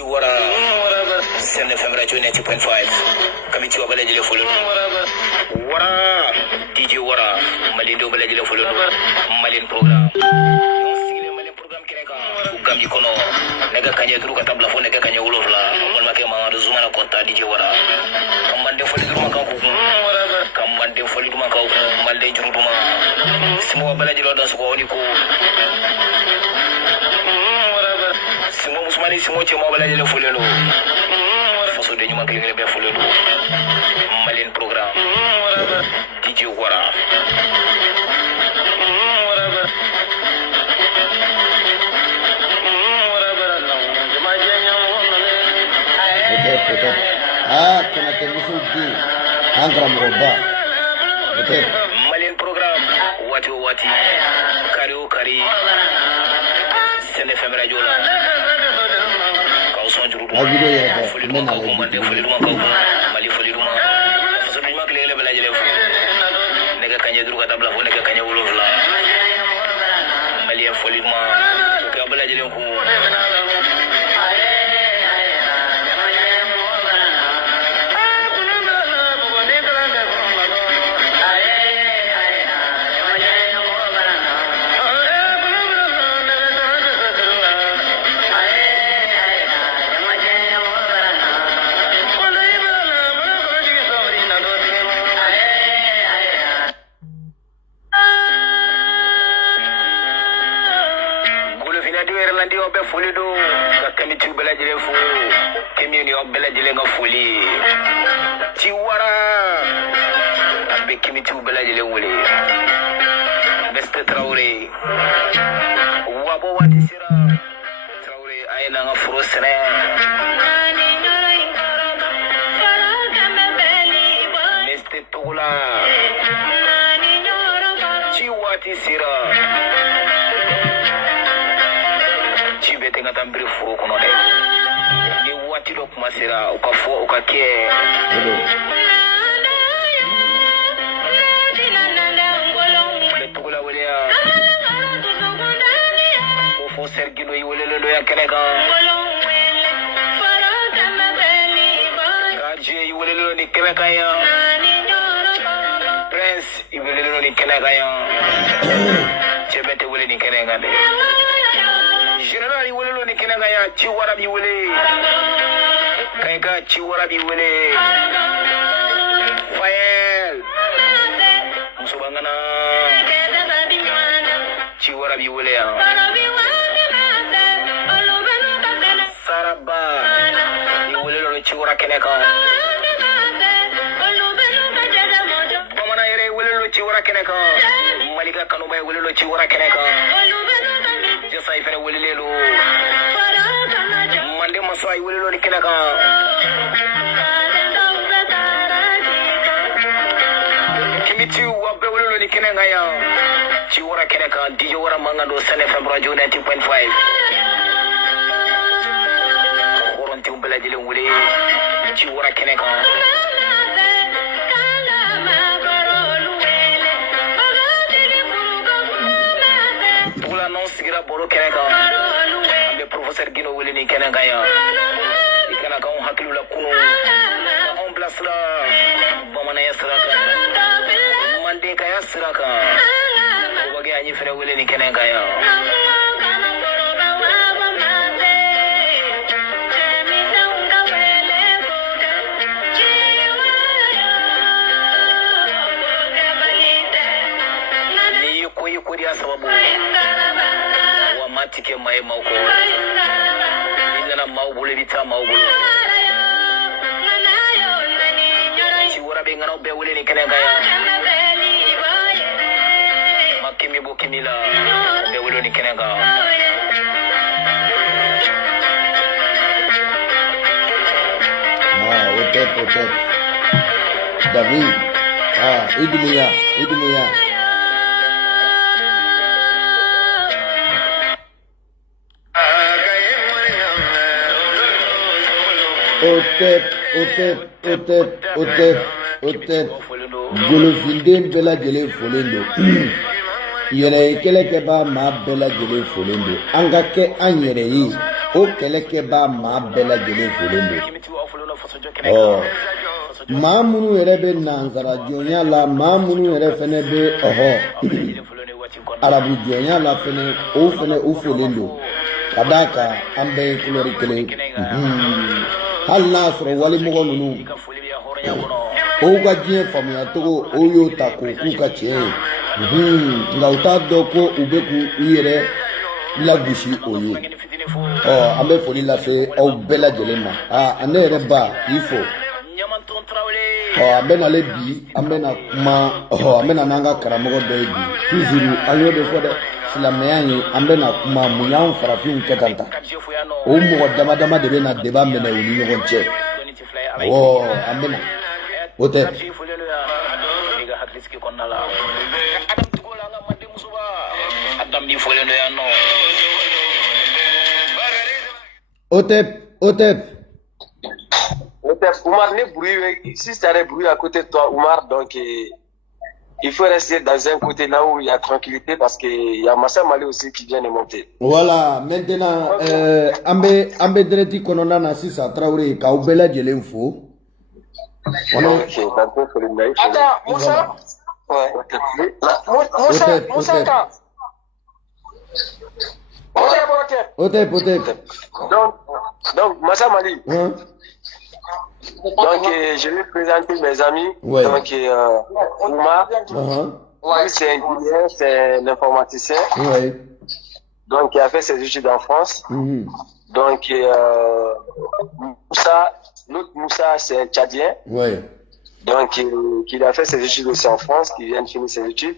Wara Send FM Radio 90.5 Committee of Village Full Wara DJ Wara Malindo Village Full Malin program Malin program Kireka Ugam Yikono Nega Kanya Druka Tabla Phone Nega Kanya Ulovla Makema Zumana Kota DJ Wara Kamande Foliduma Kamande Foliduma Malde Juruma Small Village Lodas Wonico Simo Musmani Simo Chemo Village Fuleno Foso de Numa Klebe Fuleno Malin program DJ Wara Kena temusuki Angra Mroba Malin program Wati Kari Send FM Radio Kauson Juru Video ya Fuliduma Mali Fuliduma Foso de Numa Klebe Village Nega Kanya Druka Tabla Phone Nega Kanya Ulovla Malien Fuliduma Kabla Jele Ku Fulido kakani tu bela jele fu kemini o bela jele nga fuli ci wara ambe kimi tu bela jele wuli beste Traoré wabo wati sira Traoré ayna nga frustre beste tula ci wati sira Tenga tambiri furu kono de ni wati do kuma sira ukafo ukake betugula welia fo sergino yi welelo do yakeleka gaje yi welelo ni keleka ya prince yi welelo ni keleka ya chebete wele ni keleka de General Iwelelo ni kenanga ya Chiwara biwele Kaika Chiwara biwele Fael Musobangana Chiwara biwele ya Saraba Iwelelo ni Chiwara keneka Bamana ere Iwelelo Chiwara keneka Malika Kanuba Iwelelo Chiwara keneka Jasa ifere welelo Mande masai welelo ni kenaka Kimiti wabe welelo ni kenanga ya Chiwara kenaka DJ Wara mangando Send FM Radio 90.5 Koronti umbela jile wule Chiwara kenaka Sigira boro keneka ambe professeur Gino wele ni kenanga ya ikana ka on hakilu la kuno on place la bamana ya siraka mande ka ya siraka ubage anyi fere wele ni kenanga ya ni koyi ya sababu Matike mai mauko inna maubule bita maubule Chiwara bengana be wule ni kenanga ya Makimi bokimila be wule ni kenanga Otet David Idumuya Otep Golofinden bela jele folendo Yere kele ke ba ma bela jele folendo Anga ke anyere yi o kɛlɛkɛba maa bɛɛ lajɛlen folen don maa minnu yɛrɛ bɛ nansara jɔnya la maa minnu yɛrɛ fɛnɛ bɛ arabu jɔnya la fɛnɛ o fɛnɛ u folen don ka d'a kan an bɛɛ ye couleur kelen hali n'a sɔrɔ walimɔgɔ ninnu o ka diɲɛ faamuya cogo o y'o ta k'o k'u ka tiɲɛ ye nka u t'a dɔn ko u bɛ k'u yɛrɛ lagosi o ye an bɛ foli lase aw bɛɛ lajɛlen ma ne yɛrɛ ba k'i fo an bɛ nale bi an bɛna kuma an bɛna n'an ka karamɔgɔ dɔ ye bi toujours an y'o de fɔ dɛ silamɛya ye an bɛna kuma mun y'an farafinw kɛ tan ta o mɔgɔ dama dama de bɛna débat minɛ u ni ɲɔgɔn cɛ an bɛna o tɛ Otep. Oumar, si ça a bruit à côté de toi, Oumar, donc il faut rester dans un côté là où il y a tranquillité parce qu'il y a Massa Mali aussi qui vient de monter. Voilà, maintenant, Ambe Dreti Kononana Sisa Traoré, Kaubela Djelenfo. Ok, d'accord, faut le mettre. Attends, Moussa? Ouais. Moussa, Otep. Donc, Massa Mali. Donc, je vais présenter mes amis. Ouais. Donc, Oumar, c'est un Guinéen, c'est un informaticien. Ouais. Donc, il a fait ses études en France. Donc, l'autre Moussa, c'est un Tchadien. Ouais. Donc, il a fait ses études aussi en France, qui vient de finir ses études.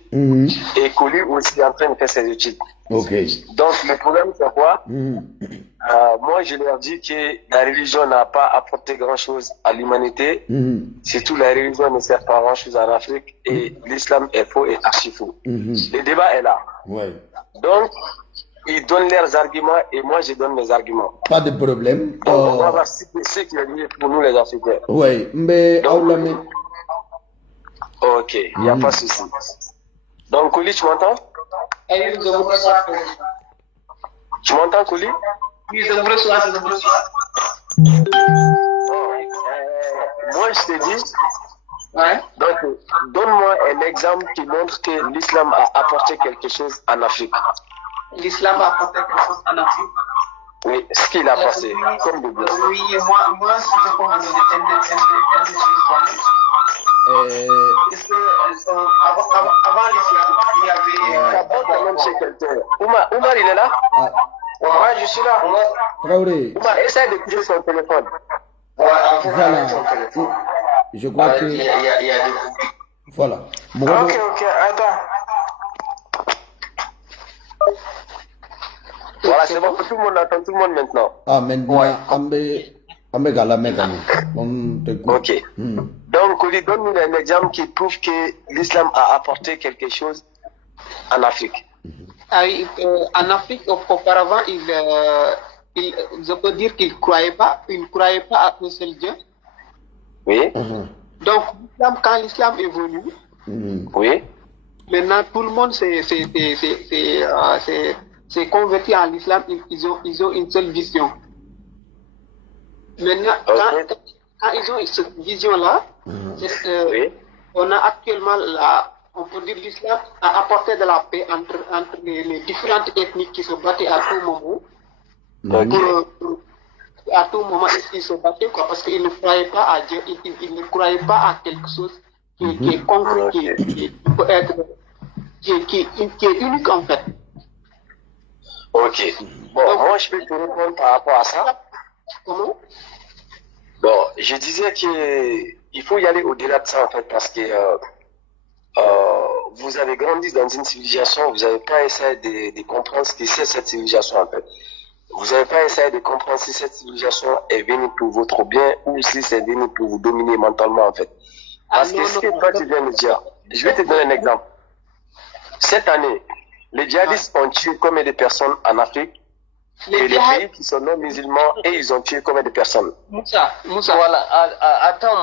Et Koli aussi est en train de faire ses études. Ok. Donc, le problème, c'est quoi? Moi, je leur dis que la religion n'a pas apporté grand-chose à l'humanité. Surtout, la religion ne sert pas à grand-chose en Afrique. Et l'islam est faux et archi faux. Le débat est là. Ouais. Donc, ils donnent leurs arguments et moi, je donne mes arguments. Pas de problème. Donc, on va voir ce qui est mieux pour nous, les Africains. Oui, mais... Ok, il n'y a pas de souci. Donc, Kouli, tu m'entends? Tu m'entends, Kouli? Oui, je vous reçois. Moi, je te dis, Ouais. donc, donne-moi un exemple qui montre que l'islam a apporté quelque chose en Afrique. L'islam a apporté quelque chose en Afrique. Oui, ce qu'il a passé, comme de bien. Oui, moi, si je peux vous donner un chose. Parce que avant l'islam, il y avait. Oumar, il est là? Ouais, je suis là. Traoré. Oumar, essaye de toucher son téléphone. Voilà. Je crois que... Il y a des... Voilà. Ok, attends. Voilà, c'est bon, tout le monde attend, tout le monde maintenant. Maintenant, Ambe Galamekani. On t'écoute. Ok. Donc, Koli, donne-nous un exemple qui prouve que l'islam a apporté quelque chose en Afrique. En Afrique, auparavant, je peux dire qu'ils ne croyaient pas à un seul Dieu. Oui. Donc, quand l'islam est venu, oui. Maintenant, tout le monde s'est converti en l'islam. Ils ont une seule vision. Maintenant, quand ils ont cette vision-là, oui. on a actuellement on peut dire l'islam a apporté de la paix entre les différentes ethnies qui se battaient à tout moment. À tout moment, ils se battaient parce qu'ils ne croyaient pas à Dieu, ils ne croyaient pas à quelque chose qui est concret, qui peut être, qui est unique en fait. Ok. Bon, moi je peux te répondre par rapport à ça. Comment? Bon, je disais qu'il faut y aller au-delà de ça en fait, parce que vous avez grandi dans une civilisation, vous n'avez pas essayé de comprendre ce que c'est cette civilisation en fait. Vous n'avez pas essayé de comprendre si cette civilisation est venue pour votre bien ou si c'est venu pour vous dominer mentalement en fait. Parce que ce que toi tu viens de dire, je vais te donner un exemple. Cette année, les djihadistes ont tué combien de personnes en Afrique? Et les pays qui sont non musulmans, et ils ont tué combien de personnes? Moussa. Voilà, attends,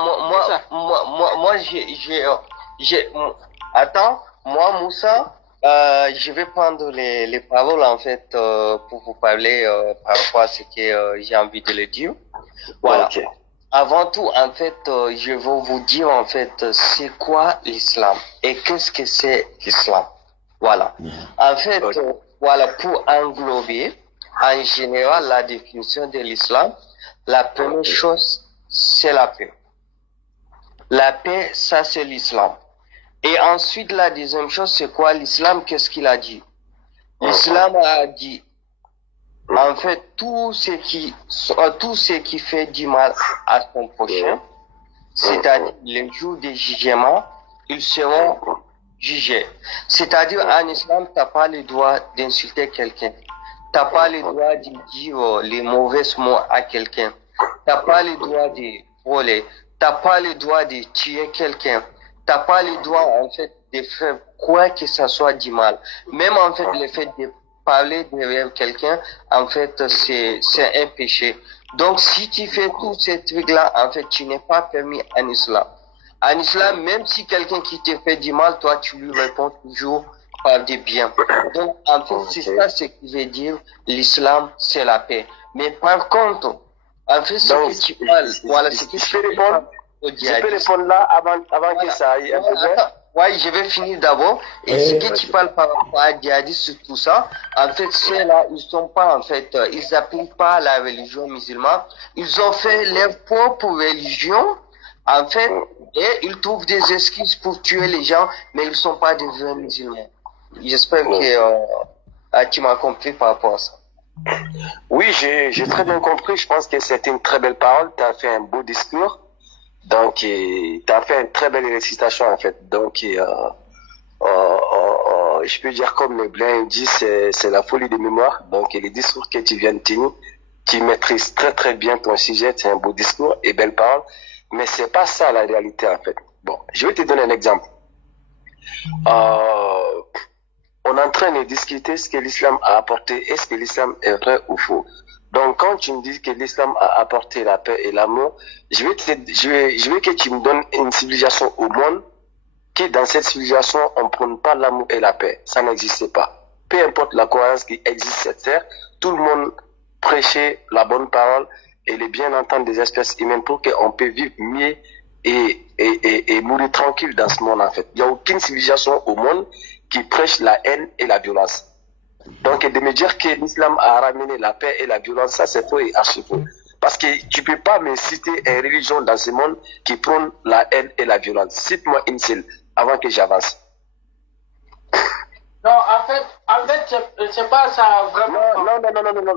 moi, Moussa, Je vais prendre les paroles en fait pour vous parler par rapport à ce que j'ai envie de le dire. Voilà. Ok. Avant tout, en fait, je vais vous dire en fait c'est quoi l'islam et qu'est-ce que c'est l'islam. Voilà. En fait, voilà, pour englober en général la définition de l'islam, la première chose c'est la paix. La paix, ça c'est l'islam. Et ensuite, la deuxième chose, c'est quoi l'islam? Qu'est-ce qu'il a dit? L'islam a dit, en fait, tout ce qui fait du mal à son prochain, c'est-à-dire le jour du jugement, ils seront jugés. C'est-à-dire, en islam, t'as pas le droit d'insulter quelqu'un. T'as pas le droit de dire les mauvais mots à quelqu'un. T'as pas le droit de voler. T'as pas le droit de tuer quelqu'un. T'as pas le droit, en fait, de faire quoi que ce soit du mal. Même, en fait, le fait de parler derrière quelqu'un, en fait, c'est un péché. Donc, si tu fais tous ces trucs-là, en fait, tu n'es pas permis en islam. En islam, même si quelqu'un qui te fait du mal, toi, tu lui réponds toujours par des biens. Donc, en fait, c'est ça ce qui veut dire l'islam, c'est la paix. Mais par contre, en fait, ce Donc, que tu parles, voilà, ce que je tu peux répondre, je peux répondre là avant que ça aille un peu loin. Ouais, je vais finir d'abord. Et ce que tu parles par rapport à djihadistes, tout ça, en fait, ceux-là, ils sont pas, en fait, ils appliquent pas la religion musulmane. Ils ont fait leur propre religion, en fait, et ils trouvent des excuses pour tuer les gens, mais ils sont pas des vrais musulmans. J'espère que tu m'as compris par rapport à ça. Oui, j'ai très bien compris. Je pense que c'était une très belle parole. Tu as fait un beau discours. Donc, tu as fait une très belle récitation, en fait. Donc, je peux dire comme le Blanc dit, c'est la folie de mémoire. Donc, les discours que tu viens de tenir, tu maîtrises très très bien ton sujet. C'est un beau discours et belle parole. Mais c'est pas ça la réalité, en fait. Bon, je vais te donner un exemple. On est en train de discuter ce que l'islam a apporté. Est-ce que l'islam est vrai ou faux? Donc, quand tu me dis que l'islam a apporté la paix et l'amour, je veux que tu me donnes une civilisation au monde que dans cette civilisation, on ne prône pas l'amour et la paix. Ça n'existe pas. Peu importe la croyance qui existe sur cette terre, tout le monde prêchait la bonne parole et le bien-entendre des espèces humaines pour qu'on puisse vivre mieux et mourir tranquille dans ce monde, en fait. Il n'y a aucune civilisation au monde qui prêche la haine et la violence. Donc, de me dire que l'islam a ramené la paix et la violence, ça c'est faux et archi faux. Parce que tu peux pas me citer une religion dans ce monde qui prône la haine et la violence. Cite-moi une seule avant que j'avance. Non, en fait, c'est pas ça vraiment.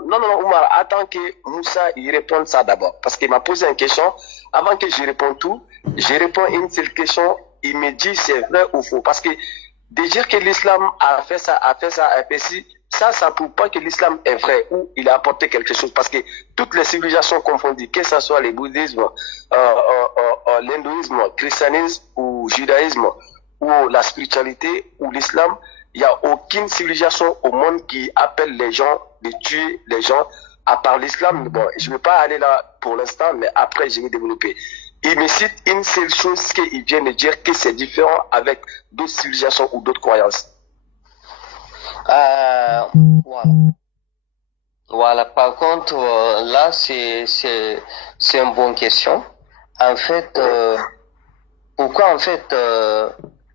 Non, Oumar, attends que Moussa y réponde ça d'abord. Parce qu'il m'a posé une question. Avant que je réponde tout, je réponds une seule question. Il me dit c'est vrai ou faux. Parce que de dire que l'islam a fait ça, ça ne prouve pas que l'islam est vrai ou il a apporté quelque chose. Parce que toutes les civilisations confondues, que ce soit le bouddhisme, l'hindouisme, le christianisme ou le judaïsme, ou la spiritualité ou l'islam, il n'y a aucune civilisation au monde qui appelle les gens de tuer les gens à part l'islam. Bon, je ne vais pas aller là pour l'instant, mais après je vais développer. Il me cite une seule chose qu'il vient de dire que c'est différent avec d'autres civilisations ou d'autres croyances. Voilà. Voilà. Par contre, là, c'est une bonne question. En fait, pourquoi en fait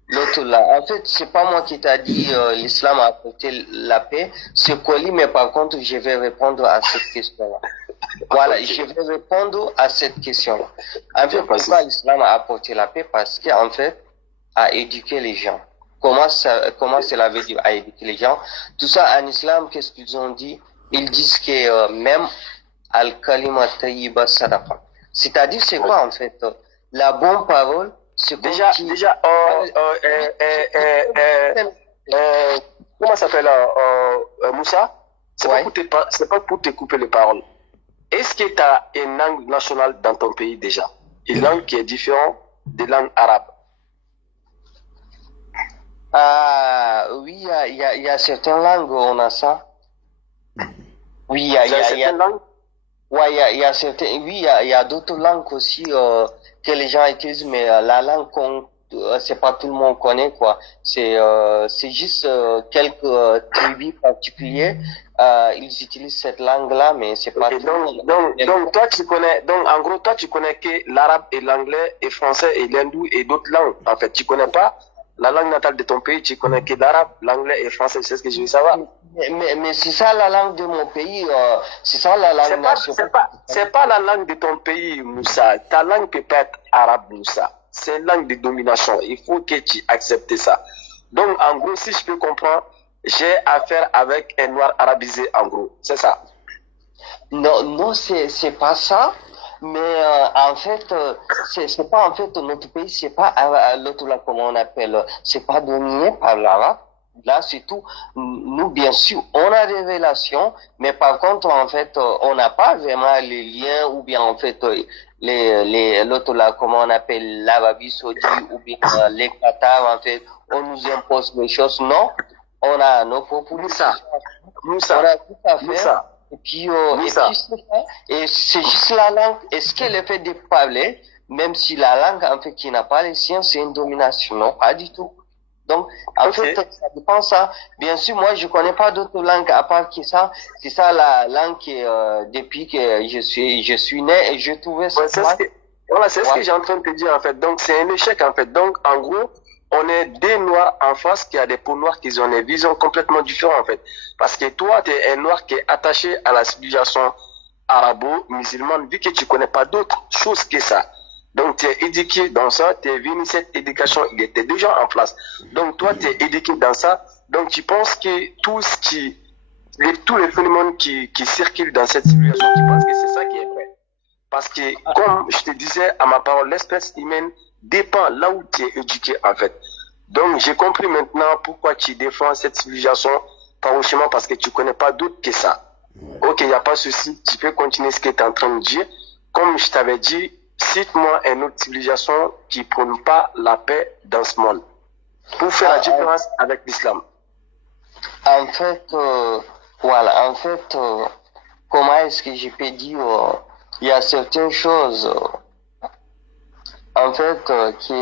l'autre là? En fait, c'est pas moi qui t'a dit l'islam a apporté la paix. C'est Koli, mais par contre, je vais répondre à cette question-là. Voilà, je vais répondre à cette question-là. En fait, pourquoi l'islam a apporté la paix? Parce qu'en fait, a éduqué les gens. Comment cela veut dire à éduquer les gens? Tout ça en islam, qu'est-ce qu'ils ont dit? Ils disent que même al-kalima tayyiba sadaqa. C'est-à-dire, c'est quoi en fait? La bonne parole, c'est déjà, comment ça s'appelle Moussa? C'est pas pour te couper les paroles. Est-ce que tu as une langue nationale dans ton pays déjà? Une langue qui est différente des langues arabes? Oui, il y a certaines langues où on a ça. Oui, il y a certaines langues? Ouais, il y a certaines, oui, il y a d'autres langues aussi, que les gens utilisent, mais la langue c'est pas tout le monde connaît quoi. C'est juste quelques tribus particuliers. Ils utilisent cette langue-là, mais c'est pas Ok, tout le monde. donc, toi, tu connais, donc, en gros, toi, tu connais que l'arabe et l'anglais et français et l'hindou et d'autres langues. En fait, tu connais pas la langue natale de ton pays, tu connais que l'arabe, l'anglais et le français. C'est ce que je veux savoir. Mais c'est ça la langue de mon pays. C'est ça la langue nationale. C'est pas la langue de ton pays, Moussa. Ta langue peut pas être arabe, Moussa. C'est une langue de domination. Il faut que tu acceptes ça. Donc, en gros, si je peux comprendre, j'ai affaire avec un noir arabisé, en gros. C'est ça. Non, c'est pas ça. Mais en fait, c'est pas en fait notre pays, c'est pas l'autre là comment on appelle, c'est pas dominé par l'arabe. Là, c'est tout. Nous, bien sûr, on a des relations, mais par contre, en fait, on n'a pas vraiment les liens ou bien en fait l'autre là comment on appelle l'Arabie Saoudite ou bien les Qatar en fait, on nous impose les choses. Non, on a nos propres Moussa, on a tout à faire. Moussa. Et puis c'est ça. Et c'est juste la langue. Est-ce que le fait de parler, même si la langue en fait qui n'a pas les siens, c'est une domination? Non, pas du tout. Donc en fait, ça dépend ça. Bien sûr, moi je connais pas d'autres langues à part que ça. C'est ça la langue qui depuis que je suis né et je trouvais ça. Ouais, c'est ce que j'ai en train de te dire en fait. Donc c'est un échec en fait. Donc en gros, on est des noirs en face qui a des peaux noires qui ont des visions complètement différentes en fait. Parce que toi, tu es un noir qui est attaché à la civilisation arabo-musulmane, vu que tu connais pas d'autres choses que ça. Donc tu es éduqué dans ça, tu es venu, cette éducation, il était déjà en place. Donc toi, tu es éduqué dans ça. Donc tu penses que tous les phénomènes qui circulent dans cette civilisation, tu penses que c'est ça qui est vrai. Parce que, comme je te disais à ma parole, l'espèce humaine dépend là où tu es éduqué, en fait. Donc, j'ai compris maintenant pourquoi tu défends cette civilisation farouchement, parce que tu connais pas d'autre que ça. Ok, il n'y a pas de souci. Tu peux continuer ce que tu es en train de dire. Comme je t'avais dit, cite-moi une autre civilisation qui prône pas la paix dans ce monde. Pour faire la différence avec l'islam. En fait, voilà, en fait, comment est-ce que je peux dire, il y a certaines choses, en fait, qui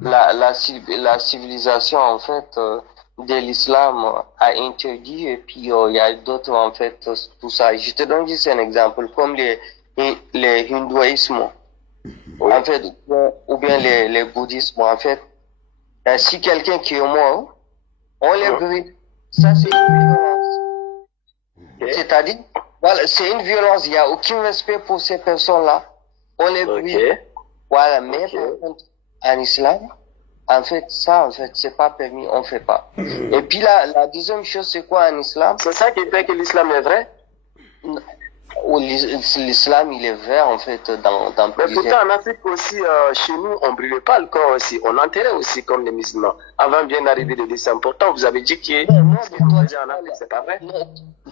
la civilisation, en fait, de l'islam a interdit, et puis il y a d'autres, en fait, tout ça. Je te donne juste un exemple, comme les hindouismes, en fait, ou bien les bouddhismes, en fait. Si quelqu'un qui est mort, on les brûle. Ça, c'est une violence. C'est-à-dire, voilà, c'est une violence. Il n'y a aucun respect pour ces personnes-là. On les brûle. Voilà, mais par contre, en islam, en fait, ça, en fait, c'est pas permis, on fait pas. Et puis la deuxième chose, c'est quoi en islam? C'est ça qui fait que l'islam est vrai? L'islam, il est vrai, en fait, dans mais pourtant, en Afrique aussi, chez nous, on ne brûlait pas le corps aussi. On enterrait aussi comme les musulmans. Avant bien d'arriver le décès important, vous avez dit que c'est pas vrai.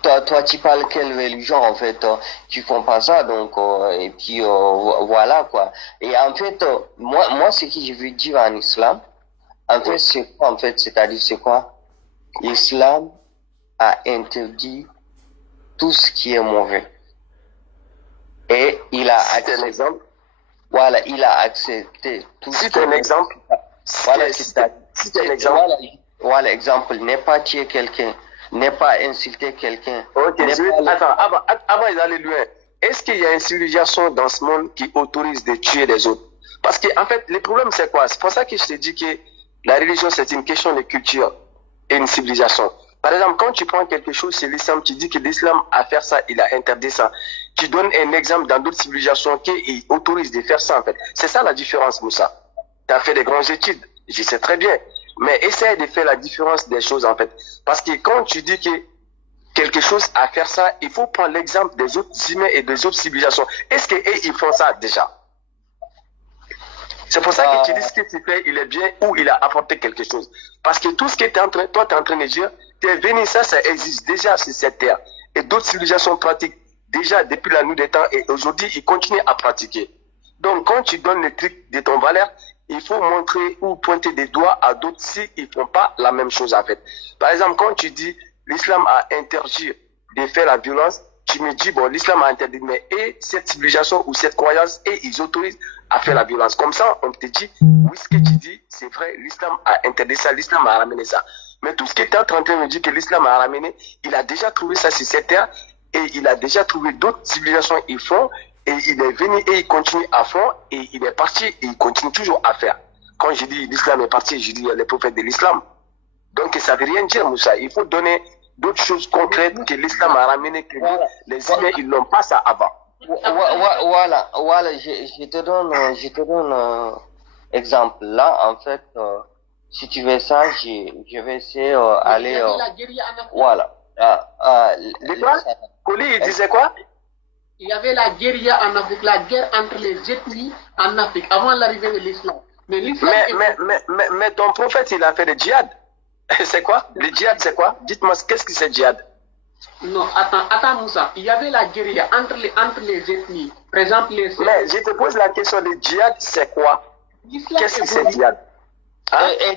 Toi, tu parles quelle religion, en fait? Tu fais pas ça, donc, et puis, voilà, quoi. Et en fait, moi, ce que je veux dire en islam, en fait, c'est quoi, en fait? C'est-à-dire, c'est quoi? L'islam a interdit tout ce qui est mauvais. Et il a accepté. Un exemple. Voilà, il a accepté tout ce qui est un exemple. Voilà, c'est un exemple. Voilà, exemple. N'est pas tuer quelqu'un, n'est pas insulter quelqu'un. Ok, attends, avant d'aller loin, est-ce qu'il y a une civilisation dans ce monde qui autorise de tuer les autres? Parce que, en fait, le problème, c'est quoi? C'est pour ça que je te dis que la religion, c'est une question de culture et une civilisation. Par exemple, quand tu prends quelque chose chez l'islam, tu dis que l'islam a fait ça, il a interdit ça. Tu donnes un exemple dans d'autres civilisations qui autorisent de faire ça, en fait. C'est ça la différence, Moussa. Tu as fait des grandes études, je sais très bien. Mais essaye de faire la différence des choses, en fait. Parce que quand tu dis que quelque chose a faire ça, il faut prendre l'exemple des autres humains et des autres civilisations. Est-ce qu'eux, ils font ça déjà? C'est pour ça que tu dis ce que tu fais, il est bien ou il a apporté quelque chose. Parce que tout ce que tu es en train de dire, tu es venu, ça existe déjà sur cette terre. Et d'autres civilisations pratiquent déjà depuis la nuit des temps et aujourd'hui, ils continuent à pratiquer. Donc, quand tu donnes le truc de ton valeur, il faut montrer ou pointer des doigts à d'autres s'ils ne font pas la même chose en fait. Par exemple, quand tu dis l'islam a interdit de faire la violence, tu me dis, bon, l'islam a interdit, mais et cette civilisation ou cette croyance, et ils autorisent à faire la violence. Comme ça, on te dit, oui, ce que tu dis, c'est vrai, l'islam a interdit ça, l'islam a ramené ça. Mais tout ce que tu es en train de me dire que l'islam a ramené, il a déjà trouvé ça sur cette terre, et il a déjà trouvé d'autres civilisations, ils font, et il est venu et il continue à faire, et il est parti, et il continue toujours à faire. Quand je dis l'islam est parti, je dis les prophètes de l'islam. Donc ça ne veut rien dire, Moussa. Il faut donner d'autres choses concrètes que l'islam a ramené, que les humains, ils n'ont pas ça avant. Voilà, je te donne exemple. Là, en fait, si tu veux ça, je vais essayer aller. Voilà. Koli, il disait quoi? Il y avait la guérilla en Afrique, la guerre entre les ethnies en Afrique, avant l'arrivée de l'islam. Mais ton prophète, il a fait le djihad. C'est quoi? Le djihad, c'est quoi? Dites-moi, qu'est-ce que c'est djihad? Non, attends Moussa. Il y avait la guérilla entre les ethnies. Par exemple, Mais je te pose la question, le djihad, c'est quoi? Qu'est-ce que c'est djihad? Hein? Et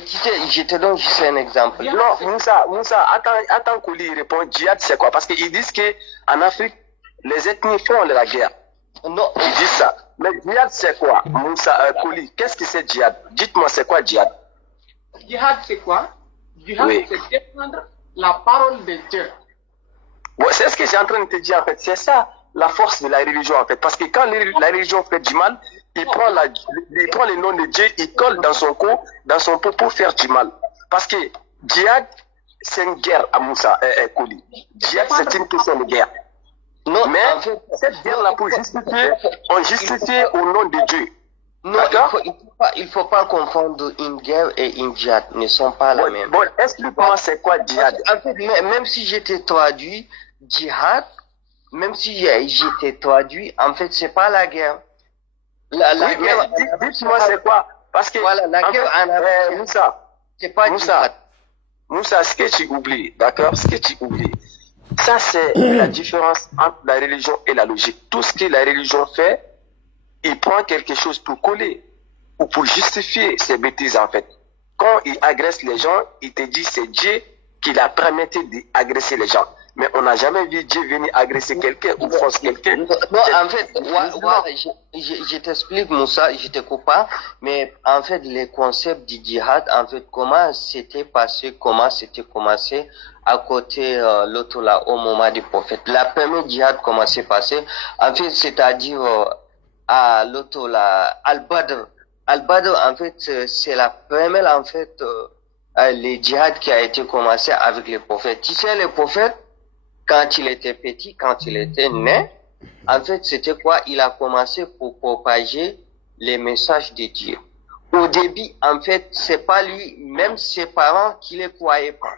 tu sais, je te donne juste un exemple. Non, Moussa, attends Koli répond, djihad, c'est quoi? Parce qu'ils disent qu'en Afrique, les ethnies font de la guerre. Non. Ils disent ça. Mais djihad, c'est quoi? Moussa, Koli, qu'est-ce que c'est djihad? Dites-moi, c'est quoi djihad? Djihad, c'est quoi? Djihad, oui. C'est défendre la parole de Dieu. Ouais, c'est ce que j'ai en train de te dire, en fait. C'est ça, la force de la religion, en fait. Parce que quand la religion fait du mal, il prend le nom de Dieu, il colle dans son pot pour faire du mal. Parce que djihad, c'est une guerre à Moussa, Koli. Djihad, c'est une question de guerre. Non, mais en fait, cette guerre-là, pour justifier, on justifie au nom de Dieu. Non, il faut pas confondre une guerre et une djihad, ne sont pas la même. Bon, explique-moi c'est quoi djihad. En fait, même si j'étais traduit, djihad, même si j'étais traduit, en fait, c'est pas la guerre. La guerre. Dites-moi c'est quoi. Parce que, voilà, la guerre en Afrique, Moussa, c'est pas djihad. Moussa, ce que tu oublies, d'accord, ce que tu oublies, ça c'est la différence entre la religion et la logique. Tout ce que la religion fait, il prend quelque chose pour coller ou pour justifier ses bêtises en fait. Quand il agresse les gens, il te dit c'est Dieu qui l'a permis d'agresser les gens. Mais on n'a jamais vu Dieu venir agresser quelqu'un ou forcer quelqu'un. Non, en fait, je t'explique Moussa, je te coupe pas, mais en fait, les concepts du djihad, en fait, comment c'était commencé à côté l'autre là, au moment du prophète. La première djihad, comment c'est passé, en fait, c'est-à-dire à l'autre là, Al-Badr. Al-Badr, en fait, c'est la première, en fait, les djihad qui a été commencé avec les prophètes. Tu sais, les prophètes, quand il était petit, quand il était né, en fait, c'était quoi? Il a commencé pour propager les messages de Dieu. Au début, en fait, c'est pas lui, même ses parents qui les croyaient pas.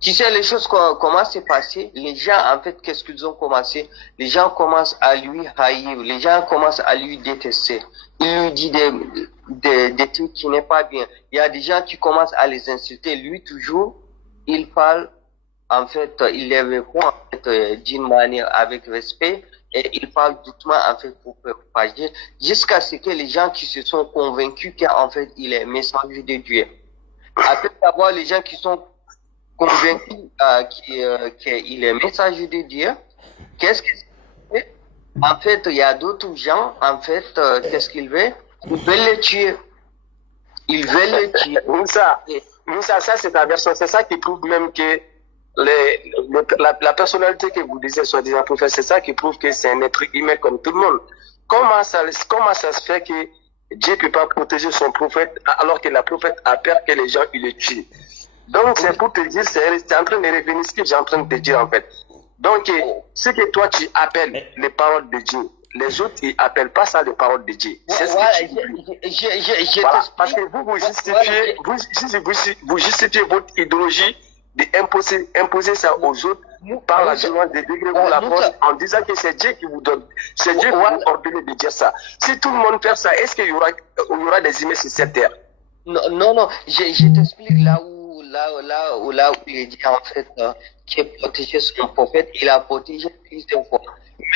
Tu sais, les choses, comment c'est passé? Les gens, en fait, qu'est-ce qu'ils ont commencé? Les gens commencent à lui haïr, les gens commencent à lui détester. Il lui dit des trucs qui n'est pas bien. Il y a des gens qui commencent à les insulter. Lui, toujours, il parle, en fait, il les répond, en fait, d'une manière avec respect, et il parle doucement, en fait, pour propager, jusqu'à ce que les gens qui se sont convaincus qu'en fait, il est messager de Dieu. Après d'avoir les gens qui sont convaincus qu'il est messager de Dieu, qu'est-ce qu'il fait? En fait, il y a d'autres gens, en fait, qu'est-ce qu'ils veulent? Ils veulent le tuer. Ils veulent le tuer. Moussa, ça c'est ta version. C'est ça qui prouve même que la personnalité que vous disiez soi-disant prophète, c'est ça qui prouve que c'est un être humain comme tout le monde. Comment ça se fait que Dieu ne peut pas protéger son prophète alors que la prophète a peur que les gens ils le tuent? Donc c'est pour te dire, c'est en train de revenir ce que j'ai en train de te dire en fait. Donc ce que toi tu appelles les paroles de Dieu, les autres ils appellent pas ça les paroles de Dieu. C'est ce que tu voilà, parce que vous justifiez votre idéologie d'imposer ça aux autres par la violence des degrés ou la force en disant que c'est Dieu qui vous donne, c'est Dieu qui vous ordonne de dire ça. Si tout le monde fait ça, est-ce qu'il y aura des humains sur cette terre? Non, je t'explique là où il dit en fait qui a protégé son prophète, il a protégé plusieurs fois.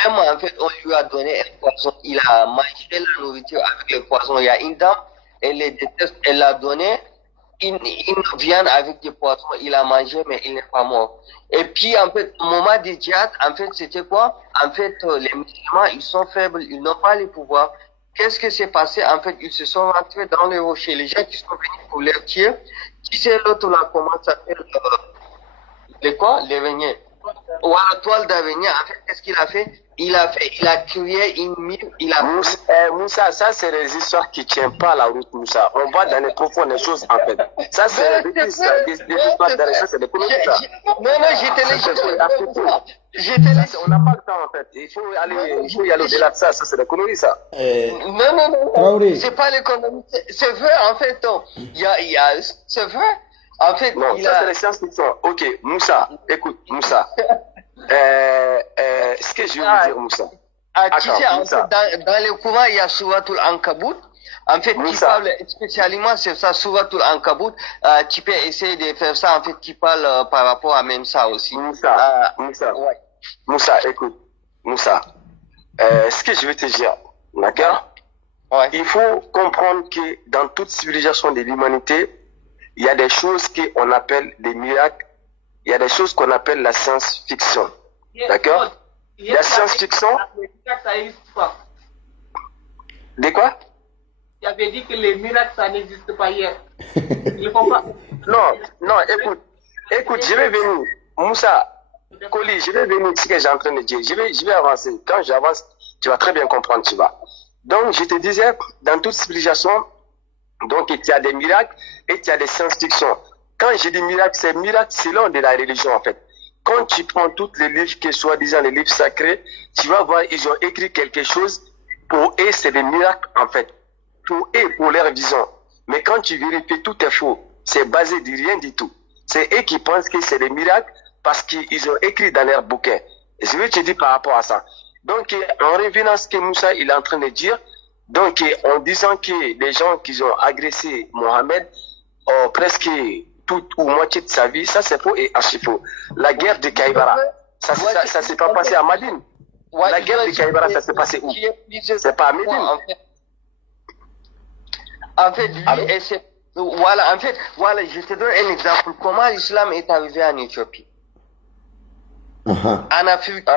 Même en fait, on lui a donné un poison, il a mangé la nourriture avec le poison. Il y a une dame, elle les déteste, elle l'a donné, une viande avec des poissons, il a mangé, mais il n'est pas mort. Et puis, en fait, au moment des djihad, en fait, c'était quoi? En fait, les musulmans, ils sont faibles, ils n'ont pas les pouvoirs. Qu'est-ce qui s'est passé? En fait, ils se sont rentrés dans les rochers. Les gens qui sont venus pour les tuer, qui c'est l'autre là, comment ça s'appelle? L'araignée. Ou la toile d'araignée, en fait, qu'est-ce qu'il a fait? Il a créé une mine, Moussa, ça c'est des histoires qui ne tiennent pas la route, Moussa. On va dans les profondes choses, en fait. Ça c'est des histoires d'araignée, c'est des conneries, ça. Non, j'étais On n'a pas le temps, en fait. Il faut y aller au-delà de ça. Ça c'est des conneries, ça. Non. Traoré. C'est pas l'économie. C'est vrai, en fait. C'est vrai. En fait, non, ça c'est les science-fiction. Ok, Moussa, écoute, Moussa. Ce que je veux vous dire, Moussa. Tu sais, en fait, dans le courant, il y a Souratul Ankabut. En fait, qui parle spécialement, c'est ça, Souratul Ankabut. Tu peux essayer de faire ça, en fait, qui parle par rapport à même ça aussi. Moussa, écoute, Moussa. Ce que je veux te dire, d'accord? Ouais. Il faut comprendre que dans toute civilisation de l'humanité, il y a des choses qu'on appelle des miracles, il y a des choses qu'on appelle la science-fiction. D'accord? La science-fiction. Ça n'existe pas. De quoi? Tu avais dit que les miracles, ça n'existe pas hier. Ils font pas. Non, écoute, je vais venir. Moussa, Koli, je vais venir ce que j'ai en train de dire. Je vais avancer. Quand j'avance, tu vas très bien comprendre, tu vas. Donc, je te disais, dans toute civilisation, donc, il y a des miracles et il y a des science-fiction. Quand je dis miracle, c'est miracle selon de la religion, en fait. Quand tu prends tous les livres qui sont soi-disant les livres sacrés, tu vas voir, ils ont écrit quelque chose. Pour eux, c'est des miracles, en fait. Pour eux, pour leur vision. Mais quand tu vérifies, tout est faux. C'est basé de rien du tout. C'est eux qui pensent que c'est des miracles parce qu'ils ont écrit dans leur bouquin. Et je vais te dire par rapport à ça. Donc, en revenant à ce que Moussa il est en train de dire, donc, en disant que les gens qui ont agressé Mohamed ont presque toute ou moitié de sa vie, ça c'est faux et archi faux. La guerre de Kaïbara, ça s'est pas passé à Madine. La guerre de Kaïbara, ça s'est passé où? C'est pas à Médine. En fait, voilà, je te donne un exemple. Comment l'islam est arrivé en Éthiopie? En Afrique.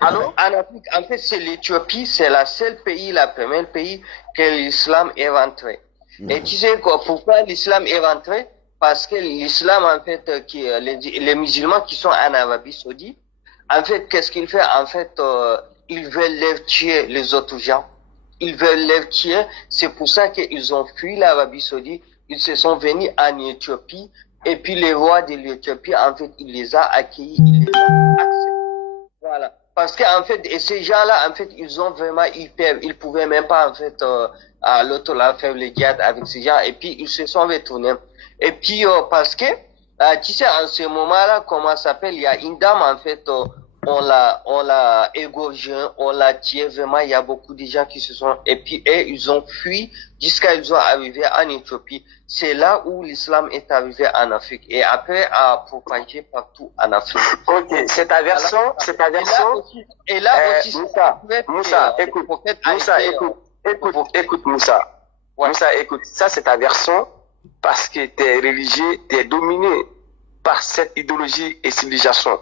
Allô? En Afrique, en fait, c'est l'Éthiopie, c'est le premier pays que l'islam est rentré. Et tu sais quoi, pourquoi l'islam est rentré? Parce que l'islam, en fait, les musulmans qui sont en Arabie Saoudite, en fait, qu'est-ce qu'ils font? En fait, ils veulent les tuer, les autres gens. Ils veulent les tuer. C'est pour ça qu'ils ont fui l'Arabie Saoudite. Ils se sont venus en Éthiopie. Et puis, les rois de l'Éthiopie, en fait, il les a accueillis, il les a acceptés. Voilà. Parce qu'en fait, et ces gens-là, en fait, ils ont vraiment eu peur. Ils pouvaient même pas, en fait, à l'autre là, faire les guerres avec ces gens. Et puis, ils se sont retournés. Et puis, parce que, tu sais, en ce moment-là, comment ça s'appelle, il y a une dame, en fait, on l'a égorgé, on l'a tué, vraiment, il y a beaucoup de gens qui se sont, et puis, ils ont fui jusqu'à ils ont arrivé en Éthiopie. C'est là où l'islam est arrivé en Afrique, et après, a propagé partout en Afrique. Ok, c'est ta version. Et là aussi, Moussa, écoute, Moussa. Ouais. Moussa, écoute, ça c'est ta version parce que t'es religieux, t'es dominé par cette idéologie et civilisation.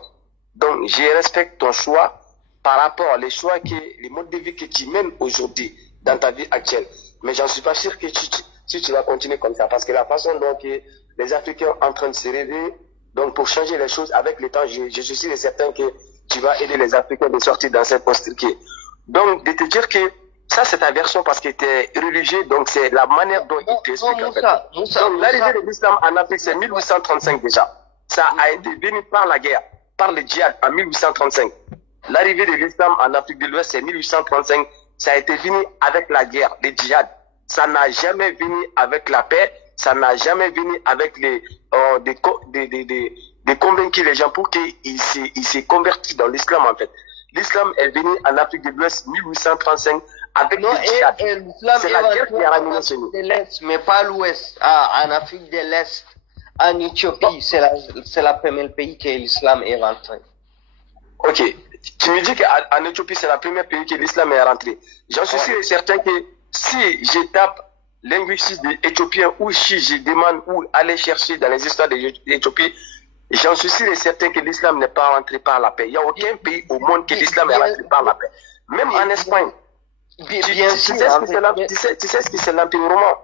Donc, je respecte ton choix par rapport aux choix les modes de vie que tu mènes aujourd'hui dans ta vie actuelle. Mais j'en suis pas sûr que tu vas continuer comme ça. Parce que la façon dont les Africains sont en train de se réveiller, donc pour changer les choses avec le temps, je suis sûr et certain que tu vas aider les Africains de sortir dans cette posture. Donc, de te dire que ça, c'est ta version parce que tu es religieux, donc c'est la manière dont il t'explique en fait. Donc, l'arrivée de l'islam en Afrique, c'est 1835 déjà. Ça a été venu par la guerre, par le djihad en 1835. L'arrivée de l'islam en Afrique de l'Ouest, c'est 1835. Ça a été venu avec la guerre, le djihad. Ça n'a jamais venu avec la paix. Ça n'a jamais venu avec de convaincre les gens pour qu'ils se convertissent dans l'islam en fait. L'islam est venu en Afrique de l'Ouest 1835 avec le djihad. C'est la guerre qui a ramené chez nous. De l'Est, mais pas l'Ouest. En Afrique de l'Est, en Éthiopie, c'est la première pays que l'islam est rentré. Ok. Tu me dis qu'en Éthiopie, c'est le premier pays que l'islam est rentré. J'en suis sûr et certain que si je tape linguistique éthiopien ou si je demande où aller chercher dans les histoires de l'Éthiopie, j'en suis sûr et certain que l'islam n'est pas rentré par la paix. Il n'y a aucun pays au monde que l'islam est rentré par la paix. Même en Espagne. Tu sais ce que c'est l'Empire romain?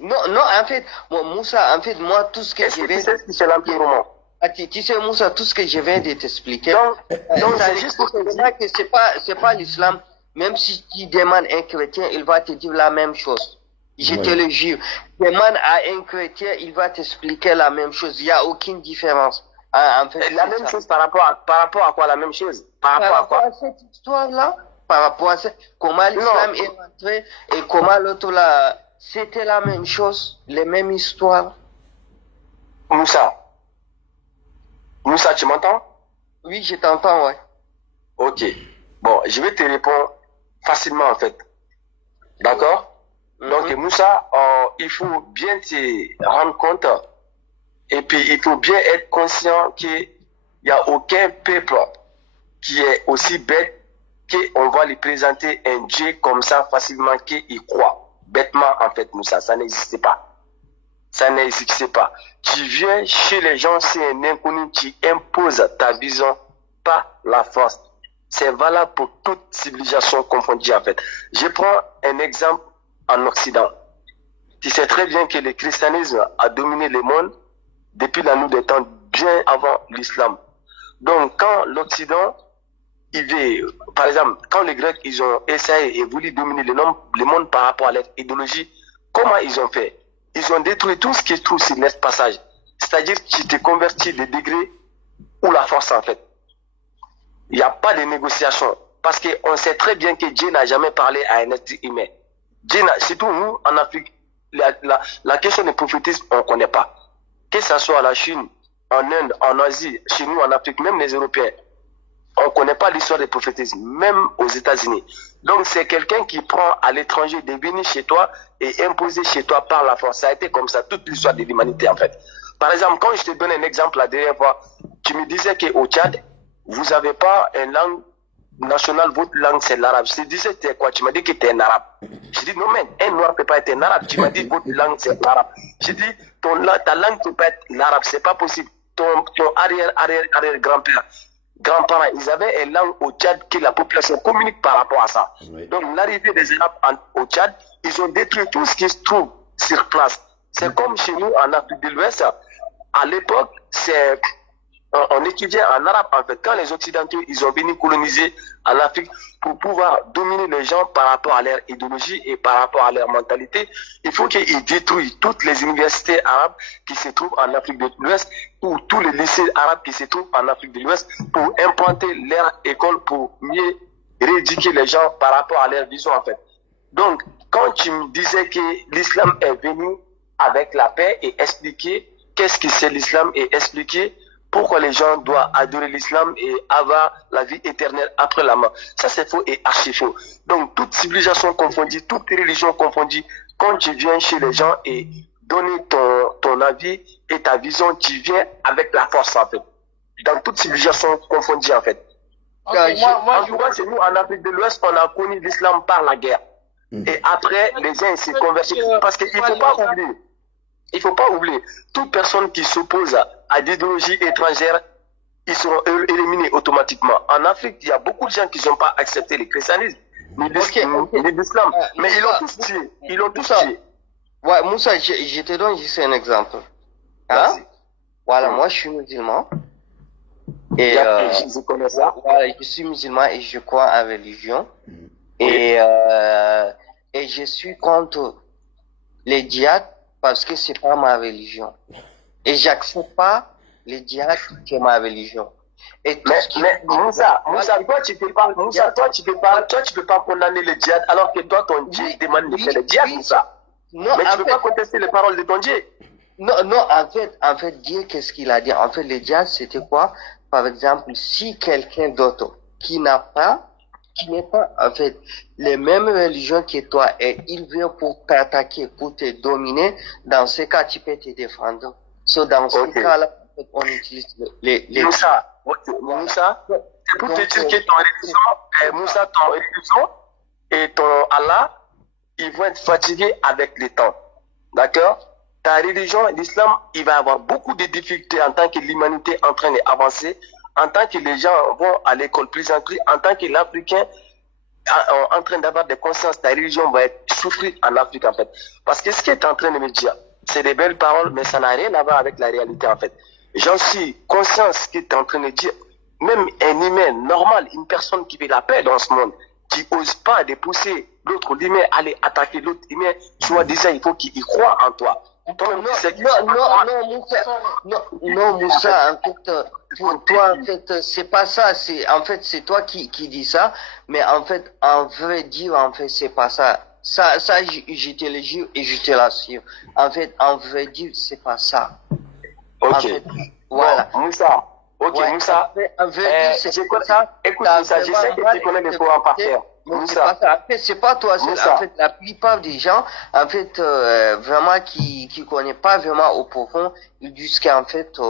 Non, en fait, Moussa, en fait, moi, tout ce que je viens... Tu sais ce que c'est l'Empire romain? Tu sais, Moussa, tout ce que je viens de t'expliquer, donc c'est juste pour te dire que c'est pas l'islam. Même si tu demandes un chrétien, il va te dire la même chose. Je te le jure. Demande à un chrétien, il va t'expliquer la même chose. Il n'y a aucune différence. En fait, la même chose par rapport à quoi? La même chose par rapport à cette histoire-là, par rapport à comment l'islam est rentré et comment l'autre là, c'était la même chose, les mêmes histoires. Moussa, tu m'entends? Oui, je t'entends, ouais. Ok. Bon, je vais te répondre facilement en fait. D'accord? Donc Moussa, il faut bien te rendre compte et puis il faut bien être conscient qu'il n'y a aucun peuple qui est aussi bête qu'on va lui présenter un Dieu comme ça facilement qu'il croit. Bêtement en fait Moussa, ça n'existe pas. Ça n'existe pas. Tu viens chez les gens, c'est un inconnu, tu imposes ta vision par la force. C'est valable pour toute civilisation confondue en fait. Je prends un exemple en Occident. Tu sais très bien que le christianisme a dominé le monde depuis la nuit des temps, bien avant l'islam. Donc quand l'Occident, par exemple, quand les Grecs ils ont essayé et voulu dominer le monde par rapport à leur idéologie, comment ils ont fait? Ils ont détruit tout ce qui se trouve sur leur passage. C'est-à-dire que tu te convertis des degrés ou la force en fait. Il n'y a pas de négociation. Parce qu'on sait très bien que Dieu n'a jamais parlé à un être humain. Surtout nous, en Afrique, la question du prophétisme, on ne connaît pas. Que ce soit à la Chine, en Inde, en Asie, chez nous, en Afrique, même les Européens, on ne connaît pas l'histoire du prophétisme, même aux États-Unis. Donc c'est quelqu'un qui prend à l'étranger de venir chez toi et imposer chez toi par la force. Ça a été comme ça toute l'histoire de l'humanité en fait. Par exemple, quand je te donne un exemple la dernière fois, tu me disais qu'au Tchad, vous n'avez pas une langue nationale, votre langue c'est l'arabe. Je te disais t'es quoi? Tu m'as dit que tu es un arabe. Je dis non mais un noir ne peut pas être un arabe. Tu m'as dit votre langue c'est l'arabe. Je dis ta langue ne peut pas être l'arabe, c'est pas possible. Ton arrière grand-père, grands-parents, ils avaient une langue au Tchad que la population communique par rapport à ça. Oui. Donc l'arrivée des Arabes au Tchad, ils ont détruit tout ce qui se trouve sur place. C'est comme chez nous en Afrique de l'Ouest. À l'époque, on étudiait en arabe en fait. Quand les Occidentaux ils ont venu coloniser en Afrique pour pouvoir dominer les gens par rapport à leur idéologie et par rapport à leur mentalité, il faut qu'ils détruisent toutes les universités arabes qui se trouvent en Afrique de l'Ouest ou tous les lycées arabes qui se trouvent en Afrique de l'Ouest pour implanter leur école pour mieux rééduquer les gens par rapport à leur vision en fait. Donc, quand tu me disais que l'islam est venu avec la paix et expliquer qu'est-ce que c'est l'islam et expliquer pourquoi les gens doivent adorer l'islam et avoir la vie éternelle après la mort. Ça, c'est faux et archi faux. Donc, toute civilisation confondue, toute religion confondue, quand tu viens chez les gens et donner ton avis et ta vision, tu viens avec la force, en fait. Dans toute civilisation confondue, en fait. Okay, en tout cas, c'est nous, en Afrique de l'Ouest, on a connu l'islam par la guerre. Et après, les gens s'est convertis. Parce qu'il ne faut pas oublier. Il ne faut pas oublier, toute personne qui s'oppose à l'idéologie étrangère, ils seront éliminés automatiquement. En Afrique, il y a beaucoup de gens qui n'ont pas accepté le christianisme, ni l'islam. Mais ils l'ont tous tué. Ils l'ont tous tué. Ouais, Moussa, je te donne juste un exemple. Hein? Voilà, moi je suis musulman. Et je connais ça. Voilà, je suis musulman et je crois en religion. Et je suis contre les djihad parce que c'est pas ma religion. Et j'accepte pas les djihad qui est ma religion. Et mais Moussa, toi tu peux pas condamner le djihad alors que toi ton Dieu demande de faire le djihad, Moussa. Non, mais tu peux pas contester les paroles de ton Dieu. Non, en fait, Dieu, qu'est-ce qu'il a dit? En fait, le djihad, c'était quoi? Par exemple, si quelqu'un d'autre qui n'est pas, en fait, les mêmes religions que toi, et il vient pour t'attaquer, pour te dominer, dans ce cas, tu peux te défendre. Dans ce cas-là, on utilise les Moussa, c'est pour te dire que ton religion et ton Allah, ils vont être fatigués avec le temps. D'accord? Ta religion, l'islam, il va avoir beaucoup de difficultés en tant que l'humanité est en train d'avancer, en tant que les gens vont à l'école plus en plus, en tant que l'Africain en train d'avoir des consciences, ta religion va être souffrir en Afrique en fait. Parce que ce qui est en train de me dire, c'est des belles paroles, mais ça n'a rien à voir avec la réalité en fait. J'en suis conscient ce qui est en train de dire. Même un humain normal, une personne qui fait la paix dans ce monde, qui n'ose pas de pousser l'autre humain à aller attaquer l'autre humain, soi-disant, il faut qu'il y croit en toi. Non, Moussa, en fait, pour toi, en fait, c'est pas ça, c'est toi qui dis ça, mais en fait, en vrai dire, en fait, c'est pas ça. Ça, je te le jure et je te l'assure. En fait, en vrai dire, c'est pas ça. Ok. En fait, voilà. Bon, Moussa. Ok, Ouais, Moussa. En vrai dire, c'est pas ça. Écoute, Moussa, je sais que tu connais les courants par cœur. Moussa. En fait, c'est pas toi. En fait, la plupart des gens, en fait, vraiment, qui connaissent pas vraiment au profond, ils disent qu'en fait,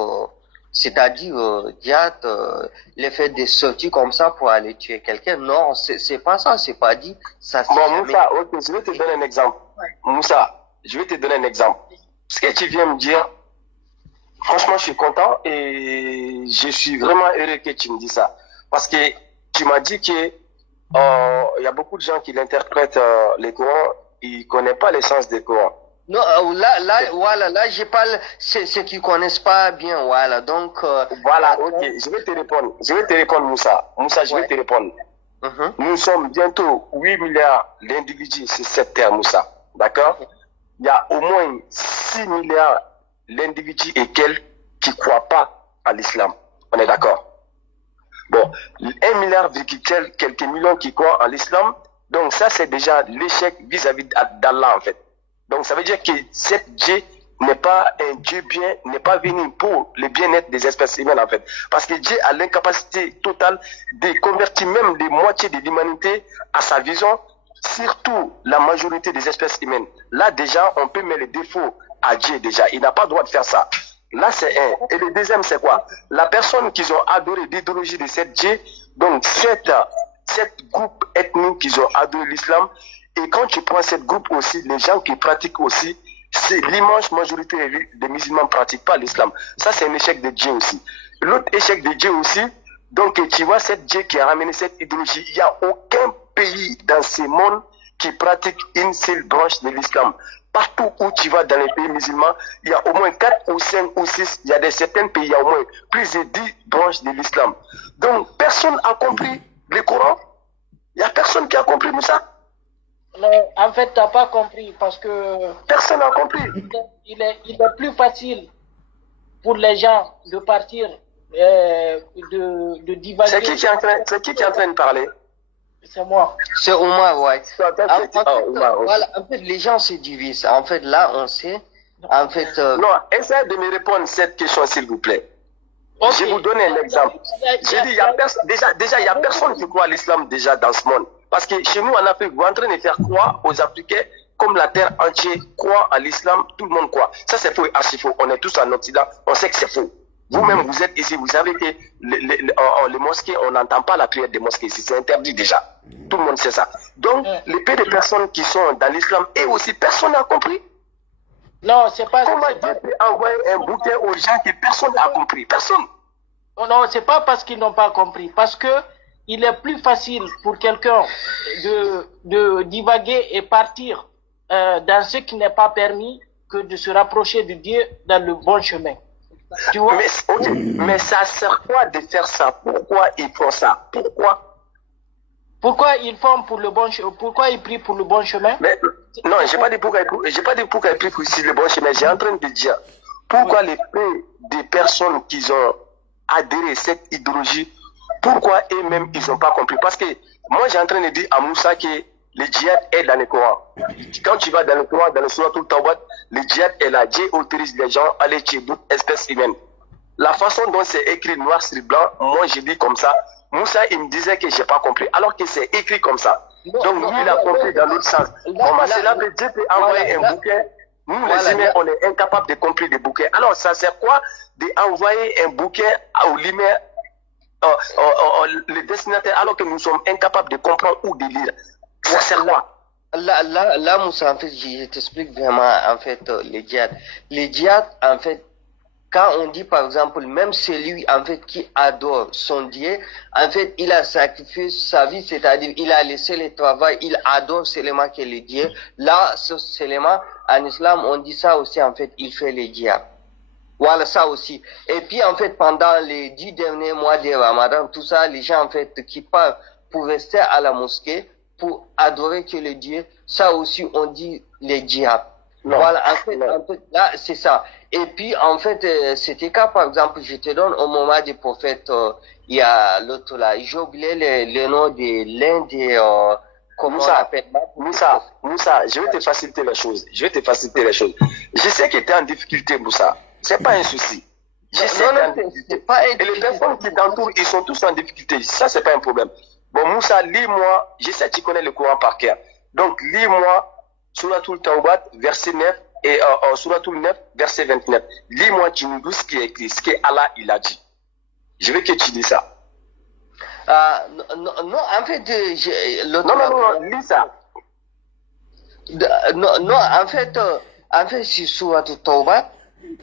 c'est-à-dire, le fait de sortir comme ça pour aller tuer quelqu'un, non, c'est pas ça, c'est pas dit. Ça, bon, Moussa, ok, je vais te donner un exemple. Moussa, je vais te donner un exemple. Ce que tu viens me dire, franchement, je suis content et je suis vraiment heureux que tu me dis ça. Parce que tu m'as dit que il y a beaucoup de gens qui l'interprètent les Corans, ils connaissent pas l'essence des Corans. Non, là, je parle, ceux qui connaissent pas bien, voilà, donc. Voilà, ok, je vais te répondre, Moussa. Moussa, je vais te répondre. Nous sommes bientôt 8 milliards d'individus sur cette terre, Moussa. D'accord? Il y a au moins 6 milliards d'individus et quelques qui croient pas à l'islam. On est d'accord? Bon, 1 milliard quelques millions qui croient en l'islam. Donc ça, c'est déjà l'échec vis-à-vis d'Allah, en fait. Donc ça veut dire que cet Dieu n'est pas un Dieu bien, n'est pas venu pour le bien-être des espèces humaines, en fait. Parce que Dieu a l'incapacité totale de convertir même les moitiés de l'humanité à sa vision, surtout la majorité des espèces humaines. Là, déjà, on peut mettre les défauts à Dieu, déjà. Il n'a pas le droit de faire ça. Là, c'est un. Et le deuxième, c'est quoi? La personne qu'ils ont adoré l'idéologie de cette Dieu, donc cette groupe ethnique qu'ils ont adoré l'islam, et quand tu prends cette groupe aussi, les gens qui pratiquent aussi, c'est l'immense majorité des musulmans ne pratiquent pas l'islam. Ça, c'est un échec de Dieu aussi. L'autre échec de Dieu aussi, donc tu vois cette Dieu qui a ramené cette idéologie, il n'y a aucun pays dans ce monde qui pratique une seule branche de l'islam. Partout où tu vas dans les pays musulmans, il y a au moins 4 ou 5 ou 6, il y a des certains pays, il y a au moins plus de 10 branches de l'islam. Donc, personne n'a compris le Coran. Il n'y a personne qui a compris Moussa. Non, en fait, tu n'as pas compris parce que... Personne n'a compris. Il est plus facile pour les gens de partir, de divaguer. C'est qui qui est en train de parler? C'est moi. C'est Omar, ouais. Omar. Voilà, en fait, les gens se divisent. En fait, là, on sait. En fait. Non, essayez de me répondre cette question, s'il vous plaît. Okay. Je vais vous donner un exemple. J'ai dit, il y a personne qui croit à l'islam déjà dans ce monde. Parce que chez nous, en Afrique, vous êtes en train de faire croire aux Africains, comme la terre entière croit à l'islam, tout le monde croit. Ça, c'est faux et archi faux. On est tous en Occident, on sait que c'est faux. Vous-même, vous êtes ici, vous savez que les mosquées, on n'entend pas la prière des mosquées ici, c'est interdit déjà. Tout le monde sait ça. Donc, les peu de personnes qui sont dans l'islam, et aussi, personne n'a compris. Non, c'est pas... Comment Dieu peut envoyer un bouquin aux gens que personne n'a compris? Personne. Non, c'est pas parce qu'ils n'ont pas compris. Parce que il est plus facile pour quelqu'un de divaguer et partir dans ce qui n'est pas permis que de se rapprocher de Dieu dans le bon chemin. Tu vois? Mais ça sert quoi de faire ça? Pourquoi ils font ça? Pourquoi ils font pour le bon chemin? Pourquoi ils prient pour le bon chemin? Mais, non, j'ai pas dit pourquoi ils prient pour le bon chemin. J'ai en train de dire pourquoi les peu des personnes qui ont adhéré à cette idéologie, pourquoi eux-mêmes ils n'ont pas compris? Parce que moi j'ai en train de dire à Moussa que le djihad est dans le Coran. Quand tu vas dans le Coran, dans le Surah Al-Tawbat, le djihad est là. Dieu autorise les gens à aller tuer d'autres espèces humaines. La façon dont c'est écrit noir sur blanc, moi j'ai dit comme ça. Moussa il me disait que j'ai pas compris, alors que c'est écrit comme ça. Donc lui il a compris dans l'autre sens. Comment cela veut dire Dieu peut envoyer un bouquin? Nous les humains on est incapables de comprendre des bouquins. Alors ça sert quoi d'envoyer un bouquin aux lumières, le destinataire, alors que nous sommes incapables de comprendre ou de lire? Ça sert quoi? Là, Moussa, en fait, je t'explique vraiment, en fait, les djihad. Les djihad, en fait, quand on dit, par exemple, même celui, en fait, qui adore son Dieu, en fait, il a sacrifié sa vie, c'est-à-dire, il a laissé le travail, il adore seulement que le Dieu. Là, ce seulement, en islam, on dit ça aussi, en fait, il fait les djihad. Voilà, ça aussi. Et puis, en fait, pendant les 10 derniers mois de Ramadan, tout ça, les gens, en fait, qui partent pour rester à la mosquée, pour adorer que le Dieu, ça aussi, on dit les djihad. Voilà, en fait, là, c'est ça. Et puis, en fait, c'était cas, par exemple, je te donne au moment des prophètes, il y a l'autre là, j'ai oublié le nom de l'un des, comment on appelle Moussa, je vais te faciliter les choses. Je sais que tu es en difficulté, Moussa. C'est pas un souci. C'est pas Et les personnes qui t'entourent, ils sont tous en difficulté. Ça, c'est pas un problème. Bon, Moussa, lis-moi, je sais que tu connais le Coran par cœur. Donc, lis-moi Suratul Tawbat, verset 9, et Suratul 9, verset 29. Lis-moi, tu nous dis ce qui est écrit, ce que Allah, il a dit. Je veux que tu dis ça. Non, en fait, Non, lis ça. Non, en fait, sur Suratul Tawbat,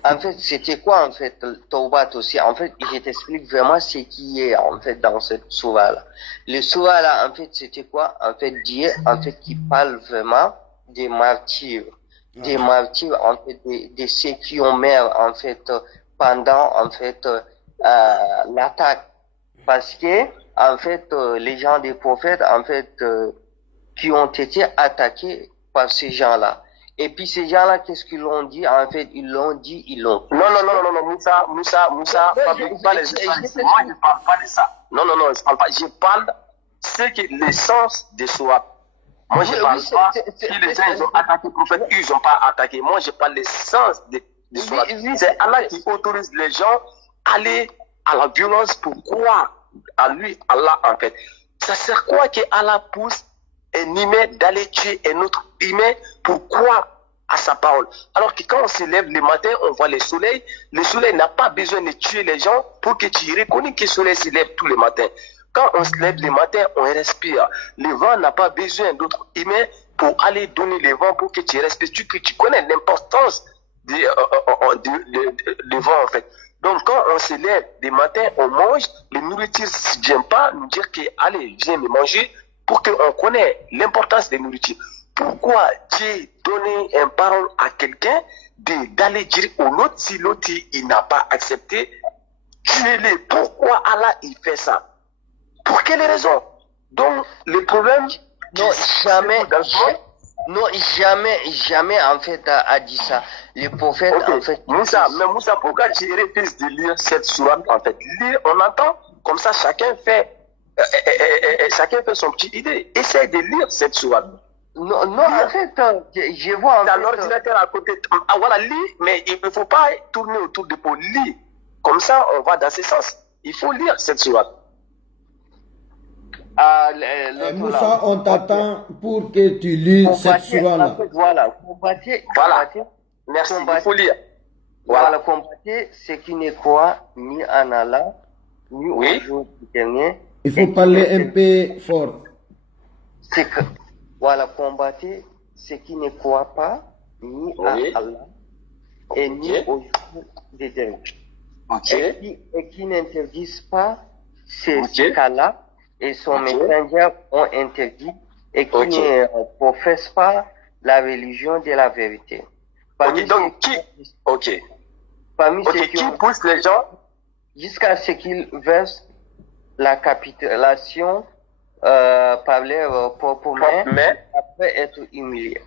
en fait, c'était quoi, en fait, Tawbat aussi? En fait, je t'explique vraiment ce qui est, en fait, dans cette sourate-là. Le sourate-là, en fait, c'était quoi? En fait, Dieu, en fait, qui parle vraiment des martyrs. Des martyrs, en fait, de ceux qui ont meurt, en fait, pendant, en fait, l'attaque. Parce que, en fait, les gens des prophètes, en fait, qui ont été attaqués par ces gens-là. Et puis ces gens-là, qu'est-ce qu'ils l'ont dit? En fait, ils l'ont dit, ils l'ont. Non, Moussa, fabrique pas les esprits. Moi, je parle pas de ça. Non, je parle pas. Je parle c'est que l'essence des sourates. Moi, je parle pas si les gens ils ont attaqué le prophète, ils ont pas attaqué. Moi, je parle l'essence des sourates. C'est Allah qui autorise les gens à aller à la violence pour croire à lui, Allah, en fait. Ça sert quoi que Allah pousse un humain d'aller tuer un autre humain pour croire à sa parole. Alors que quand on se lève le matin, on voit le soleil n'a pas besoin de tuer les gens pour que tu reconnais que le soleil se lève tous les matins. Quand on se lève le matin, on respire. Le vent n'a pas besoin d'autres humains pour aller donner le vent pour que tu respires. Tu connais l'importance du vent, en fait. Donc, quand on se lève le matin, on mange, les nourritures ne viennent pas nous dire que, allez, viens me manger, pour qu'on connaisse l'importance des nourritures. Pourquoi Dieu donne une parole à quelqu'un d'aller dire au l'autre, si l'autre il n'a pas accepté, tuez-le. Pourquoi Allah il fait ça? Pour quelle raison? Donc le problème, jamais en fait a dit ça. Le prophète en fait. Moussa, pourquoi tu refuses de lire cette sourate en fait? Lire, on entend, comme ça chacun fait son petite idée. Essaye de lire cette sourate. Non, en fait, je vois. Dans l'ordinateur à côté. Ah voilà, lis, mais il ne faut pas tourner autour de pour lire. Comme ça, on va dans ce sens. Il faut lire cette sourate. Moussa, on t'attend pour que tu lises cette sourate-là. Voilà. Merci, il faut lire. Voilà, combattre ce qui ne croit ni en Allah, ni au jour du dernier. Il faut parler un peu fort. Voilà, combattre ce qui ne croit pas ni à Allah et ni au jour du dernier. Et qui n'interdisent pas ce qu'Allah et son messager ont interdit et qui ne professent pas la religion de la vérité. Donc, qui pousse les gens jusqu'à ce qu'ils versent la capitulation par leur propre main après être humiliés.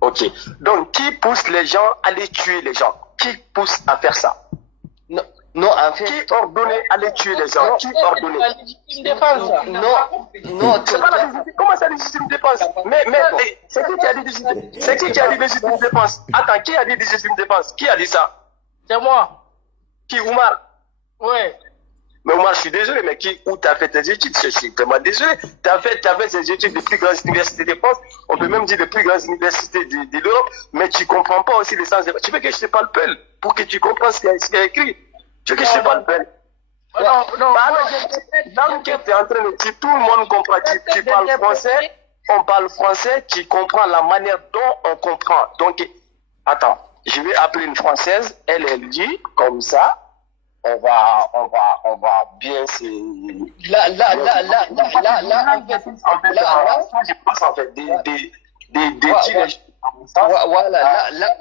Ok. Donc, qui pousse les gens à les tuer les gens? Qui pousse à faire ça? Non, en fait. Qui ordonne à les tuer les gens? Qui ordonne? La légitime défense. Non, c'est pas la légitime. Comment ça, légitime défense? Mais c'est qui a dit légitime défense? Attends, qui a dit légitime défense? Qui a dit ça? C'est moi. Qui, Oumar? Ouais. Mais Oumar, je suis désolé, mais où t'as fait tes études? Je suis vraiment désolé. T'as fait ces études des plus grandes universités de France, on peut même dire des plus grandes universités de l'Europe, mais tu comprends pas aussi le sens de... Tu veux que je te parle peul pour que tu comprennes ce qu'il y a écrit? Tu veux que je te parle peul? Non. Dans lequel tu es en train de dire, tout le monde comprend. Tu parles français, on parle français, tu comprends la manière dont on comprend. Donc, attends, je vais appeler une Française, elle dit comme ça, on va bien se... Là, en fait, je pense en fait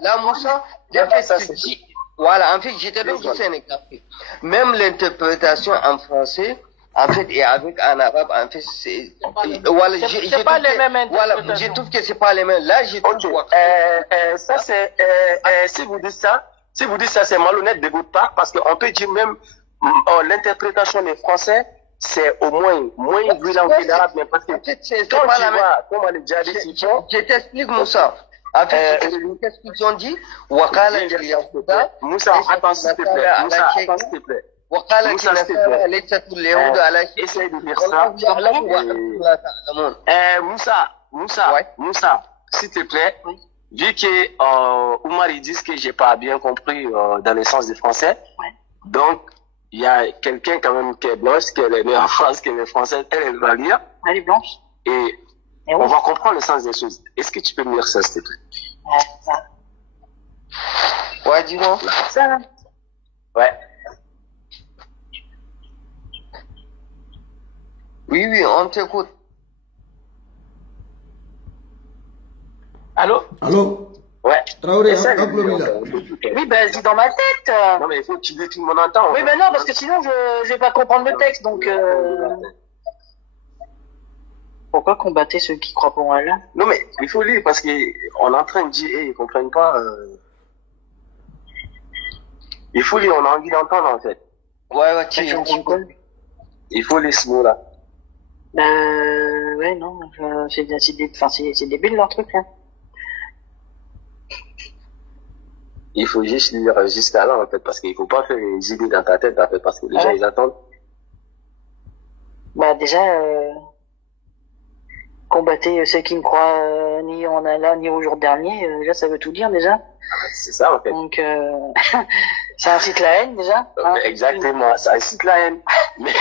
là, Moussa, en fait, voilà, en fait, je te donne juste un exemple. Même l'interprétation en français, en fait, et avec en arabe, en fait, c'est... Voilà, c'est pas les mêmes voilà, interprétations. je trouve que c'est pas les mêmes. Là, je trouve... ça c'est... si vous dites ça, c'est malhonnête de votre part, parce qu'on peut dire même l'interprétation des Français, c'est au moins violent que l'arabe, mais parce que c'est quand pas tu la même. vois comment les djihadistes ils font, Je t'explique, Moussa. En fait, qu'est-ce qu'ils ont dit? Wakala Moussa, attends s'il te plaît. Moussa, attends s'il te plaît. وقال Moussa, s'il te plaît. اليهود على شيء Essaye de dire ça. Moussa, s'il te plaît, vu que Oumar ils disent que j'ai pas bien compris dans le sens du français, donc il y a quelqu'un quand même qui est blanche, qui est née en France, qui est française, elle va lire. Elle est blanche. Et on va comprendre le sens des choses. Est-ce que tu peux me lire ça, s'il te plaît? Ouais, dis-moi. Ça. Ouais. Oui, on t'écoute. Allô? Allô? Ouais. Traoré, C'est ça, hop, le là. Oui, ben c'est dans ma tête. Non, mais il faut que tu dis tout le monde entend. Oui, ben non, parce que sinon je vais pas comprendre le texte, donc... Pourquoi combattez ceux qui croient pas en Allah? Non, mais il faut lire parce qu'on est en train de dire, hey, ils comprennent pas. Il faut lire, on a envie d'entendre en fait. Ouais, Il faut lire ce mot-là. Ouais, non, c'est débile leur truc, là. Il faut juste lire jusqu'à là en fait, parce qu'il faut pas faire les idées dans ta tête en fait, parce que les gens ils attendent. Bah déjà, combattez ceux qui ne croient ni en Allah ni au jour dernier, déjà ça veut tout dire déjà. C'est ça en fait. Donc ça incite la haine déjà. Hein. Exactement, ça incite la haine. Mais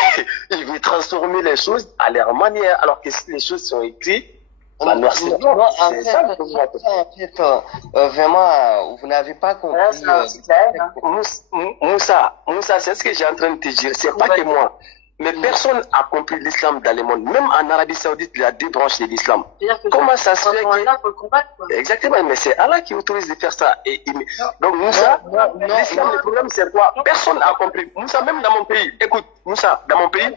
il veut transformer les choses à leur manière, alors que si les choses sont écrites, la noirceur, c'est ça le problème. En fait, vraiment, vous n'avez pas compris. Moussa, c'est ce que j'ai en train de te dire. C'est pas que moi. Mais personne n'a compris l'islam dans le monde. Même en Arabie Saoudite, il y a deux branches de l'islam. Comment ça se fait que... Exactement, mais c'est Allah qui autorise de faire ça. Donc Moussa, l'islam, le problème c'est quoi? Personne n'a compris. Moussa, même dans mon pays, écoute, Moussa, dans mon pays,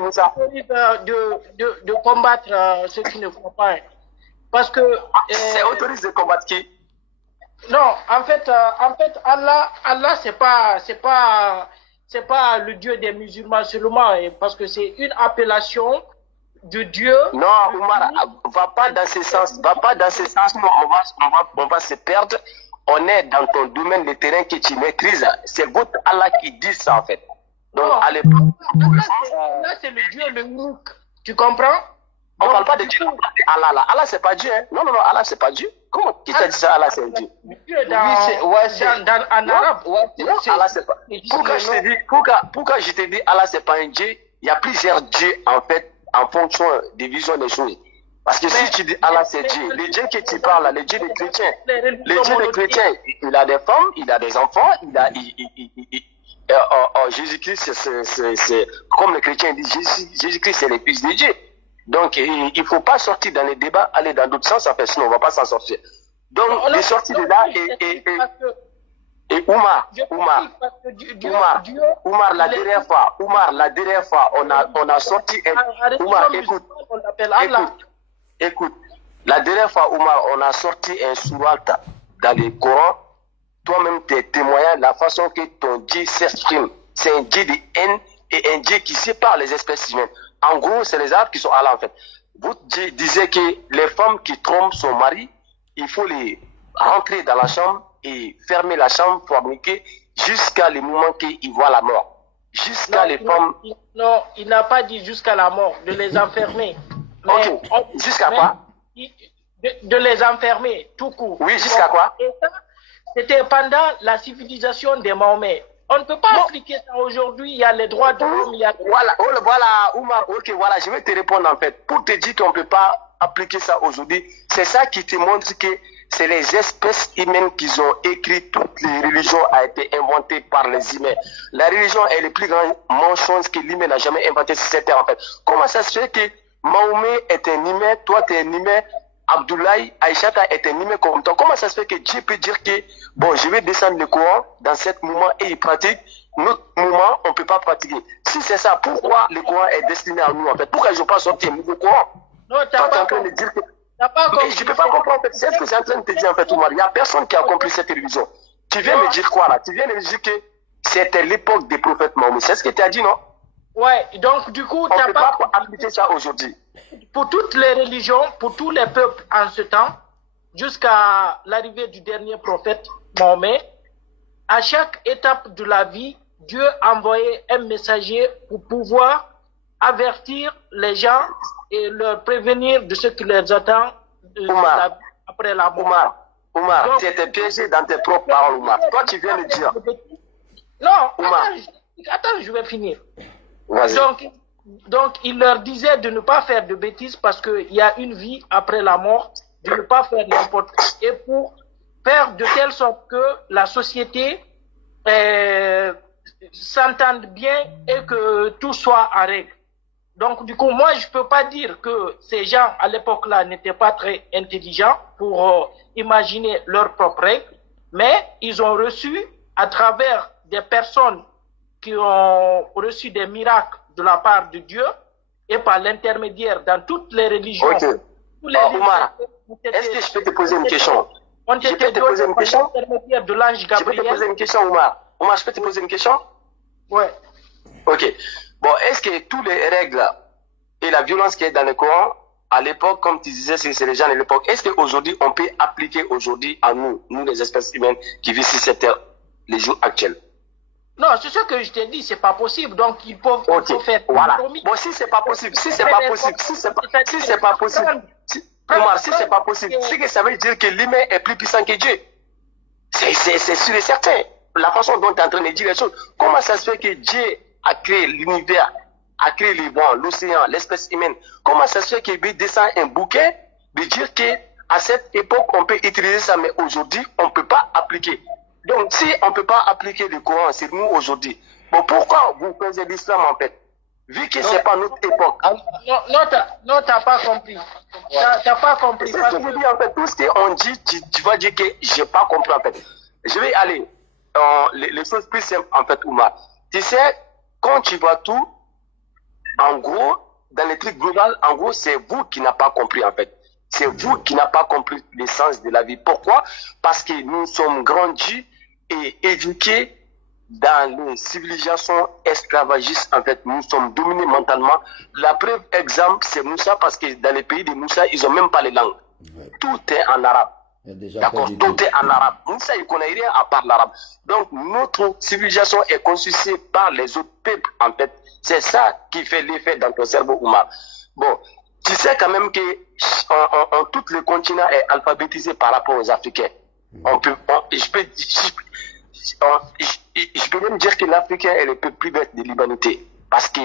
Moussa. De combattre ceux qui ne croient pas. Parce que... c'est autorisé de combattre qui? Non, en fait, Allah, c'est pas le Dieu des musulmans seulement, parce que c'est une appellation de Dieu. Non, Oumar, va pas dans ce sens. Non, on va se perdre. On est dans ton domaine de terrain que tu maîtrises. C'est votre Allah qui dit ça, en fait. Donc, allez. Allah, c'est le Dieu, le Mouk. Tu comprends? On ne parle pas de Dieu. Allah, là. Allah, c'est pas Dieu. Hein. Non, Allah, c'est pas Dieu. Comment? Qui t'a dit ça, Allah, c'est un Dieu? Dieu en arabe. Allah, c'est pas. Pourquoi je te dis Allah, c'est pas un Dieu? Il y a plusieurs dieux, en fait, en fonction des visions des choses. Parce que si tu dis Allah, c'est Dieu, le Dieu que tu parles, le Dieu des chrétiens, il a des femmes, il a des enfants, Jésus-Christ, c'est comme les chrétiens disent, Jésus-Christ, c'est le fils de Dieu. Donc, il ne faut pas sortir dans les débats, aller dans d'autres sens, en fait, sinon on ne va pas s'en sortir. Donc, les sorties de là et Oumar, la dernière fois, on a sorti Oumar, écoute, la dernière fois, Oumar, on a sorti un sourate dans le Coran. Toi-même, tu es témoignant de la façon que ton Dieu s'exprime. C'est un Dieu de haine et un Dieu qui sépare les espèces humaines. En gros, c'est les Arabes qui sont Allah en fait. Votre Dieu disait que les femmes qui trompent son mari, il faut les rentrer dans la chambre et fermer la chambre, forniquer, jusqu'à le moment qu'ils voient la mort. Les femmes... Non, il n'a pas dit jusqu'à la mort, de les enfermer. Ok, jusqu'à quoi? De les enfermer, tout court. Oui, jusqu'à quoi? Et ça, c'était pendant la civilisation des Mahomet. On ne peut pas appliquer ça aujourd'hui. Il y a les droits de l'homme, il y a... Voilà, Oumar, ok, voilà, je vais te répondre en fait. Pour te dire qu'on ne peut pas appliquer ça aujourd'hui, c'est ça qui te montre que c'est les espèces humaines qui ont écrit toutes les religions a été inventées par les humains. La religion est le plus grand mensonge que l'humain n'a jamais inventé sur cette terre en fait. Comment ça se fait que Mahomet est un humain, toi tu es un humain, Abdoulaye, Aïchata est un humain comme toi. Comment ça se fait que Dieu peut dire que, bon, je vais descendre le Coran dans cet moment et il pratique, notre moment, on ne peut pas pratiquer. Si c'est ça, pourquoi le Coran est destiné à nous en fait? Pourquoi je ne peux pas sortir un nouveau Coran? Non, Toi, tu es en train de dire que... Mais je ne peux pas comprendre en fait. C'est ce que j'ai en train de te dire en fait, Oumar. Il n'y a personne qui a compris cette religion. Tu viens me dire quoi là? Tu viens me dire que c'était l'époque des prophètes Mahomet. C'est ce que tu as dit, non? Ouais, donc du coup, on ne peut pas appliquer ça aujourd'hui. Pour toutes les religions, pour tous les peuples en ce temps, jusqu'à l'arrivée du dernier prophète Mahomet, à chaque étape de la vie, Dieu envoyait un messager pour pouvoir avertir les gens et leur prévenir de ce qui les attend après la mort. Oumar, tu étais piégé dans tes propres paroles, Oumar. Toi, tu viens de dire. Non, attends, je vais finir. Donc, il leur disait de ne pas faire de bêtises parce qu'il y a une vie après la mort, de ne pas faire n'importe quoi. Et pour faire de telle sorte que la société s'entende bien et que tout soit en règle. Donc, du coup, moi, je ne peux pas dire que ces gens, à l'époque-là, n'étaient pas très intelligents pour imaginer leurs propres règles, mais ils ont reçu, à travers des personnes qui ont reçu des miracles de la part de Dieu, et par l'intermédiaire dans toutes les religions. Ok. Oumar, est-ce que je peux te poser une question? Je peux te poser une question? De l'ange Gabriel. Je peux te poser une question, Oumar? Oumar, je peux te poser une question? Ouais. Ok. Bon, est-ce que toutes les règles et la violence qui est dans le Coran, à l'époque, comme tu disais, c'est les gens de l'époque, est-ce qu'aujourd'hui, on peut appliquer aujourd'hui à nous les espèces humaines qui vivent sur cette terre, les jours actuels? Non, c'est ce que je t'ai dit, c'est pas possible. Donc, il faut faire. Voilà. Bon, si c'est pas possible, si c'est pas possible, si c'est pas possible, Oumar, si c'est pas possible, c'est que ça veut dire que l'humain est plus puissant que Dieu. C'est sûr et certain. La façon dont tu es en train de dire les choses. Comment ça se fait que Dieu a créé l'univers, a créé les vents, l'océan, l'espèce humaine? Comment ça se fait qu'il descend un bouquet de dire que à cette époque on peut utiliser ça, mais aujourd'hui on ne peut pas appliquer? Donc si on ne peut pas appliquer le Coran, c'est nous aujourd'hui. Bon, pourquoi vous faisiez l'islam en fait? Vu que ce n'est pas notre époque. Non, t'as pas compris. T'as pas compris. C'est ce que je dis en fait. Tout ce qu'on dit, tu vas dire que je n'ai pas compris en fait. Je vais aller les choses plus simples en fait, Oumar. Tu sais, quand tu vois tout, en gros, dans les trucs globaux, en gros, c'est vous qui n'avez pas compris en fait. C'est vous qui n'avez pas compris l'essence de la vie. Pourquoi? Parce que nous sommes grandis et éduqués dans les civilisations esclavagistes. En fait, nous sommes dominés mentalement. La preuve exemple, c'est Moussa, parce que dans les pays de Moussa, ils n'ont même pas les langues. Ouais. Tout est en arabe. D'accord, tout est en arabe. Moussa, il ne connaît rien à part l'arabe. Donc, notre civilisation est constituée par les autres peuples, en fait. C'est ça qui fait l'effet dans ton cerveau, Oumar. Bon, tu sais quand même que tout le continent est alphabétisé par rapport aux Africains. Je peux même dire que l'Africain est le peuple plus bête de l'humanité. Parce que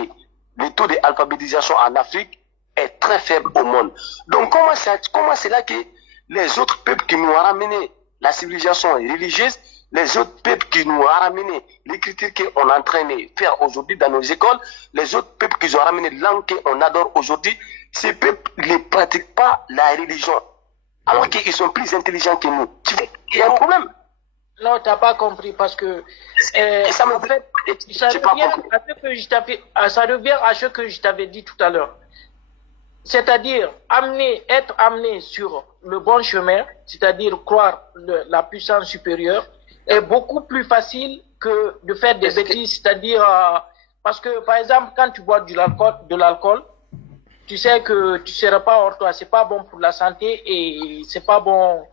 le taux d'alphabétisation en Afrique est très faible au monde. Donc, comment c'est là que les autres peuples qui nous ont ramené la civilisation religieuse, les autres peuples qui nous ont ramené l'écriture qu'on est en train de faire aujourd'hui dans nos écoles, les autres peuples qui nous ont ramené la langue qu'on adore aujourd'hui, ces peuples ne pratiquent pas la religion. Alors qu'ils sont plus intelligents que nous. Il y a un problème. Non, tu n'as pas compris parce que ça revient à ce que je t'avais dit tout à l'heure. C'est-à-dire être amené sur le bon chemin, c'est-à-dire croire la puissance supérieure, est beaucoup plus facile que de faire des bêtises. C'est-à-dire, parce que par exemple, quand tu bois de l'alcool, tu sais que tu ne seras pas hors toi, c'est pas bon pour la santé et c'est pas bon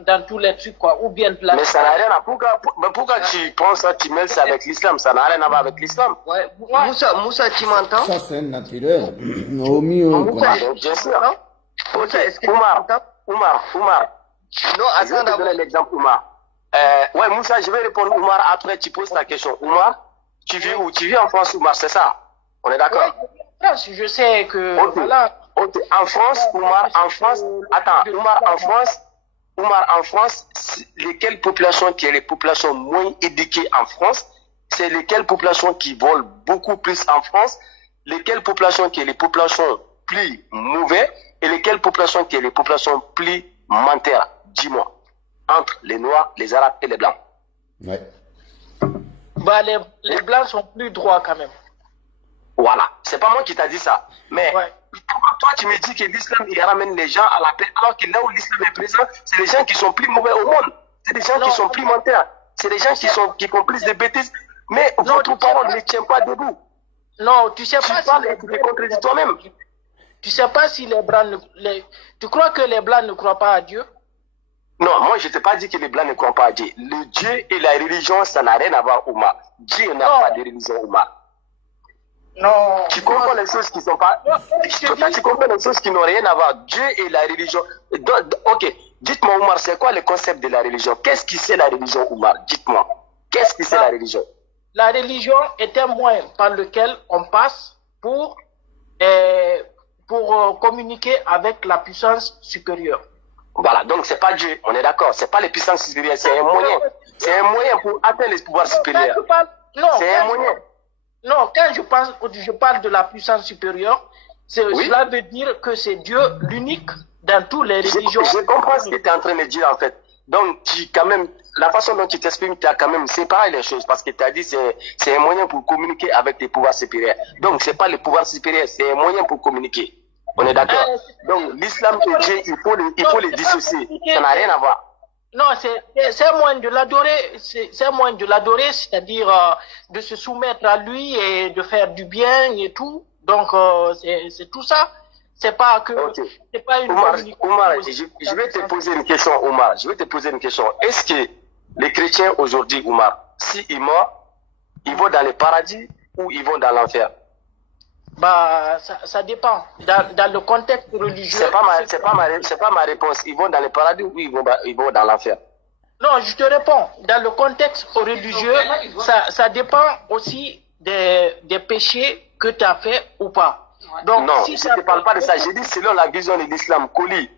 dans tous les trucs, quoi. Ou bien mais ça n'a rien à pourquoi tu prends ça, tu mêles ça avec l'islam? Ça n'a rien à voir avec l'islam. Ouais. Moussa, tu m'entends? Ça, c'est naturel. Au mieux, Moussa, bien sûr. Moussa, est-ce que Oumar. Non, je vais te donner l'exemple, Oumar. Ouais, Moussa, je vais répondre, Oumar, après tu poses ta question. Oumar, tu vis où? Tu vis en France, Oumar, c'est ça? On est d'accord? Oui, je sais que, Ok. voilà. Ok. En France, Oumar, en France, attends, Oumar, en France, lesquelles populations qui est les populations moins éduquées en France, c'est lesquelles populations qui volent beaucoup plus en France, lesquelles populations qui est les populations plus mauvaises et lesquelles populations qui est les populations plus mentales. Dis-moi, entre les Noirs, les Arabes et les Blancs. Ouais. Bah, les Blancs sont plus droits quand même. Voilà, c'est pas moi qui t'a dit ça. Mais Ouais. toi, tu me dis que l'islam, il ramène les gens à la paix, alors que là où l'islam est présent, c'est les gens qui sont plus mauvais au monde. C'est des gens qui sont plus mentaux. C'est des gens qui font plus de bêtises. Mais votre parole ne tient pas debout. Non, tu sais pas Tu parles et tu te contredis toi-même. Tu sais pas si les Blancs tu crois que les Blancs ne croient pas à Dieu? Non, moi je t'ai pas dit que les Blancs ne croient pas à Dieu. Le Dieu et la religion, ça n'a rien à voir, Oumar. Dieu n'a pas de religion, Oumar. Non. Tu comprends les choses qui sont pas. Tu comprends les choses qui n'ont rien à voir. Dieu et la religion. Ok, dites-moi, Oumar, c'est quoi le concept de la religion? Qu'est-ce qui c'est la religion, Oumar? Dites-moi. Qu'est-ce qui c'est la religion? La religion est un moyen par lequel on passe pour communiquer avec la puissance supérieure. Voilà, donc c'est pas Dieu, on est d'accord. C'est pas les puissances supérieures, c'est un moyen. C'est un moyen pour atteindre les pouvoirs supérieurs. C'est un moyen. Non, quand je parle de la puissance supérieure, cela veut dire que c'est Dieu l'unique dans toutes les religions. Je comprends ce que tu es en train de dire en fait. Donc, quand même, la façon dont tu t'exprimes, tu as quand même séparé les choses parce que tu as dit c'est un moyen pour communiquer avec les pouvoirs supérieurs. Donc, c'est pas les pouvoirs supérieurs, c'est un moyen pour communiquer. On est d'accord? Donc, l'islam et Dieu, il faut les dissocier. Ça n'a rien à voir. Non, c'est un moyen de l'adorer, c'est un moyen de l'adorer, c'est-à-dire de se soumettre à lui et de faire du bien et tout. Donc, c'est tout ça. C'est pas que, c'est pas une Oumar, je vais te poser une question, Oumar. Je vais te poser une question. Est-ce que les chrétiens aujourd'hui, Oumar, s'ils meurent, ils vont dans le paradis ou ils vont dans l'enfer? Bah, ça dépend. Dans le contexte religieux. C'est pas ma réponse. Ils vont dans le paradis ou ils vont dans l'enfer? Non, je te réponds. Dans le contexte religieux, ça dépend aussi des péchés que tu as fait ou pas. Donc, non, si je ne parle pas de ça. J'ai dit selon la vision de l'islam, Koli,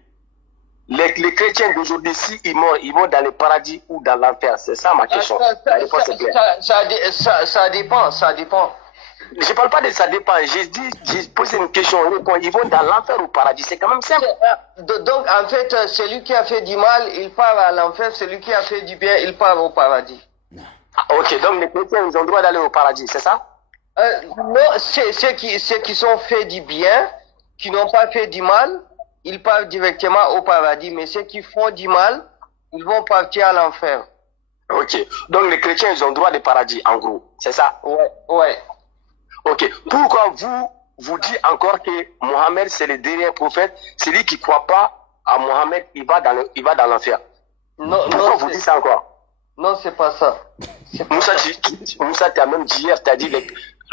les chrétiens d'aujourd'hui, s'ils meurent, ils vont dans le paradis ou dans l'enfer. C'est ça ma question. La réponse est claire. Ça dépend. Je ne parle pas de ça dépend. J'ai posé une question. Ils vont dans l'enfer ou au paradis. C'est quand même simple. Donc, en fait, celui qui a fait du mal, il part à l'enfer. Celui qui a fait du bien, il part au paradis. Ah, ok, donc les chrétiens, ils ont le droit d'aller au paradis, c'est ça? Non, ceux qui sont fait du bien, qui n'ont pas fait du mal, ils partent directement au paradis. Mais ceux qui font du mal, ils vont partir à l'enfer. Ok, donc les chrétiens, ils ont le droit de paradis, en gros, c'est ça? Ouais. Ok, pourquoi vous dites encore que Mohamed c'est le dernier prophète, celui qui ne croit pas à Mohamed, il va dans l'enfer? Pourquoi vous dites ça encore? Non, c'est pas ça. Moussa, tu as même dit hier, tu as dit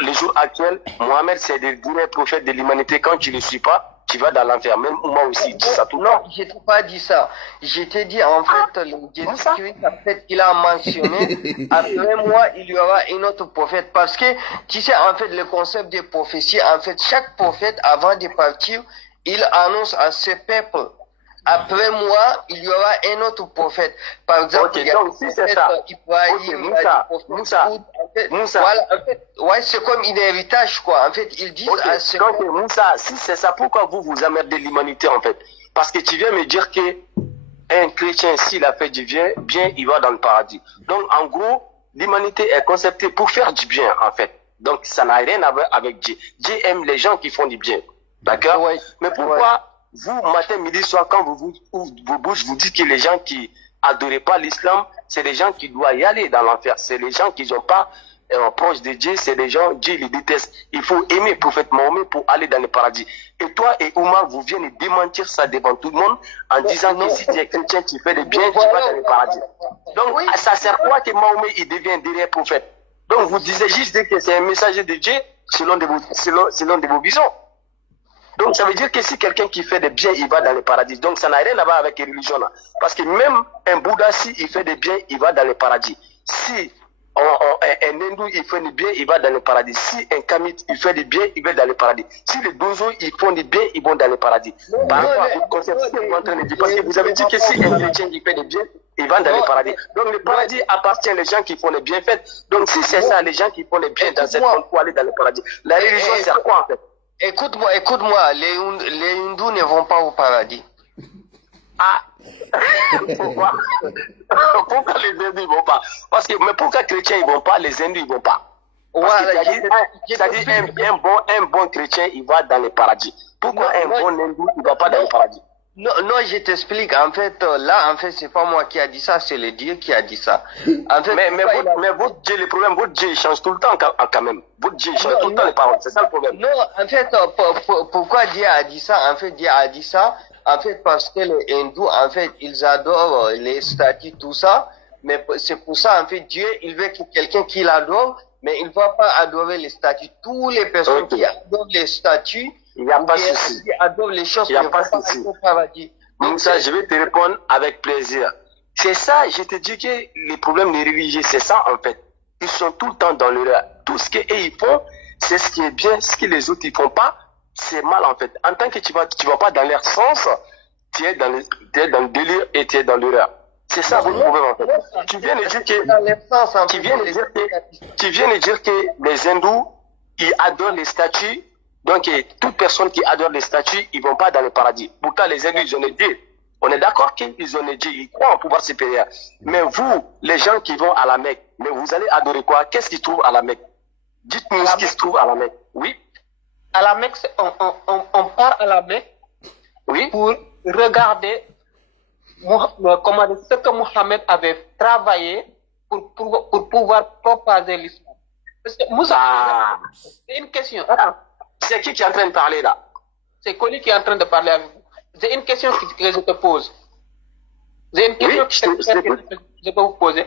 les jours actuels, Mohamed c'est le dernier prophète de l'humanité, quand tu ne le suis pas, tu vas dans l'enfer. Même moi aussi, dit ça tout le temps. Non, je t'ai pas dit ça. Je t'ai dit, en fait, le Jésus-Christ, en fait, il a mentionné, après moi, il y aura un autre prophète. Parce que, tu sais, en fait, le concept de prophétie, en fait, chaque prophète, avant de partir, il annonce à ce peuple, après moi, il y aura un autre prophète. Par exemple, il y a donc, si c'est ça. Ibrahim, Moussa. Voilà, en fait, ouais, c'est comme un héritage, quoi. En fait, ils disent à ce donc, Moussa, si c'est ça, pourquoi vous emmerdez l'humanité, en fait? Parce que tu viens me dire que un chrétien, s'il a fait du bien, il va dans le paradis. Donc, en gros, l'humanité est conceptée pour faire du bien, en fait. Donc, ça n'a rien à voir avec Dieu. Dieu aime les gens qui font du bien. D'accord? Ouais. Mais pourquoi vous, matin, midi, soir, quand vous ouvrez vos bouches, vous dites que les gens qui adoraient pas l'islam, c'est les gens qui doivent y aller dans l'enfer. C'est les gens qui ne sont pas proches de Dieu, c'est les gens, Dieu les déteste. Il faut aimer le prophète Mahomet pour aller dans le paradis. Et toi et Oumar, vous venez démentir ça devant tout le monde en disant que si tu es chrétien, tu fais le bien, tu vas dans le paradis. Donc, ça sert quoi que Mahomet il devient dernier prophète? Donc, vous disiez juste que c'est un messager de Dieu selon de vos visions. Donc, ça veut dire que si quelqu'un qui fait des biens, il va dans le paradis. Donc, ça n'a rien à voir avec les religions. Là. Parce que même un Bouddha, s'il fait des biens, il va dans le paradis. Si un hindou, il fait des biens, il va dans le paradis. Si un kamit, il fait des biens, il va dans le paradis. Si les dozos, ils font des biens, ils vont dans le paradis. Par rapport à votre concept, c'est ce que vous êtes en train de dire. Parce que vous avez dit que si un chrétien, il fait des biens, il va dans le paradis. Donc, le paradis appartient aux gens qui font les bienfaits. Donc, si c'est ça, les gens qui font les biens dans cette monde pour aller dans le paradis. La religion, c'est quoi, en fait? Écoute-moi, les hindous ne vont pas au paradis. Ah, pourquoi les hindous ils vont pas? Parce que, mais pourquoi les chrétiens ils vont pas, les hindous ils vont pas? C'est-à-dire un bon chrétien il va dans le paradis. Pourquoi un bon hindou il va pas dans le paradis? Non, je t'explique. En fait, là, c'est pas moi qui a dit ça, c'est le Dieu qui a dit ça. En fait, mais votre Dieu, le problème, votre Dieu, il change tout le temps quand même. Votre Dieu, il change tout le temps les paroles. C'est ça le problème. Non, en fait, pourquoi Dieu a dit ça? En fait, Dieu a dit ça, en fait, parce que les hindous, en fait, ils adorent les statues, tout ça. Mais c'est pour ça, en fait, Dieu, il veut que quelqu'un qui l'adore, mais il ne va pas adorer les statues. Toutes les personnes qui adorent les statues, il n'y a pas de souci. Qui adorent les choses, il n'y a pas de souci. Donc ça, je vais te répondre avec plaisir. C'est ça, je te dis que les problèmes des religieux, c'est ça en fait. Ils sont tout le temps dans l'erreur. Tout ce qu'eux ils font, c'est ce qui est bien. Ce que les autres ils font pas, c'est mal en fait. En tant que tu vas pas dans leur sens, tu es dans le délire et tu es dans l'erreur. C'est ça votre problème en fait. Tu viens de dire que les hindous, ils adorent les statues. Donc, toute personne qui adore les statues, ils vont pas dans le paradis. Pourtant, les hindous, ils ont des dieux. On est d'accord qu'ils ont des dieux, ils croient en pouvoir supérieur. Mais vous, les gens qui vont à la Mecque, mais vous allez adorer quoi? Qu'est-ce qu'ils trouvent à la Mecque? Dites-nous ce qui se trouve à la Mecque. Oui. À la Mecque, on part à la Mecque pour regarder ce que Mohammed avait travaillé pour pouvoir propager l'islam. Parce que Moussa, c'est une question. Attends. C'est qui est en train de parler là? C'est Koli qui est en train de parler avec vous. J'ai une question que je te pose. J'ai une question que je peux vous poser.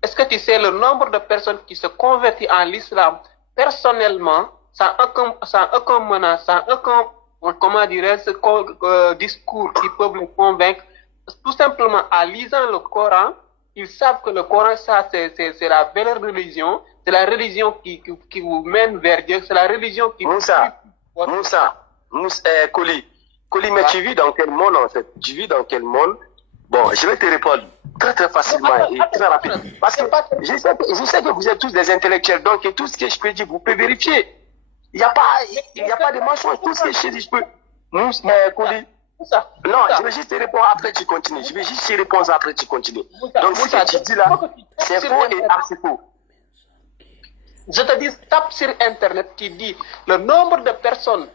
Est-ce que tu sais le nombre de personnes qui se convertissent en l'islam personnellement, sans aucun menace, sans aucun, discours qui peuvent les convaincre, tout simplement en lisant le Coran, ils savent que le Coran, ça, c'est la belle religion. C'est la religion qui vous mène vers Dieu. C'est la religion qui... Moussa, Koli, mais tu vis dans quel monde en fait? Tu vis dans quel monde? Bon, je vais te répondre très très facilement et très rapide. Parce que je sais que vous êtes tous des intellectuels, donc tout ce que je peux dire, vous pouvez vérifier. Il n'y a pas de mensonge. Tout ce que je dis, je peux... Koli. Non, je vais juste te répondre après tu continues. Je vais juste te répondre après tu continues. Donc ce que tu dis là, c'est faux et archi faux. Je te dis, tape sur Internet qui dit le nombre de personnes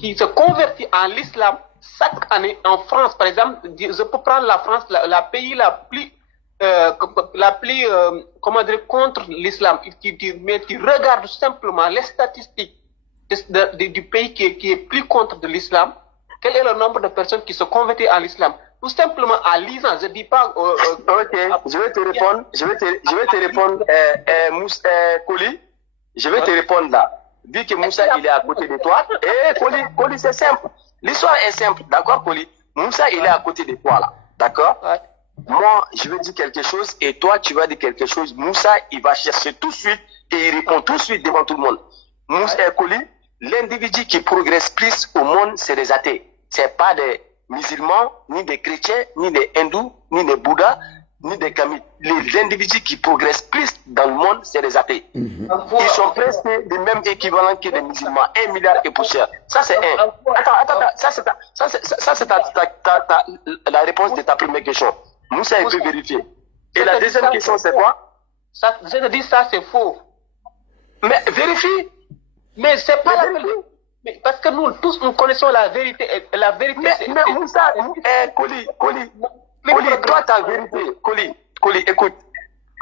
qui se convertissent en l'islam chaque année en France, par exemple. Je peux prendre la France, la pays la plus contre l'islam. Mais tu regardes simplement les statistiques du pays qui est plus contre de l'islam. Quel est le nombre de personnes qui se convertissent en l'islam? Tout simplement en lisant, je dis pas... ok, je vais te répondre, Koli, je vais te répondre là. Vu que Moussa, il est à côté de toi, Koli, c'est simple. L'histoire est simple, d'accord, Koli? Moussa, il est à côté de toi là, d'accord? Ouais. Moi, je vais dire quelque chose et toi, tu vas dire quelque chose. Moussa, il va chercher tout de suite et il répond tout de suite devant tout le monde. Moussa et Koli, l'individu qui progresse plus au monde, c'est les athées. C'est pas des musulmans, ni des chrétiens, ni des hindous, ni des bouddhas, ni des kamites. Les individus qui progressent plus dans le monde, c'est les athées. Ils sont presque des mêmes équivalents que les musulmans. 1 milliard et poussière. Ça, c'est un. Attends. Ça, c'est la réponse de ta première question. Moussa, il peut vérifier. Et la deuxième question, c'est quoi? Je te dis ça, c'est faux. Mais vérifie. Mais c'est pas la vérité. Mais parce que nous tous nous connaissons la vérité. La vérité mais Moussa, Koli, toi ta vérité, Koli, écoute.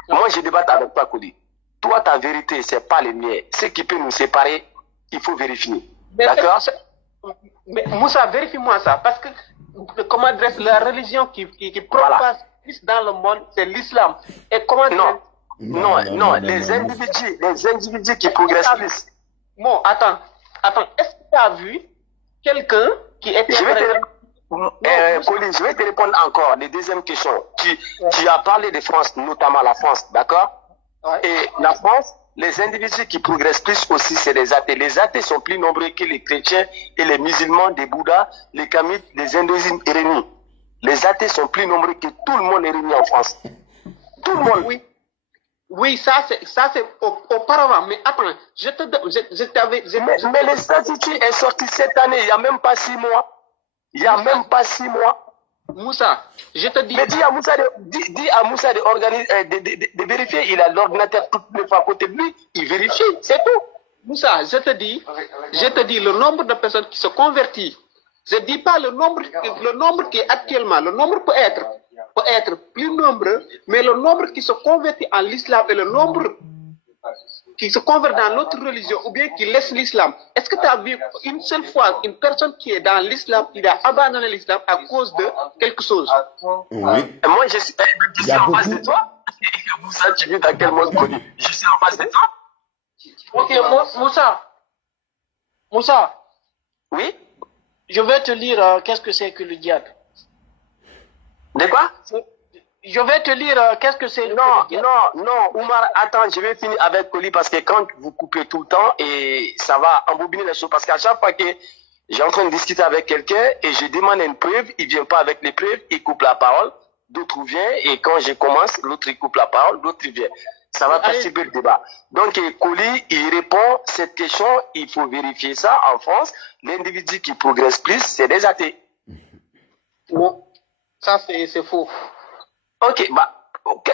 Moi je débatte avec toi, Koli. Toi ta vérité, c'est pas les miens. Ce qui peut nous séparer, il faut vérifier. D'accord? Mais Moussa, vérifie-moi ça. Parce que, comment adresse la religion qui propage plus dans le monde, c'est l'islam. Et comment non, les individus qui progressent plus. Bon, attends, est-ce tu as vu quelqu'un qui était... Colin, je vais te répondre encore. Les deuxième question. Tu as parlé de France, notamment la France, d'accord? Ouais. Et la France, les individus qui progressent plus aussi, c'est les athées. Les athées sont plus nombreux que les chrétiens et les musulmans, les bouddhas, les kamites, les hindouismes réunis. Les athées sont plus nombreux que tout le monde est réuni en France. Tout le monde. Oui. Oui, ça c'est auparavant. Mais attends, je t'avais... Mais les statistiques est sorti cette année, il n'y a même pas 6 mois. Il n'y a même pas 6 mois. Moussa, je te dis... Mais dis à Moussa de vérifier. Il a l'ordinateur toutes les fois à côté de lui. Il vérifie, c'est tout. Moussa, je te dis le nombre de personnes qui se convertissent. Je ne dis pas le nombre qui est actuellement. Le nombre peut être plus nombreux, mais le nombre qui se convertit en l'islam et le nombre qui se convertit dans l'autre religion ou bien qui laisse l'islam. Est-ce que tu as vu une seule fois une personne qui est dans l'islam, il a abandonné l'islam à cause de quelque chose? Oui. Et moi, je suis en face de toi. Moussa, tu vis dans quel monde connu? Je suis en face de toi. Ok, Moussa, Oui? je vais te lire qu'est-ce que c'est que le djihad. De quoi? Je vais te lire qu'est-ce que c'est. Non, Oumar, attends, je vais finir avec Koli parce que quand vous coupez tout le temps et ça va embobiner les choses. Parce qu'à chaque fois que j'ai en train de discuter avec quelqu'un et je demande une preuve, il vient pas avec les preuves, il coupe la parole, d'autres viennent et quand je commence, l'autre il coupe la parole, l'autre il vient. Ça va participer le débat. Donc, Koli, il répond cette question, il faut vérifier ça en France. L'individu qui progresse plus, c'est des athées. Non, ça c'est faux. Ok,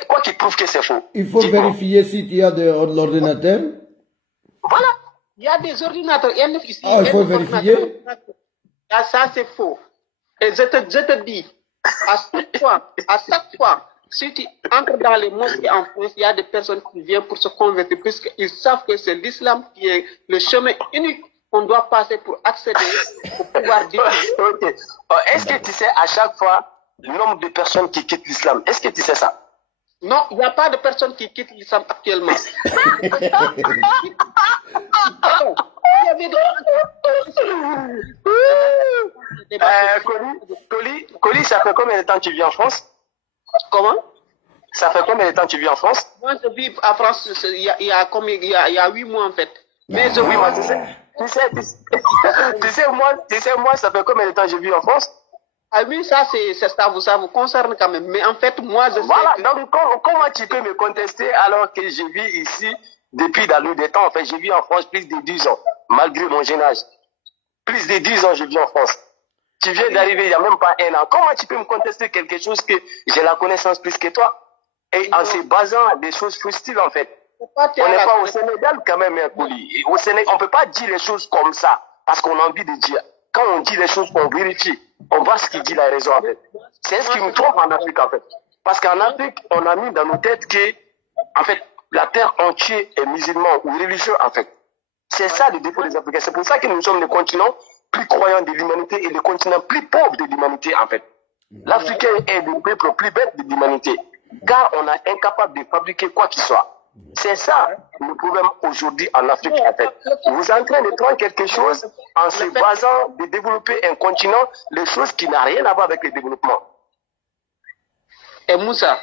quoi qui prouve que c'est faux? Il faut vérifier si tu as de l'ordinateur. Voilà. Il y a des ordinateurs. Ah, il faut vérifier. Ah, ça c'est faux. Et je te dis, à chaque fois, si tu entres dans les mosquées en France, il y a des personnes qui viennent pour se convertir, puisqu'ils savent que c'est l'islam qui est le chemin unique qu'on doit passer pour accéder au pouvoir divin. Ok. Est-ce que tu sais à chaque fois le nombre de personnes qui quittent l'islam? Est-ce que tu sais ça? Non, il n'y a pas de personnes qui quittent l'islam actuellement. Il y avait des... Koli, ça fait combien de temps que tu vis en France? Comment? Ça fait combien de temps que tu vis en France? Moi, je vis en France il y a 8 mois en fait. Mais je... Oui, moi, tu sais, moi, ça fait combien de temps que je vis en France? Ah oui, ça vous concerne quand même. Mais en fait, moi, je voilà, sais donc comment tu peux me contester alors que je vis ici depuis la nuit des temps? En fait, je vis en France plus de 10 ans, malgré mon jeune âge. Plus de 10 ans, je vis en France. Tu viens d'arriver il n'y a même pas 1 an. Comment tu peux me contester quelque chose que j'ai la connaissance plus que toi? Et en se basant des choses fustiles, en fait. On n'est pas au Sénégal quand même, Koli. Au Sénégal, on ne peut pas dire les choses comme ça, parce qu'on a envie de dire. Quand on dit les choses, on vérifie. On voit ce qui dit la raison, en fait. C'est ce qui nous trompe en Afrique, en fait. Parce qu'en Afrique, on a mis dans nos têtes que, en fait, la terre entière est musulmane ou religieux, en fait. C'est ça le défaut des Africains. C'est pour ça que nous sommes le continent plus croyant de l'humanité et le continent plus pauvre de l'humanité, en fait. L'Africain est le peuple plus bête de l'humanité. Car on est incapable de fabriquer quoi qu'il soit. C'est ça le problème aujourd'hui en Afrique, en fait. Vous êtes en train de prendre quelque chose en se basant de développer un continent, les choses qui n'ont rien à voir avec le développement. Et Moussa,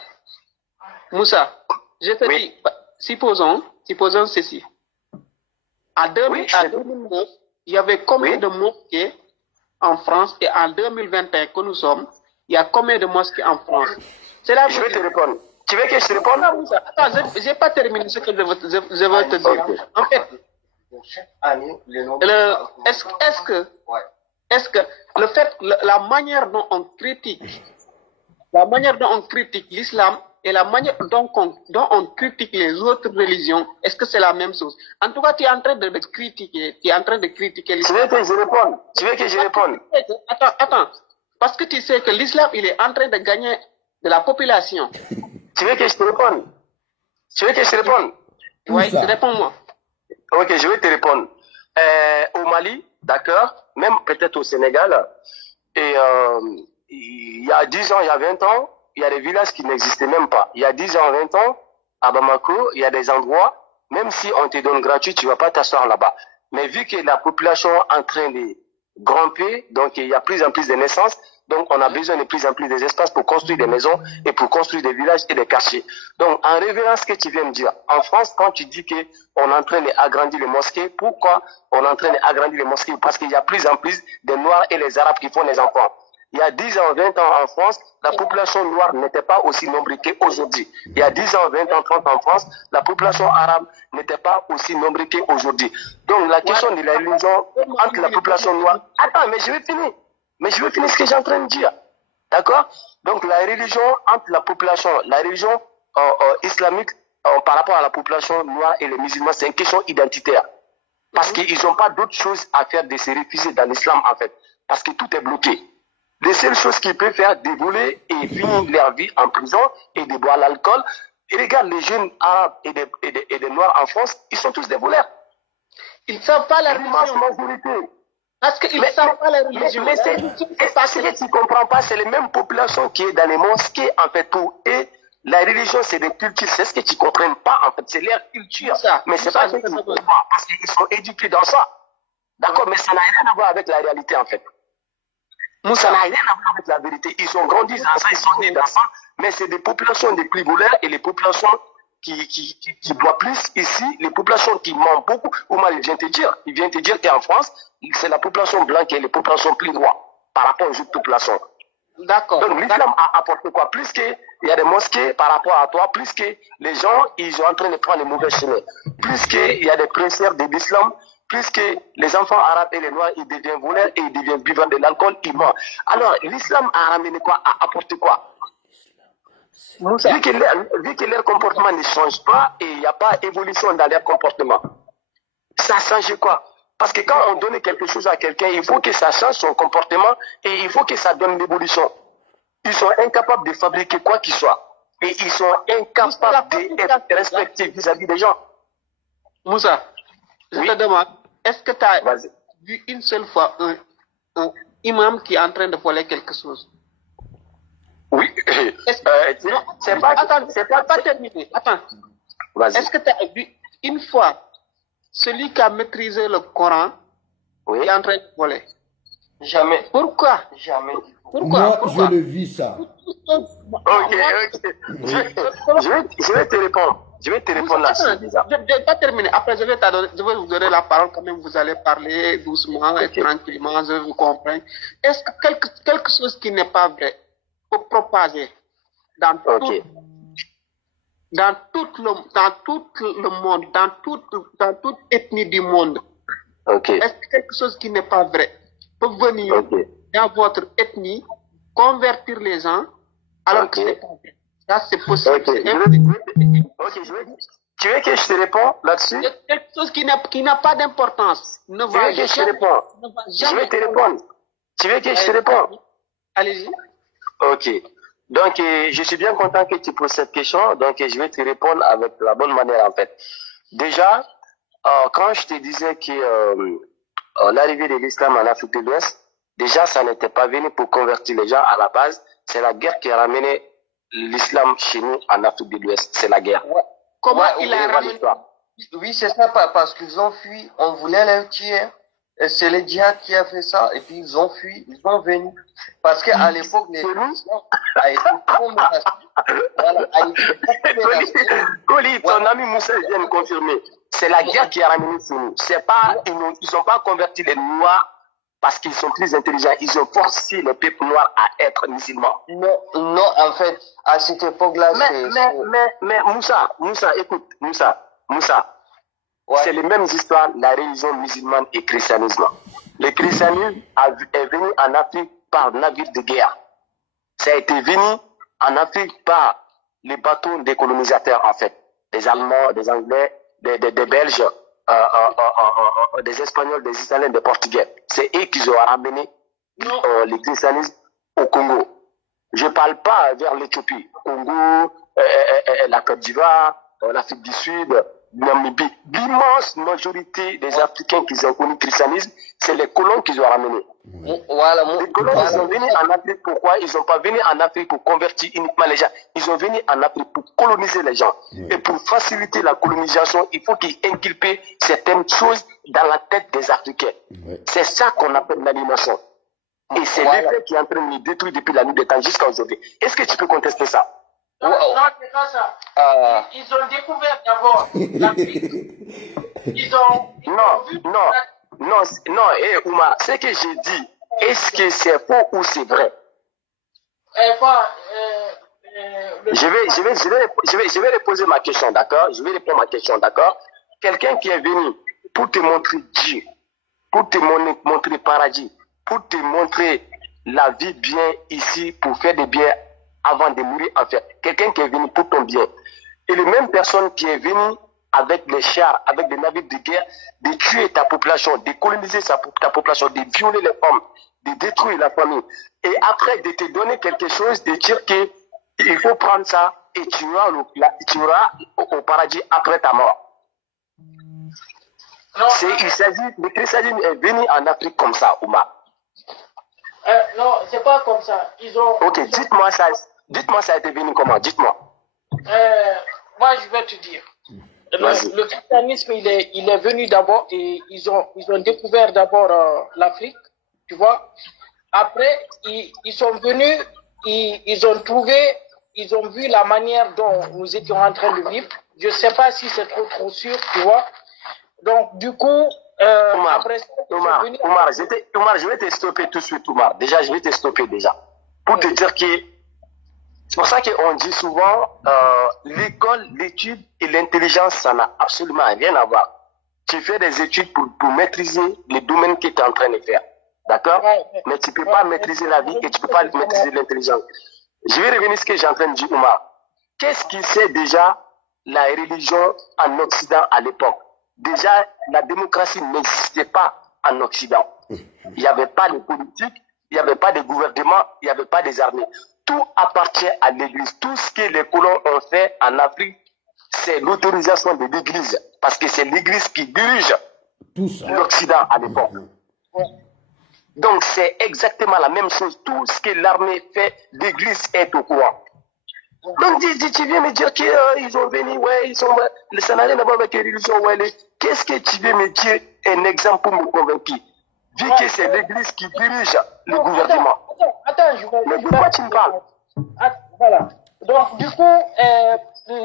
je te dis, supposons ceci. En 2009, il y avait combien de mosquées en France et en 2021 que nous sommes, il y a combien de mosquées en France? C'est là. Je vais te répondre. Tu veux que je te réponde? Attends, je n'ai pas terminé ce que je veux te dire. Okay. En fait, est-ce que le fait, la manière dont on critique l'islam et la manière dont on critique les autres religions, est-ce que c'est la même chose? En tout cas, tu es en train de critiquer l'islam. Tu veux que je réponde? Attends. Parce que tu sais que l'islam, il est en train de gagner de la population. Tu veux que je te réponde? Oui, réponds-moi. Ok, je vais te répondre. Au Mali, d'accord, même peut-être au Sénégal, et il y a 10 ans, il y a 20 ans, il y a des villages qui n'existaient même pas. Il y a 10 ans, 20 ans, à Bamako, il y a des endroits, même si on te donne gratuit, tu ne vas pas t'asseoir là-bas. Mais vu que la population est en train de grimper, donc il y a plus en plus de naissances, donc on a besoin de plus en plus des espaces pour construire des maisons et pour construire des villages et des quartiers. Donc en revenant à ce que tu viens de dire, en France, quand tu dis qu'on est en train d'agrandir les mosquées, pourquoi on est en train d'agrandir les mosquées? Parce qu'il y a plus en plus de Noirs et les Arabes qui font les enfants. Il y a 10 ans, 20 ans en France, la population noire n'était pas aussi nombreuse qu'aujourd'hui. Il y a 10 ans, 20 ans, 30 ans en France, la population arabe n'était pas aussi nombreuse qu'aujourd'hui. Donc la question de la religion entre la population noire... Attends, mais je vais finir. Mais je vais finir ce que j'ai en train de dire. D'accord? Donc la religion entre la population, la religion islamique par rapport à la population noire et les musulmans, c'est une question identitaire. Parce qu'ils n'ont pas d'autre chose à faire de se réfugier dans l'islam en fait. Parce que tout est bloqué. Les seules choses qu'ils peuvent faire, c'est de voler et finir leur vie en prison et de boire l'alcool. Et regarde les jeunes arabes et des noirs en France, ils sont tous des voleurs. Ils ne savent pas la L'immense religion. majorité. Parce qu'ils ne savent pas la religion. Mais ce que tu ne comprends pas, c'est les mêmes populations qui est dans les mosquées, en fait, pour eux, la religion, c'est des cultures. C'est ce que tu ne comprends pas, en fait. C'est leur culture. Mais c'est pas ce qu'ils comprennent pas, parce qu'ils sont éduqués dans ça. D'accord, mais ça n'a rien à voir avec la réalité, en fait. Ça n'a rien à voir avec la vérité. Ils ont grandi dans ça, ils sont nés dans ça, mais c'est des populations des plus voleurs et les populations qui boivent plus ici, les populations qui mentent beaucoup. Oumar, il vient te dire qu'en France, c'est la population blanche et les populations plus droites par rapport aux autres populations. D'accord. Donc l'islam a apporté quoi? Plus qu'il y a des mosquées par rapport à toi, plus que les gens, ils sont en train de prendre les mauvais chemins. Plus qu'il y a des princesses de l'islam, plus que les enfants arabes et les noirs, ils deviennent voleurs et ils deviennent buveurs de l'alcool, ils mentent. Alors l'islam a ramené quoi? A apporté quoi? Vu que leur comportement ne change pas et il n'y a pas d'évolution dans leur comportement, ça change quoi? Parce que quand on donne quelque chose à quelqu'un, il faut que ça change son comportement et il faut que ça donne l'évolution. Ils sont incapables de fabriquer quoi qu'il soit. Et ils sont incapables d'être respectés vis-à-vis des gens. Moussa, je te demande, est-ce que tu as vu une seule fois un imam qui est en train de voler quelque chose? Oui. C'est pas terminé. Attends. Est-ce que tu as vu une fois celui qui a maîtrisé le Coran qui est en train de voler? Jamais. Pourquoi? Jamais. Moi, je le vis ça. Ok. Je vais te répondre. Je vais te répondre là-dessus. Je ne vais pas terminer. Après, je vais vous donner la parole quand même. Vous allez parler doucement et tranquillement. Je vous comprends. Est-ce que quelque chose qui n'est pas vrai peut propager dans tout le monde, dans toute ethnie du monde? Est-ce que quelque chose qui n'est pas vrai peut venir dans votre ethnie, convertir les gens alors que c'est pas vrai? Ça, c'est possible. Tu veux que je te réponde là-dessus? Quelque chose qui n'a pas d'importance. Tu veux que je te réponde? Je vais te répondre. Tu veux que je te réponde? Allez-y. Ok. Donc, je suis bien content que tu poses cette question. Donc, je vais te répondre avec la bonne manière, en fait. Déjà, quand je te disais que l'arrivée de l'islam en Afrique de l'Ouest, déjà, ça n'était pas venu pour convertir les gens à la base. C'est la guerre qui a ramené l'islam chez nous en Afrique de l'Ouest. C'est la guerre. Comment il a ramené? Oui, c'est ça, parce qu'ils ont fui. On voulait les tuer. Et c'est le djihad qui a fait ça. Et puis, ils ont fui. Ils sont venus. Parce qu'à l'époque, les musulmans a été trop menacés. Voilà, a été beaucoup menacés. Koli, ton ami Moussa vient de confirmer. C'est la guerre qui a ramené chez nous. C'est pas, ils n'ont pas converti les Noirs parce qu'ils sont plus intelligents. Ils ont forcé le peuple noir à être musulmans. Non, en fait, à cette époque-là, mais Moussa, écoute, Moussa. C'est les mêmes histoires, la religion musulmane et le christianisme. Le christianisme est venu en Afrique par navire de guerre. Ça a été venu en Afrique par les bateaux des colonisateurs, en fait. Des Allemands, des Anglais, des Belges, des Espagnols, des Italiens, des Portugais. C'est eux qui ont ramené le christianisme au Congo. Je ne parle pas vers l'Éthiopie. Congo, la Côte d'Ivoire, l'Afrique du Sud, Namibie, l'immense majorité des Africains qui ont connu le christianisme, c'est les colons qui ont ramené. Voilà, Les colons, ils sont venus en Afrique, pourquoi? Ils sont pas venus en Afrique pour convertir uniquement les gens. Ils sont venus en Afrique pour coloniser les gens. Et pour faciliter la colonisation, il faut qu'ils inculpent certaines choses dans la tête des Africains. C'est ça qu'on appelle l'aliénation. Et c'est l'effet qui est en train de nous détruire depuis la nuit des temps jusqu'à aujourd'hui. Est-ce que tu peux contester ça? Non, c'est pas ça. Ils ont découvert d'abord l'Afrique. Ils ont vu. Non, Oumar, ce que j'ai dit, est-ce que c'est faux ou c'est vrai? Je vais reposer ma question, d'accord? Je vais répondre à ma question, d'accord? Quelqu'un qui est venu pour te montrer Dieu, pour te montrer le paradis, pour te montrer la vie bien ici, pour faire des biens avant de mourir en fait. Quelqu'un qui est venu pour ton bien. Et les mêmes personnes qui est venu avec des chars, avec des navires de guerre, de tuer ta population, de coloniser ta population, de violer les femmes, de détruire la famille. Et après, de te donner quelque chose, de dire que il faut prendre ça et tu auras au paradis après ta mort. Le christianisme est venu en Afrique comme ça, Oumar. Non, c'est pas comme ça. Ok, dites-moi ça. Dites-moi ça a été venu comment? Dites-moi. Moi, je vais te dire. Le christianisme, il est venu d'abord et ils ont découvert d'abord l'Afrique, tu vois. Après, ils sont venus, ils ont vu la manière dont nous étions en train de vivre. Je sais pas si c'est trop sûr, tu vois. Donc, du coup, Oumar, après ça, Oumar, je vais te stopper tout de suite, Oumar. Déjà, je vais te stopper déjà. Pour te dire que c'est pour ça qu'on dit souvent l'école, l'étude et l'intelligence, ça n'a absolument rien à voir. Tu fais des études pour maîtriser les domaines que tu es en train de faire. D'accord? Mais tu ne peux pas maîtriser la vie et tu ne peux pas maîtriser l'intelligence. Je vais revenir à ce que j'ai en train de dire, Oumar. Qu'est-ce qui c'est déjà la religion en Occident à l'époque? Déjà, la démocratie n'existait pas en Occident. Il n'y avait pas de politique, il n'y avait pas de gouvernement, il n'y avait pas des armées. Tout appartient à l'Église. Tout ce que les colons ont fait en Afrique, c'est l'autorisation de l'Église. Parce que c'est l'Église qui dirige l'Occident à l'époque. Donc c'est exactement la même chose. Tout ce que l'armée fait, l'Église est au courant. Donc tu viens me dire qu'ils ont venu, ça n'a rien à voir avec les religions. Qu'est-ce que tu viens me dire un exemple pour me convaincre? Vu que c'est l'Église qui dirige le gouvernement. Attends, mais de quoi tu me parles? Voilà. Donc, du coup,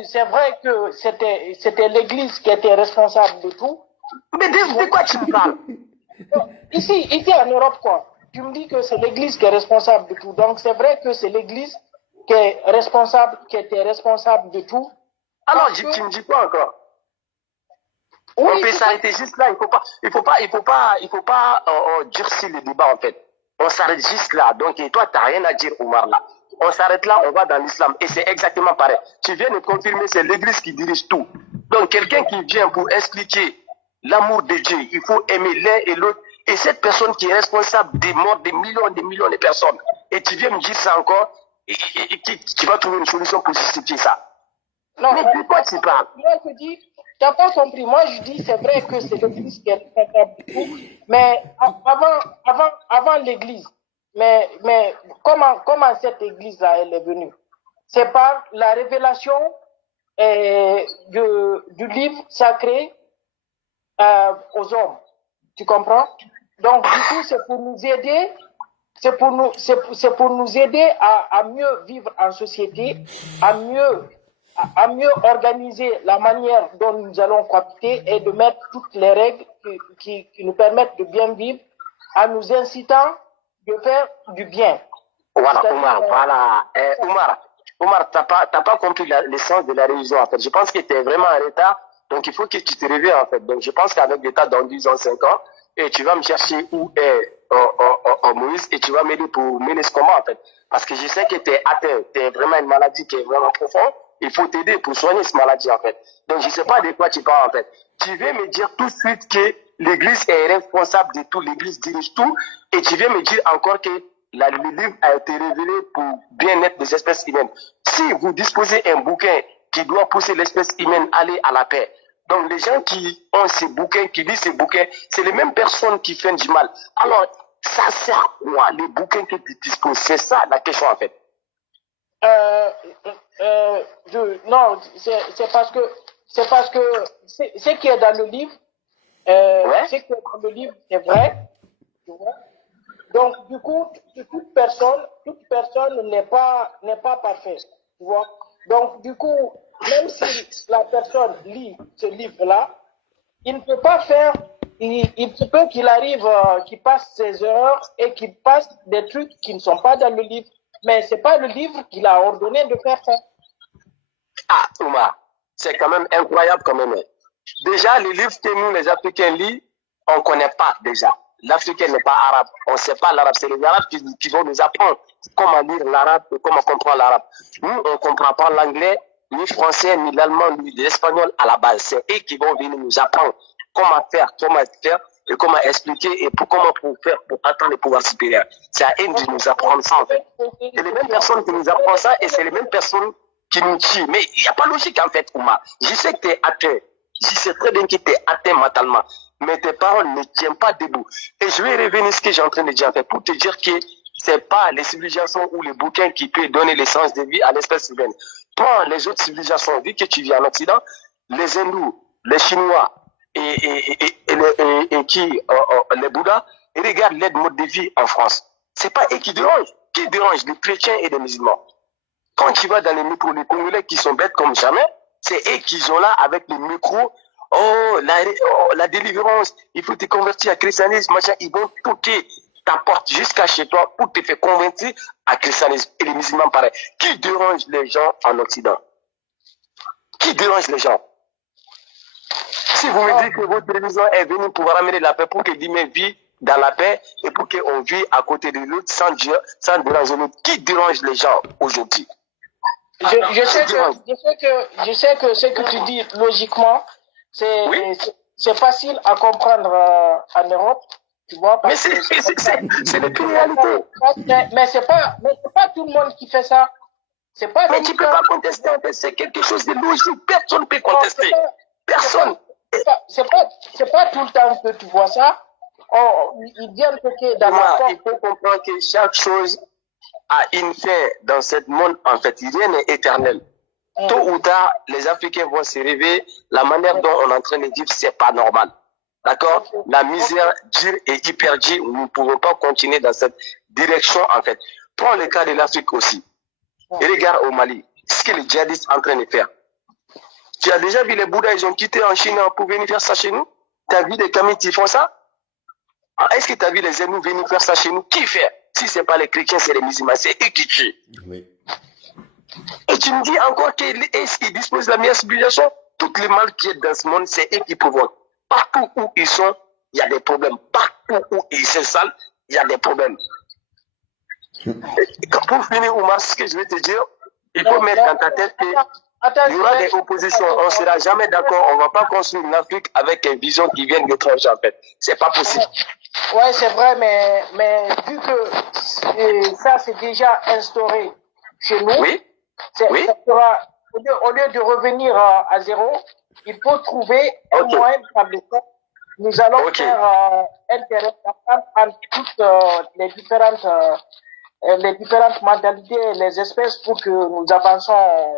c'est vrai que c'était l'Église qui était responsable de tout. Mais de quoi tu me parles? Ici en Europe, quoi. Tu me dis que c'est l'Église qui est responsable de tout. Donc, c'est vrai que c'est l'Église qui était responsable de tout. Alors, tu me dis quoi encore? Oui, on peut s'arrêter juste là. Il faut pas durcir le débat en fait. On s'arrête juste là. Donc, toi, tu n'as rien à dire, Oumar, là. On s'arrête là, on va dans l'islam. Et c'est exactement pareil. Tu viens de confirmer, c'est l'Église qui dirige tout. Donc, quelqu'un qui vient pour expliquer l'amour de Dieu, il faut aimer l'un et l'autre. Et cette personne qui est responsable des morts de millions de personnes, et tu viens me dire ça encore, et tu vas trouver une solution pour justifier ça. Non, mais de quoi tu parles? Moi, je dis, tu n'as pas compris. Moi, je dis, c'est vrai que c'est l'Église qui est responsable de tout. Mais avant l'Église, mais comment cette Église-là, elle est venue? C'est par la révélation du livre sacré aux hommes. Tu comprends? Donc, du coup, c'est pour nous aider, à mieux vivre en société, à mieux organiser la manière dont nous allons cohabiter et de mettre toutes les règles qui nous permettent de bien vivre, en nous incitant de faire du bien. Voilà, Oumar, voilà. Oumar, t'as pas compris l'essence de la religion, en fait. Je pense que tu es vraiment en retard, donc il faut que tu te réveilles, en fait. Donc je pense qu'avec l'État dans 10 ans, 5 ans, et tu vas me chercher où est Moïse, et tu vas m'aider pour mener ce combat, en fait. Parce que je sais que tu es atteint, tu es vraiment une maladie qui est vraiment profonde. Il faut t'aider pour soigner cette maladie, en fait. Donc, je ne sais pas de quoi tu parles, en fait. Tu viens me dire tout de suite que l'Église est responsable de tout, l'Église dirige tout, et tu viens me dire encore que le livre a été révélé pour bien-être des espèces humaines. Si vous disposez un bouquin qui doit pousser l'espèce humaine à aller à la paix, Donc, les gens qui ont ces bouquins, qui lisent ces bouquins, c'est les mêmes personnes qui font du mal. Alors, ça sert à quoi, les bouquins que tu disposes? C'est ça la question, en fait. Non, c'est parce que ce qui est dans le livre, ce qui est dans le livre est vrai, tu vois. Donc du coup, toute personne n'est pas parfaite, tu vois. Donc du coup, même si la personne lit ce livre-là, il ne peut pas faire, il se peut qu'il arrive, qu'il passe ses erreurs et qu'il passe des trucs qui ne sont pas dans le livre. Mais c'est pas le livre qu'il a ordonné de faire ça. Ah, Oumar, c'est quand même incroyable quand même. Déjà, les livres que nous, les Africains, lisent, on ne connaît pas déjà. L'Africain n'est pas arabe. On ne sait pas l'arabe. C'est les Arabes qui vont nous apprendre comment lire l'arabe et comment comprendre l'arabe. Nous, on ne comprend pas l'anglais, ni le français, ni l'allemand, ni l'espagnol à la base. C'est eux qui vont venir nous apprendre comment faire et comment expliquer et comment faire pour atteindre le pouvoir supérieur. C'est à eux de nous apprendre ça en fait. C'est les mêmes personnes qui nous apprennent ça et c'est les mêmes personnes qui nous tuent. Mais il n'y a pas de logique en fait, Oumar. Je sais que tu es athée. Je sais très bien que tu es athée mentalement. Mais tes paroles ne tiennent pas debout. Et je vais revenir à ce que j'ai en train de dire en fait, pour te dire que ce n'est pas les civilisations ou les bouquins qui peuvent donner l'essence de vie à l'espèce humaine. Prends les autres civilisations, vu que tu vis en Occident, les hindous, les chinois et les bouddhas, et regarde l'aide mode de vie en France. Ce n'est pas eux qui dérangent. Qui dérange? Les chrétiens et les musulmans. Quand tu vas dans les micros, les Congolais qui sont bêtes comme jamais, c'est eux qui sont là avec les micros. Oh, la délivrance, il faut te convertir à christianisme, machin. Ils vont toquer ta porte jusqu'à chez toi pour te faire convertir à christianisme. Et les musulmans, pareil. Qui dérange les gens en Occident? Qui dérange les gens? Si vous me dites que votre télévision est venue pour ramener la paix, pour que l'humain vit dans la paix et pour qu'on vit à côté de l'autre sans Dieu, sans déranger l'autre, qui dérange les gens aujourd'hui? Je sais que ce que tu dis logiquement, c'est facile à comprendre en Europe, tu vois. Mais c'est les réalité. Mais c'est pas tout le monde qui fait ça. Mais tu ne peux pas contester, en fait, c'est quelque chose de logique. Personne ne peut contester. Personne. C'est pas tout le temps que tu vois ça. Ils viennent toquer dans la porte. Il faut comprendre que chaque chose a une fin dans ce monde. En fait, rien n'est éternel. Tôt ou tard, les Africains vont se réveiller. La manière dont on est en train de vivre, c'est pas normal. D'accord? La misère dure et hyper dure. Nous ne pouvons pas continuer dans cette direction, en fait. Prends le cas de l'Afrique aussi. Et regarde au Mali, ce que les djihadistes sont en train de faire. Tu as déjà vu les Bouddhas, ils ont quitté en Chine pour venir faire ça chez nous? Tu as vu les Kamites qui font ça? Est-ce que tu as vu les Zénous venir faire ça chez nous? Qui fait? Si ce n'est pas les chrétiens, c'est les musulmans. C'est eux qui tuent. Oui. Et tu me dis encore qu'ils disposent de la meilleure civilisation? Tout le mal qui est dans ce monde, c'est eux qui provoquent. Partout où ils sont, il y a des problèmes. Partout où ils s'installent, il y a des problèmes. Pour finir, Oumar, ce que je vais te dire, il faut mettre dans ta tête qu'il y aura des oppositions. On ne sera jamais d'accord. On ne va pas construire une Afrique avec une vision qui vient de l'étranger, en fait. Ce n'est pas possible. Ouais, c'est vrai, mais vu que ça, c'est déjà instauré chez nous, ça sera, au lieu de revenir à zéro, il faut trouver un moyen par lequel nous allons faire un terrain entre toutes les différentes mentalités, les espèces pour que nous avançons.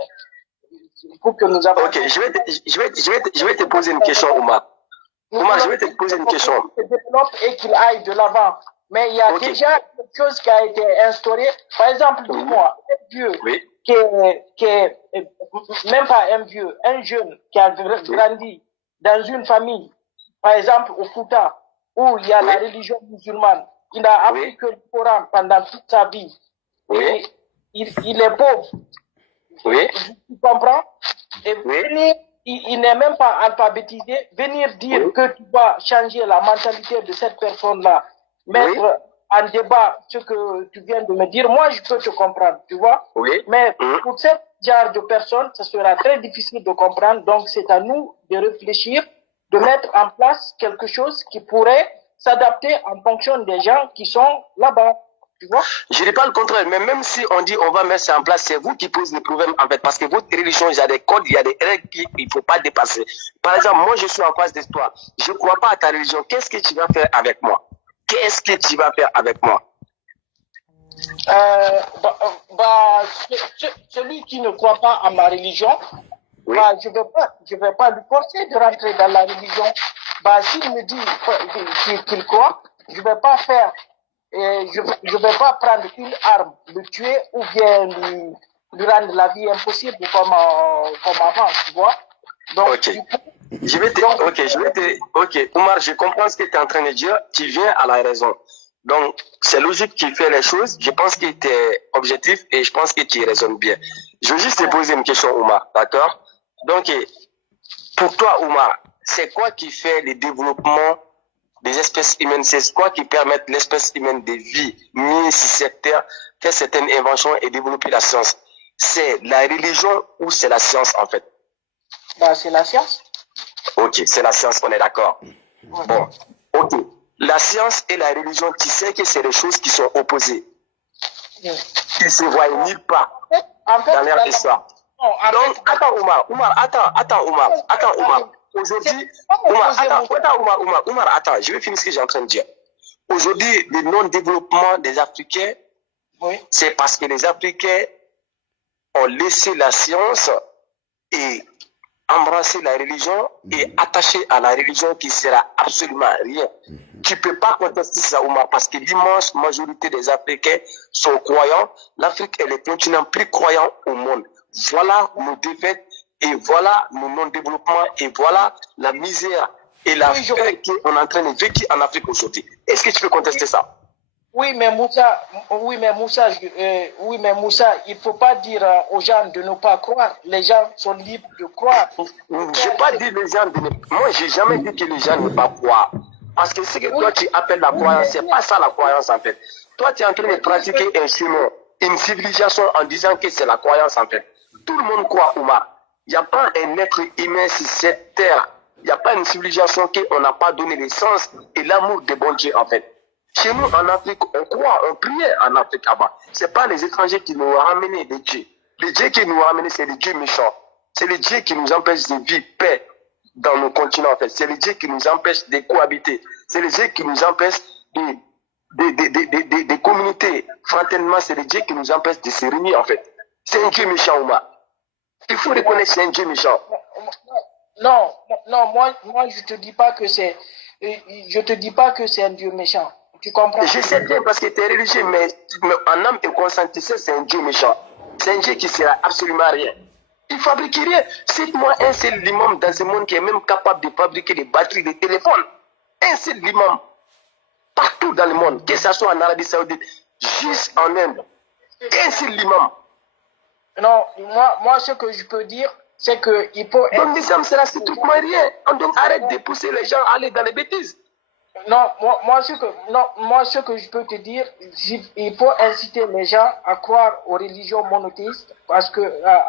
Ok, je vais te poser une question, Oumar. Oumar, je vais te poser une question. Se développe et qu'il aille de l'avant. Mais il y a déjà quelque chose qui a été instauré. Par exemple, dis-moi, un vieux qui est même pas un vieux, un jeune qui a grandi dans une famille, par exemple au Fouta, où il y a la religion musulmane. Il a appris que le Coran pendant toute sa vie. Et il est pauvre. Tu comprends? Et venir, il n'est même pas alphabétisé. Venir dire que tu vas changer la mentalité de cette personne-là, mettre en débat ce que tu viens de me dire, moi je peux te comprendre, tu vois? Mais pour ce genre de personnes, ce sera très difficile de comprendre. Donc c'est à nous de réfléchir, de mettre en place quelque chose qui pourrait s'adapter en fonction des gens qui sont là-bas. Tu vois? Je dis pas le contraire, mais même si on dit on va mettre ça en place, c'est vous qui posez les problèmes en fait. Parce que votre religion, il y a des codes, il y a des règles qu'il ne faut pas dépasser. Par exemple, moi je suis en face de toi. Je ne crois pas à ta religion. Qu'est-ce que tu vas faire avec moi? Qu'est-ce que tu vas faire avec moi? Celui qui ne croit pas à ma religion, Oui. je vais pas lui forcer de rentrer dans la religion. S'il me dit qu'il croit, je vais pas faire, je vais pas prendre une arme, le tuer ou bien lui rendre la vie impossible comme avant, tu vois. Donc, Ok. Ok, Oumar, je comprends ce que tu es en train de dire. Tu viens à la raison. Donc, c'est logique qu'il fait les choses. Je pense que tu es objectif et je pense que tu raisonnes bien. Je veux juste te poser une question, Oumar, d'accord? Donc, pour toi, Oumar, c'est quoi qui fait le développement des espèces humaines? C'est quoi qui permet l'espèce humaine de vie mieux sur cette terre, faire certaines inventions et développer la science? C'est la religion ou c'est la science, en fait? C'est la science. Ok, c'est la science, on est d'accord. Ouais. Bon, ok. La science et la religion, tu sais que c'est des choses qui sont opposées. Oui. Ils se voient nulle part En fait, dans leur histoire. Donc, attends, Oumar. Aujourd'hui, Oumar, attends, je vais finir ce que j'ai en train de dire. Aujourd'hui, le non-développement des Africains, oui. c'est parce que les Africains ont laissé la science et embrasser la religion et attaché à la religion qui sera absolument rien. Tu peux pas contester ça, Oumar, parce que l'immense majorité des Africains sont croyants. L'Afrique est le continent plus croyant au monde. Voilà nos défaites et voilà nos non-développements et voilà la misère et la faim qu'on est en train de vivre en Afrique aujourd'hui. Est-ce que tu peux contester ça? Oui, mais Moussa, il faut pas dire aux gens de ne pas croire. Les gens sont libres de croire. Je n'ai pas dit les gens de ne... Moi, j'ai jamais dit que les gens ne pas croire. Parce que ce que toi tu appelles la croyance, c'est pas ça la croyance en fait. Toi, tu es en train de pratiquer un chemin, une civilisation en disant que c'est la croyance en fait. Tout le monde croit, Oumar. Il n'y a pas un être humain sur cette terre. Il n'y a pas une civilisation qu'on n'a pas donné le sens et l'amour des bons dieux en fait. Chez nous, en Afrique, on croit, on priait en Afrique avant. Ce n'est pas les étrangers qui nous ont ramené des dieux. Les dieux qui nous ont ramenés, c'est les dieux méchants. C'est les dieux qui nous empêchent de vivre paix dans nos continents, en fait. C'est les dieux qui nous empêchent de cohabiter. C'est les dieux qui nous empêchent de communautés. Fraternellement, c'est les dieux qui nous empêchent de se réunir, en fait. C'est un dieu méchant, Oumar. Il faut reconnaître que c'est un dieu méchant. Non, moi, je te dis pas que c'est un dieu méchant. Tu comprends? Je sais bien parce que tu es religieux, mais en âme et conscience, tu sais, c'est un dieu méchant. C'est un dieu qui sert absolument à rien. Il fabrique rien. Cite-moi un seul imam dans ce monde qui est même capable de fabriquer des batteries de téléphone. Un seul imam. Partout dans le monde, que ce soit en Arabie Saoudite, juste en Inde. Un seul imam. Non, moi, ce que je peux dire, c'est qu'il faut... Donc l'islam, c'est strictement rien. Donc arrête de pousser les gens à aller dans les bêtises. Non, moi, ce que je peux te dire, il faut inciter les gens à croire aux religions monothéistes parce que,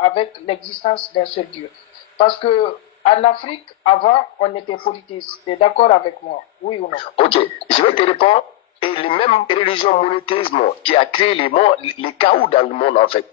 avec l'existence d'un seul Dieu. Parce que, en Afrique, avant, on était polythéiste. Tu es d'accord avec moi? Oui ou non? Ok, je vais te répondre. Et les mêmes religions monothéisme qui a créé les chaos dans le monde, en fait.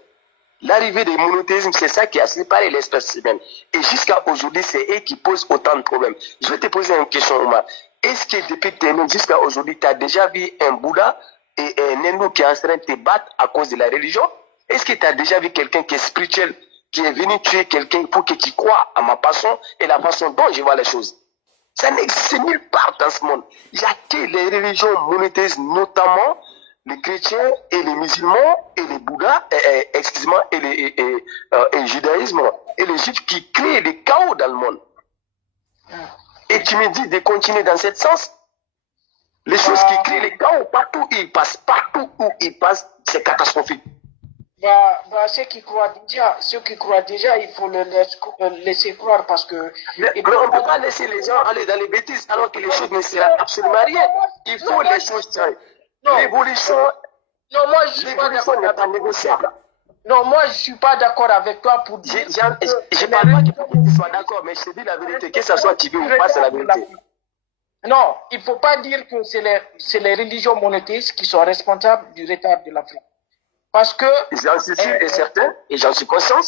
L'arrivée des monothéismes, c'est ça qui a séparé l'espèce humaine. Et jusqu'à aujourd'hui, c'est eux qui posent autant de problèmes. Je vais te poser une question, Oumar. Est-ce que depuis que tu es né jusqu'à aujourd'hui, tu as déjà vu un Bouddha et un hindou qui est en train de te battre à cause de la religion? Est-ce que tu as déjà vu quelqu'un qui est spirituel, qui est venu tuer quelqu'un pour que tu crois à ma façon et la façon dont je vois les choses? Ça n'existe nulle part dans ce monde. Il n'y a que les religions monothéistes, notamment les chrétiens et les musulmans et les bouddhas, et le judaïsme et les juifs qui créent des chaos dans le monde. Et tu me dis de continuer dans ce sens? Les choses qui créent les chaos partout où ils passent, c'est catastrophique. Ceux qui croient déjà, il faut les laisser croire parce que... Mais on ne peut pas laisser les gens aller dans les bêtises alors que les choses ne servent absolument rien. Il faut les choses changent. L'évolution n'est pas négociable. Non, moi je suis pas d'accord avec toi pour dire... Je ne parle pas que tu sois d'accord, mais je te dis la vérité. Que ce soit tu veux ou pas, c'est la vérité. Non, il ne faut pas dire que c'est les religions monothéistes qui sont responsables du retard de l'Afrique. Parce que... J'en suis sûr et certain, et j'en suis conscient.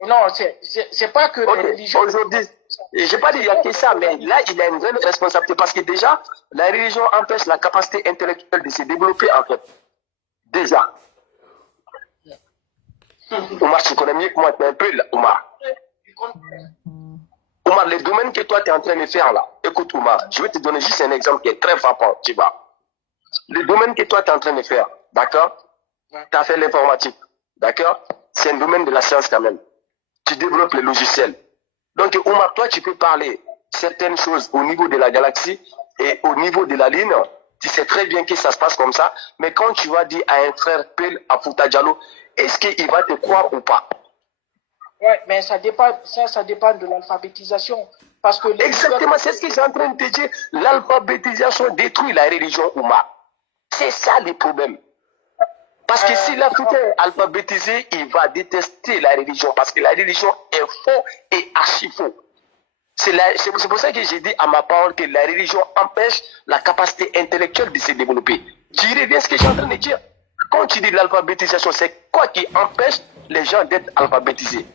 Non, c'est pas que les religions... Aujourd'hui, je n'ai pas dit qu'il n'y a que ça, mais là, il a une vraie responsabilité parce que déjà, la religion empêche la capacité intellectuelle de se développer, en fait. Déjà. Omar, tu connais mieux que moi, tu es un peu là, Omar. Omar, les domaines que toi, tu es en train de faire là, écoute, Omar, je vais te donner juste un exemple qui est très frappant, tu vois. Le domaine que toi, tu es en train de faire, d'accord? Tu as fait l'informatique, d'accord? C'est un domaine de la science quand même. Tu développes les logiciels. Donc, Omar, toi, tu peux parler certaines choses au niveau de la galaxie et au niveau de la ligne. Tu sais très bien que ça se passe comme ça. Mais quand tu vas dire à un frère Pel, à Fouta Diallo, est-ce qu'il va te croire ou pas? Ouais, mais ça dépend de l'alphabétisation. Parce que exactement, c'est ce que j'ai en train de te dire. L'alphabétisation détruit la religion, Omar. C'est ça le problème. Parce que si l'Africain est alphabétisé, il va détester la religion. Parce que la religion est faux et archi faux. C'est pour ça que j'ai dit à ma parole que la religion empêche la capacité intellectuelle de se développer. Tu reviens ce que je suis en train de dire. Quand tu dis l'alphabétisation, c'est quoi qui empêche les gens d'être alphabétisés?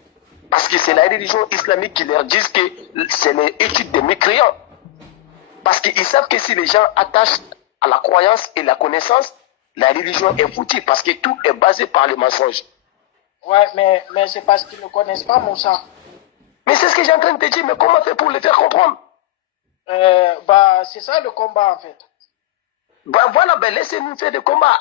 Parce que c'est la religion islamique qui leur dit que c'est l'étude des mécréants. Parce qu'ils savent que si les gens attachent à la croyance et la connaissance, la religion est foutue parce que tout est basé par les mensonges. Ouais, mais c'est parce qu'ils ne connaissent pas Moussa. Mais c'est ce que j'ai en train de te dire, mais comment faire pour les faire comprendre? C'est ça le combat en fait. Voilà, laissez-nous faire des combats.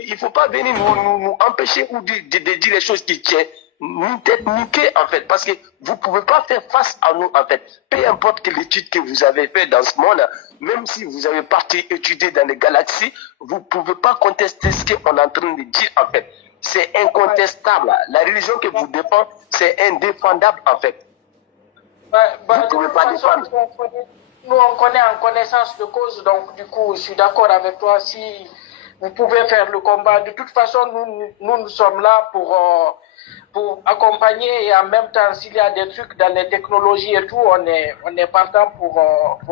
Il ne faut pas venir nous empêcher ou de dire les choses qui tiennent nous tête niquée en fait. Parce que vous ne pouvez pas faire face à nous en fait. Peu importe quelle étude que vous avez fait dans ce monde, même si vous avez parti étudier dans les galaxies, vous ne pouvez pas contester ce qu'on est en train de dire en fait. C'est incontestable. La religion que vous défendez, c'est indéfendable en fait. Vous ne pouvez pas défendre. Nous, on connaît en connaissance de cause, donc du coup, je suis d'accord avec toi. Si vous pouvez faire le combat, de toute façon, nous sommes là pour accompagner et en même temps, s'il y a des trucs dans les technologies et tout, on est partant pour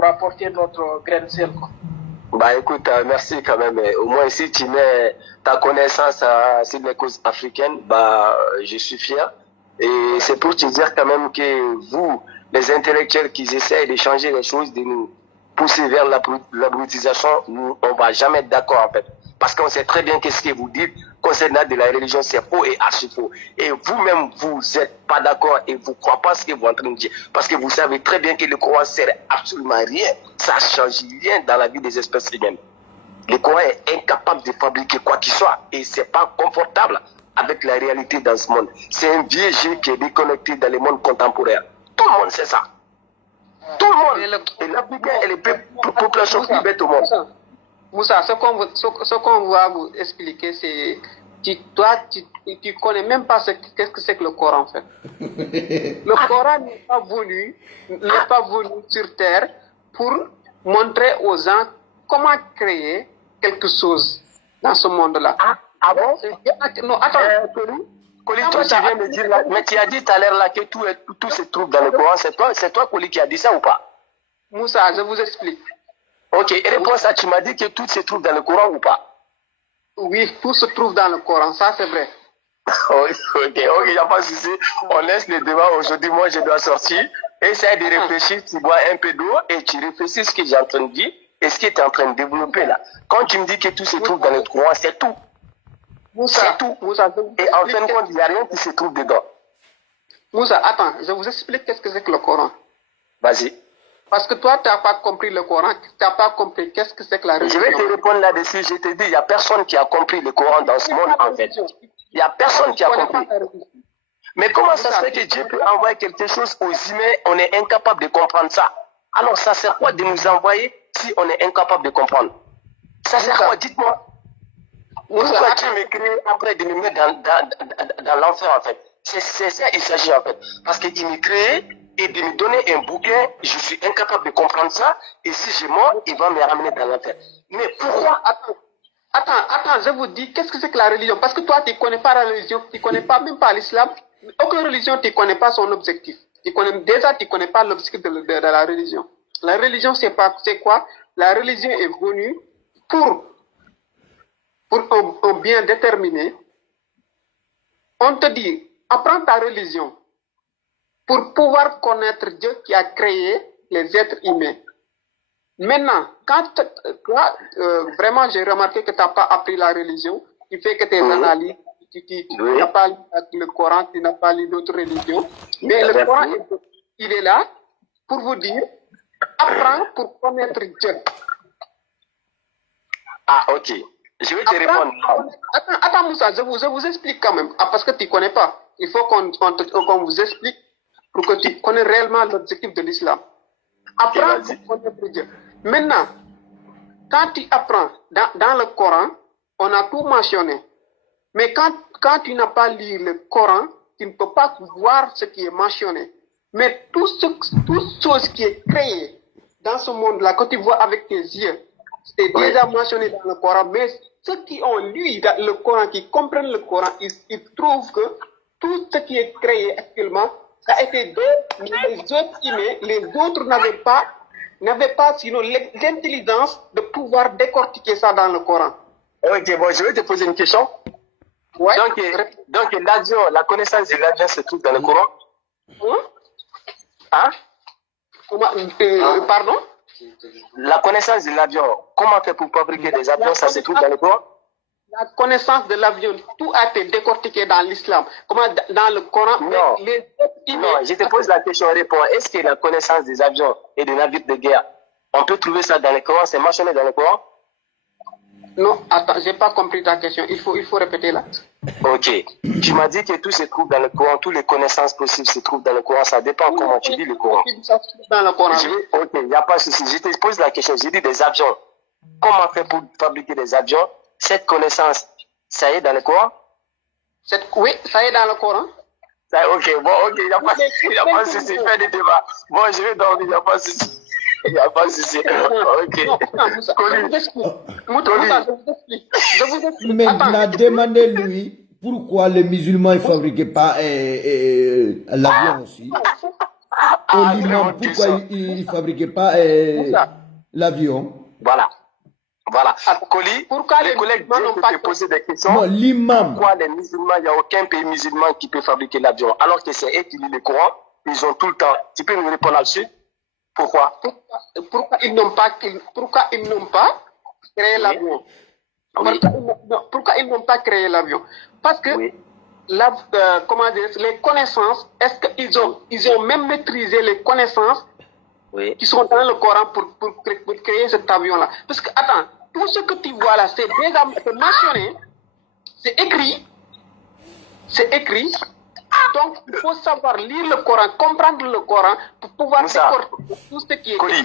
apporter notre grain de sel. Bah écoute, merci quand même. Au moins si tu mets ta connaissance sur les causes africaines, je suis fier. Et c'est pour te dire quand même que vous, les intellectuels qui essayent de changer les choses, de nous pousser vers l'abrutisation, nous, on va jamais être d'accord en fait. Parce qu'on sait très bien qu'est-ce que vous dites concernant de la religion, c'est faux et archi faux. Et vous-même, vous n'êtes pas d'accord et vous ne croyez pas ce que vous êtes en train de dire. Parce que vous savez très bien que le Coran ne sert absolument rien. Ça ne change rien dans la vie des espèces humaines. Le Coran est incapable de fabriquer quoi qu'il soit. Et ce n'est pas confortable avec la réalité dans ce monde. C'est un vieux jeu qui est déconnecté dans le monde contemporain. Tout le monde sait ça. Tout le monde. Et l'Africain est la population plus bête au monde. Moussa, ce qu'on va vous expliquer, c'est tu connais même pas qu'est-ce que c'est que le Coran en fait. Le Coran n'est pas venu sur terre pour montrer aux gens comment créer quelque chose dans ce monde-là. Ah bon? Non, attends. Coli, toi, tu viens de dire là, mais tu as dit tout à l'heure là que tout se trouve dans le Coran. C'est toi, Coli, qui a dit ça ou pas? Moussa, je vous explique. Ok, réponse ça, tu m'as dit que tout se trouve dans le Coran ou pas? Oui, tout se trouve dans le Coran, ça c'est vrai. Ok, il n'y a pas de souci. On laisse le débat aujourd'hui. Moi, je dois sortir. Essaye de réfléchir, tu bois un peu d'eau et tu réfléchis ce que j'ai en train de dire et ce que tu es en train de développer là. Quand tu me dis que tout se trouve dans le Coran, c'est tout. C'est tout. Moussa, et en fin de compte, il n'y a rien qui se trouve dedans. Moussa, attends, je vous explique qu'est-ce que c'est que le Coran. Vas-y. Parce que toi, tu n'as pas compris le Coran, tu n'as pas compris qu'est-ce que c'est que la religion. Je vais te répondre là-dessus. Je te dis, il n'y a personne qui a compris le Coran dans ce monde, en fait. Il n'y a personne qui a compris. Mais comment ça se fait que Dieu peut envoyer quelque chose aux humains, on est incapable de comprendre ça? Alors, ça sert quoi de nous envoyer si on est incapable de comprendre? Ça sert quoi? Dites-moi. Pourquoi Dieu me crée après de me mettre dans l'enfer, en fait? C'est ça il s'agit, en fait. Parce qu'il me crée et de me donner un bouquin, je suis incapable de comprendre ça, et si je mors, il va me ramener dans l'enfer. Mais pourquoi? Attends, je vous dis, qu'est-ce que c'est que la religion? Parce que toi, tu ne connais pas la religion, tu ne connais pas même pas l'islam. Aucune religion, tu ne connais pas son objectif. Tu ne connais pas l'objectif de la religion. La religion, c'est quoi? La religion est venue pour un bien déterminé. On te dit, apprends ta religion pour pouvoir connaître Dieu qui a créé les êtres humains. Maintenant, vraiment j'ai remarqué que tu n'as pas appris la religion, tu fais que tes analyses, tu n'as pas lu le Coran, tu n'as pas lu d'autres religions. Mais le Coran, il est là pour vous dire, apprends pour connaître Dieu. Ah, ok. Je vais te répondre. Attends, Moussa, je vous explique quand même. Ah, parce que tu ne connais pas. Il faut qu'on vous explique pour que tu connais réellement l'objectif de l'islam. Apprends pour connaître Dieu. Maintenant, quand tu apprends dans le Coran, on a tout mentionné. Mais quand tu n'as pas lu le Coran, tu ne peux pas voir ce qui est mentionné. Mais toute chose qui est créée dans ce monde-là, que tu vois avec tes yeux, c'est déjà mentionné dans le Coran. Mais ceux qui ont lu le Coran, qui comprennent le Coran, ils trouvent que tout ce qui est créé actuellement, ça a été mais les autres humains, les autres n'avaient pas sinon l'intelligence de pouvoir décortiquer ça dans le Coran. Ok, bon, je vais te poser une question. Ouais. Donc l'avion, la connaissance de l'avion se trouve dans le Coran. Hein? Pardon? La connaissance de l'avion, comment faire pour fabriquer des avions, ça se trouve dans le Coran? La connaissance de l'avion, tout a été décortiqué dans l'islam. Comment dans le Coran? Non, je te pose la question, réponds. Est-ce que la connaissance des avions et des navires de guerre, on peut trouver ça dans le Coran? C'est mentionné dans le Coran? Non, attends, j'ai pas compris ta question. Il faut répéter là. Ok. Tu m'as dit que tout se trouve dans le Coran, toutes les connaissances possibles se trouvent dans le Coran. Ça dépend comment tu lis le Coran. Ça se trouve dans le Coran. Ok, il n'y a pas de souci. Je te pose la question. J'ai dit des avions. Comment faire pour fabriquer des avions? Cette connaissance, ça est dans le Coran? Oui, ça est dans le Coran. Ok, bon, ok, il n'y a pas de souci. Fais des débats. Bon, je vais dormir, il n'y a pas de souci. Il n'y a pas de souci. Ok. Je vous explique. Maintenant, demandez-lui pourquoi les musulmans ne fabriquaient pas l'avion aussi. Au Liban, pourquoi ils ne fabriquaient pas l'avion? Voilà. Coli, les collègues n'ont pas posé des questions. Non, l'imam. Pourquoi les musulmans, il n'y a aucun pays musulman qui peut fabriquer l'avion, alors que c'est eux qui lisent le Coran, ils ont tout le temps. Tu peux nous répondre là-dessus? Pourquoi? Pourquoi ils n'ont pas créé l'avion? Pourquoi ils n'ont pas créé l'avion? Parce que les connaissances, est-ce qu'ils ont même maîtrisé les connaissances qui sont dans le Coran pour créer cet avion-là? Parce que, attends, tout ce que tu vois là, c'est déjà mentionné, c'est écrit. Donc, il faut savoir lire le Coran, comprendre le Coran pour pouvoir décortiquer tout ce qui est écrit.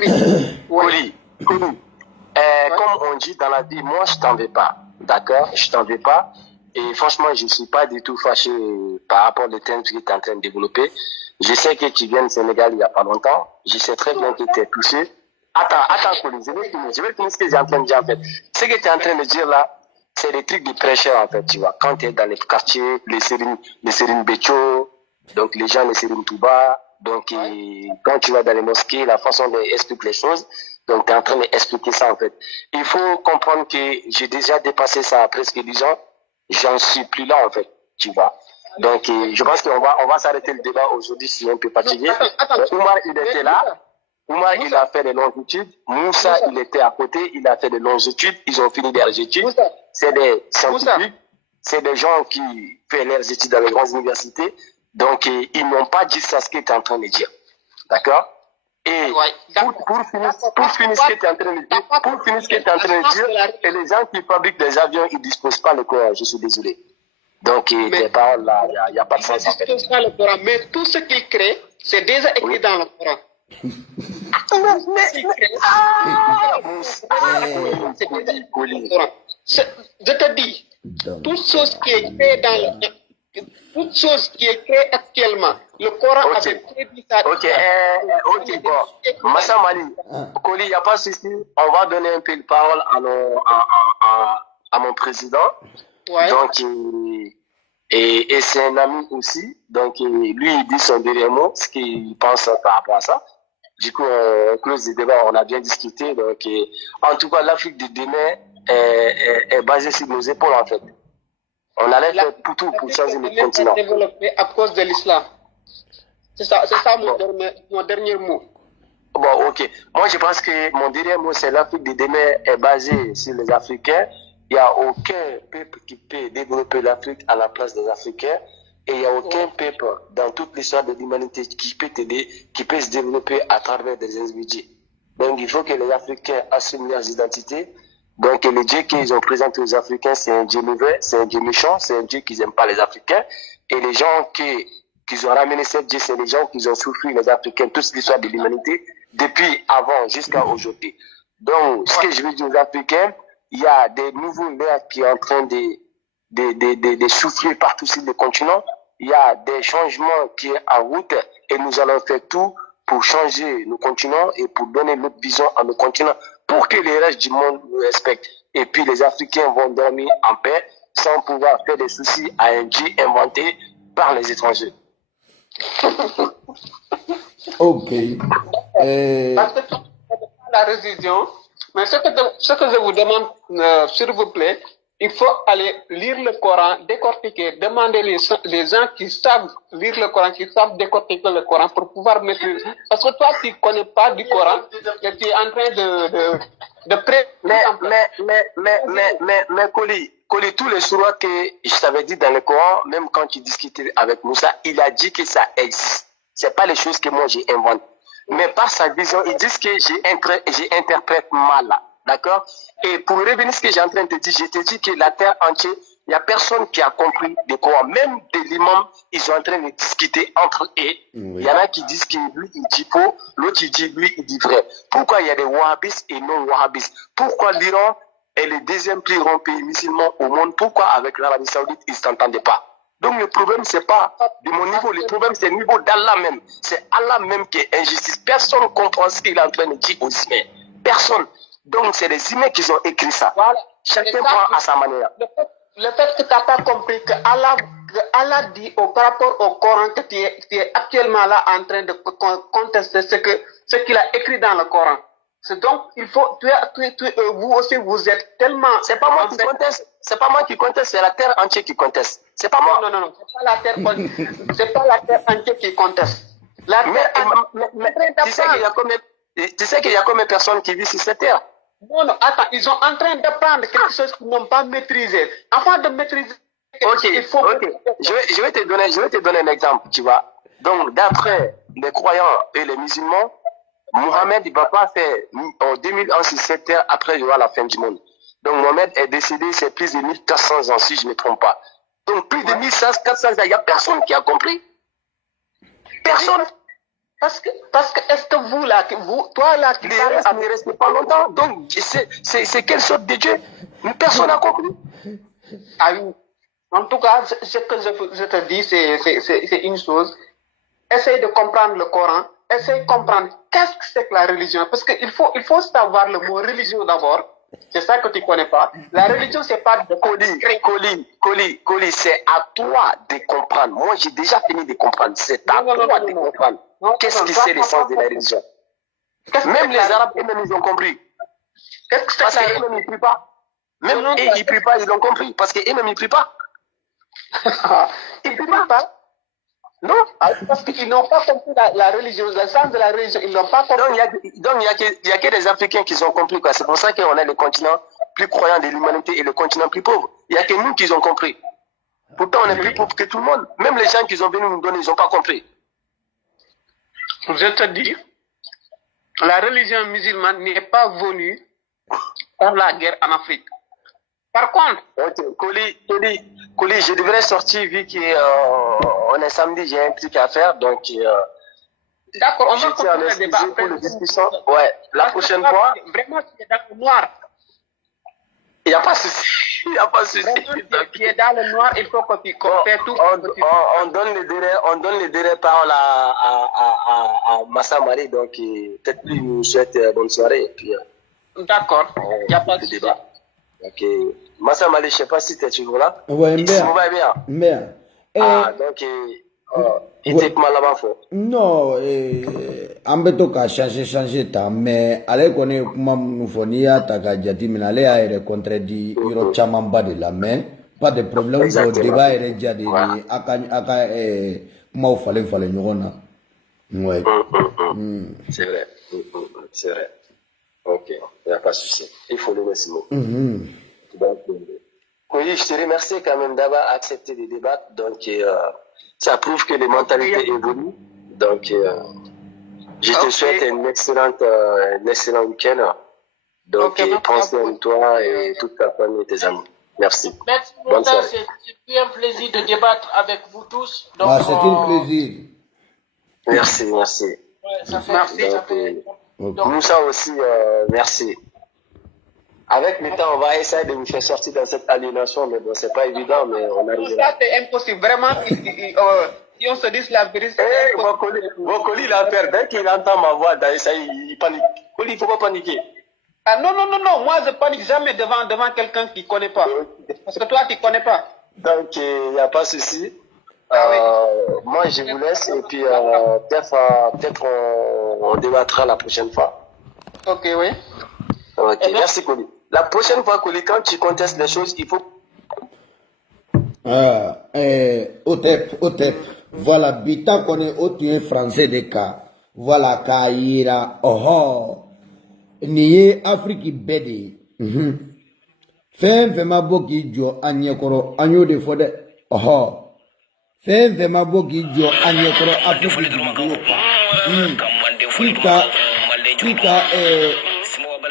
Coli. Comme on dit dans la vie, moi, je t'en veux pas. D'accord? Je t'en veux pas. Et franchement, je ne suis pas du tout fâché par rapport au thème que tu es en train de développer. Je sais que tu viens du Sénégal il n'y a pas longtemps. Je sais très bien que tu es touché. Attends, Coli, je vais finir ce que j'ai en train de dire en fait. Ce que tu es en train de dire là, c'est des trucs de prêcheurs en fait, tu vois. Quand tu es dans les quartiers, les Sérine Bécho, donc les gens, les Sérine Touba, donc quand tu vas dans les mosquées, la façon dont ils expliquent les choses, donc tu es en train d'expliquer ça en fait. Il faut comprendre que j'ai déjà dépassé ça à presque 10 ans, j'en suis plus là en fait, tu vois. Donc je pense qu'on va s'arrêter le débat aujourd'hui si on peut fatiguer. Oumar, il était là. Oumar, il a fait des longues études. Moussa, il était à côté, il a fait des longues études. Ils ont fini leurs études. C'est des scientifiques. C'est des gens qui font leurs études dans les grandes universités. Donc, ils n'ont pas dit ça ce que tu es en train de dire. D'accord? Et pour finir ce que tu es en train de dire, et les gens qui fabriquent des avions, ils ne disposent pas le Coran. Je suis désolé. Donc, les paroles là, il n'y a pas de sens en fait. Ils ne disposent pas le Coran, mais tout ce qu'ils créent, c'est déjà écrit dans le Coran. Je te dis, toute chose qui est créée actuellement, le Coran avait prédit ça. Ok, bon. Massa Mali, Koli, il n'y a pas de souci. On va donner un peu de parole à mon président. Ouais. Donc, et c'est un ami aussi. Donc, lui, il dit son dernier mot, ce qu'il pense par rapport à ça. Du coup, on close le débat, on a bien discuté. Donc, en tout cas, l'Afrique de demain est basée sur nos épaules, en fait. On allait faire tout pour changer notre continent. Développé à cause de l'islam. C'est ça mon dernier mot. Bon, ok. Moi, je pense que mon dernier mot, c'est l'Afrique de demain est basée sur les Africains. Il n'y a aucun peuple qui peut développer l'Afrique à la place des Africains. Et il n'y a aucun peuple dans toute l'histoire de l'humanité qui peut t'aider, qui peut se développer à travers des individus. Donc, il faut que les Africains assument leurs identités. Donc, le Dieu qu'ils ont présenté aux Africains, c'est un Dieu mauvais, c'est un Dieu méchant, c'est un Dieu qui n'aime pas les Africains. Et les gens qu'ils ont ramené ce Dieu, c'est les gens qui ont souffert, les Africains, toute l'histoire de l'humanité, depuis avant jusqu'à aujourd'hui. Donc, ce que je veux dire aux Africains, il y a des nouveaux nerfs qui sont en train de souffler partout sur le continent. Il y a des changements qui sont en route et nous allons faire tout pour changer nos continents et pour donner notre vision à nos continents pour que les restes du monde nous respectent. Et puis les Africains vont dormir en paix sans pouvoir faire des soucis à un Dieu inventé par les étrangers. Ok. Parce que la révision, mais ce que je vous demande, s'il vous plaît, il faut aller lire le Coran, décortiquer, demander les gens qui savent lire le Coran, qui savent décortiquer le Coran pour pouvoir maîtriser. Parce que toi, tu ne connais pas du Coran et tu es en train de Mais Koli, tous les surahs que je t'avais dit dans le Coran, même quand tu discutais avec Moussa, il a dit que ça existe. C'est pas les choses que moi j'ai inventées. Mais par sa vision, ils disent que j'interprète mal. D'accord? Et pour revenir à ce que j'ai en train de te dire, je te dis que la terre entière, il n'y a personne qui a compris le Coran. Même des imams, ils sont en train de discuter entre eux. Oui. Il y en a qui disent que lui, il dit faux, l'autre, il dit lui, il dit vrai. Pourquoi il y a des wahhabistes et non-wahhabistes? Pourquoi l'Iran est le deuxième plus grand pays musulman au monde? Pourquoi avec l'Arabie Saoudite, ils ne s'entendaient pas? Donc le problème, ce n'est pas de mon niveau, le problème, c'est le niveau d'Allah même. C'est Allah même qui est injustice. Personne ne comprend ce qu'il est en train de dire aux humains. Personne. Donc, c'est les humains qui ont écrit ça. Voilà. Chacun prend à sa manière. Le fait que tu n'as pas compris que Allah dit par rapport au Coran que tu es actuellement là en train de contester ce qu'il a écrit dans le Coran. C'est donc, il faut, vous aussi, vous êtes tellement... C'est pas moi qui conteste. C'est pas moi qui conteste, c'est la terre entière qui conteste. C'est pas moi. Non. C'est pas la terre entière qui conteste. Mais tu sais qu'il y a combien de personnes qui vivent sur cette terre? Non, attends, ils sont en train d'apprendre quelque chose qu'ils n'ont pas maîtrisé. Avant de maîtriser, il faut... Ok. Je vais te donner un exemple, tu vois. Donc, d'après les croyants et les musulmans, Mohamed ne va pas faire en 2001 sur cette terre après la fin du monde. Donc, Mohamed est décédé, c'est plus de 1400 ans, si je ne me trompe pas. Donc, plus de 1400 ans, il n'y a personne qui a compris. Personne. Parce que est-ce que vous là, toi là qui parles, ne restez pas longtemps. Donc c'est quelle sorte de Dieu? Personne n'a compris. Ah oui. En tout cas, ce que je te dis, c'est une chose. Essaye de comprendre le Coran. Essaye de comprendre qu'est-ce que c'est que la religion. Parce qu'il faut savoir le mot religion d'abord. C'est ça que tu ne connais pas. La religion, c'est pas de Koli, c'est à toi de comprendre. Moi, j'ai déjà fini de comprendre. C'est à toi de comprendre. Qu'est-ce que c'est l'essence de la religion? Même les Arabes, eux-mêmes, ils ont compris. Parce qu'eux-mêmes, ils ne prient pas. Même eux, ils ne prient pas, ils ont compris. Parce qu'eux-mêmes, ils ne prient pas. Ils ne prient pas. Non, parce qu'ils n'ont pas compris la religion, le sens de la religion, ils n'ont pas compris. Donc, il n'y a que des Africains qui ont compris. C'est pour ça qu'on est le continent plus croyant de l'humanité et le continent plus pauvre. Il n'y a que nous qui ont compris. Pourtant, on est plus pauvre que tout le monde. Même les gens qui sont venus nous donner, ils n'ont pas compris. Je te dis, la religion musulmane n'est pas venue par la guerre en Afrique. Par contre, Koli, je devrais sortir vu qu'on est samedi, j'ai un truc à faire, donc d'accord, on va continuer le débat après. Ouais, la prochaine fois. Vraiment, tu es dans le noir. Il n'y a pas de souci. Il n'y a pas de souci. Tu es dans le noir, il faut que tu fasses tout. On donne les dernières paroles à Massa Mari, donc peut-être lui nous souhaite bonne soirée. Et puis, d'accord, il n'y a pas de débat. Ok. Massa Mali, je ne sais pas si tu es toujours là. Ouais, bien. Bien. Ah, donc, Éthiquement là-bas, faut. Non, an bɛ to ka changer ta mais ale kɔni kuma minnu fɔ n'i y'a ta ka jate minɛ ale y'a yɛrɛ contredit yɔrɔ camanba de la mais pas de problème bon débat yɛrɛ diya de ye a ka kumaw falen ɲɔgɔn na. Ouais. C'est vrai. C'est vrai. Ok, il n'y a pas de souci. Il faut le laisser. Donc, oui, je te remercie quand même d'avoir accepté de débattre. Donc, ça prouve que les mentalités évoluent. Donc, je te souhaite un excellent week-end. Donc, prends soin de toi et toute ta famille et tes amis. Merci. Merci, bonne soirée. C'est un plaisir de débattre avec vous tous. Donc, c'est un plaisir. Merci. Ouais, ça fait. Donc, Moussa aussi, merci. Avec le temps, on va essayer de vous faire sortir dans cette aliénation, mais bon, c'est pas évident, mais on arrive là. Ça, c'est impossible. Vraiment, si on se dit la vérité, Bokoli, il a peur. Dès qu'il entend ma voix, il panique. Bokoli, il ne faut pas paniquer. Ah, non. Moi, je panique jamais devant quelqu'un qui ne connaît pas. Parce que toi, tu ne connais pas. Donc, il n'y a pas de souci. Moi, je vous laisse et puis peut-être on débattra la prochaine fois. Ok, oui. Ok, merci, Koli. La prochaine fois, Koli, quand tu contestes les choses, il faut... Otep. Voilà, bita kone otu français de ka. Voilà, kaira, niye Afrique bede. Fɛn ma bɔ k'i jɔ an ɲɛkɔrɔ an y'o de fɔ dɛ. Fɛn ma bɔ k'i jɔ an ɲɛkɔrɔ Afrique dugukolo kan. Kika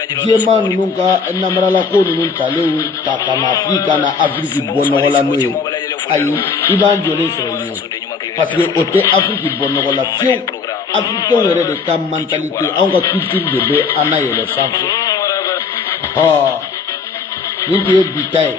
jɛma ninnu ka namaralako ninnu talen ta ka na f'i ka na Afrique bɔ nɔgɔ la n'o ye. Ayi, i b'an jɔlen sɔrɔ yen. Parce que o tɛ Afrique bɔ nɔgɔ la fiyewu. Africain yɛrɛ de ka mentalité anw ka culture de bɛ an na yɛlɛ sanfɛ. Nin tun ye bita ye.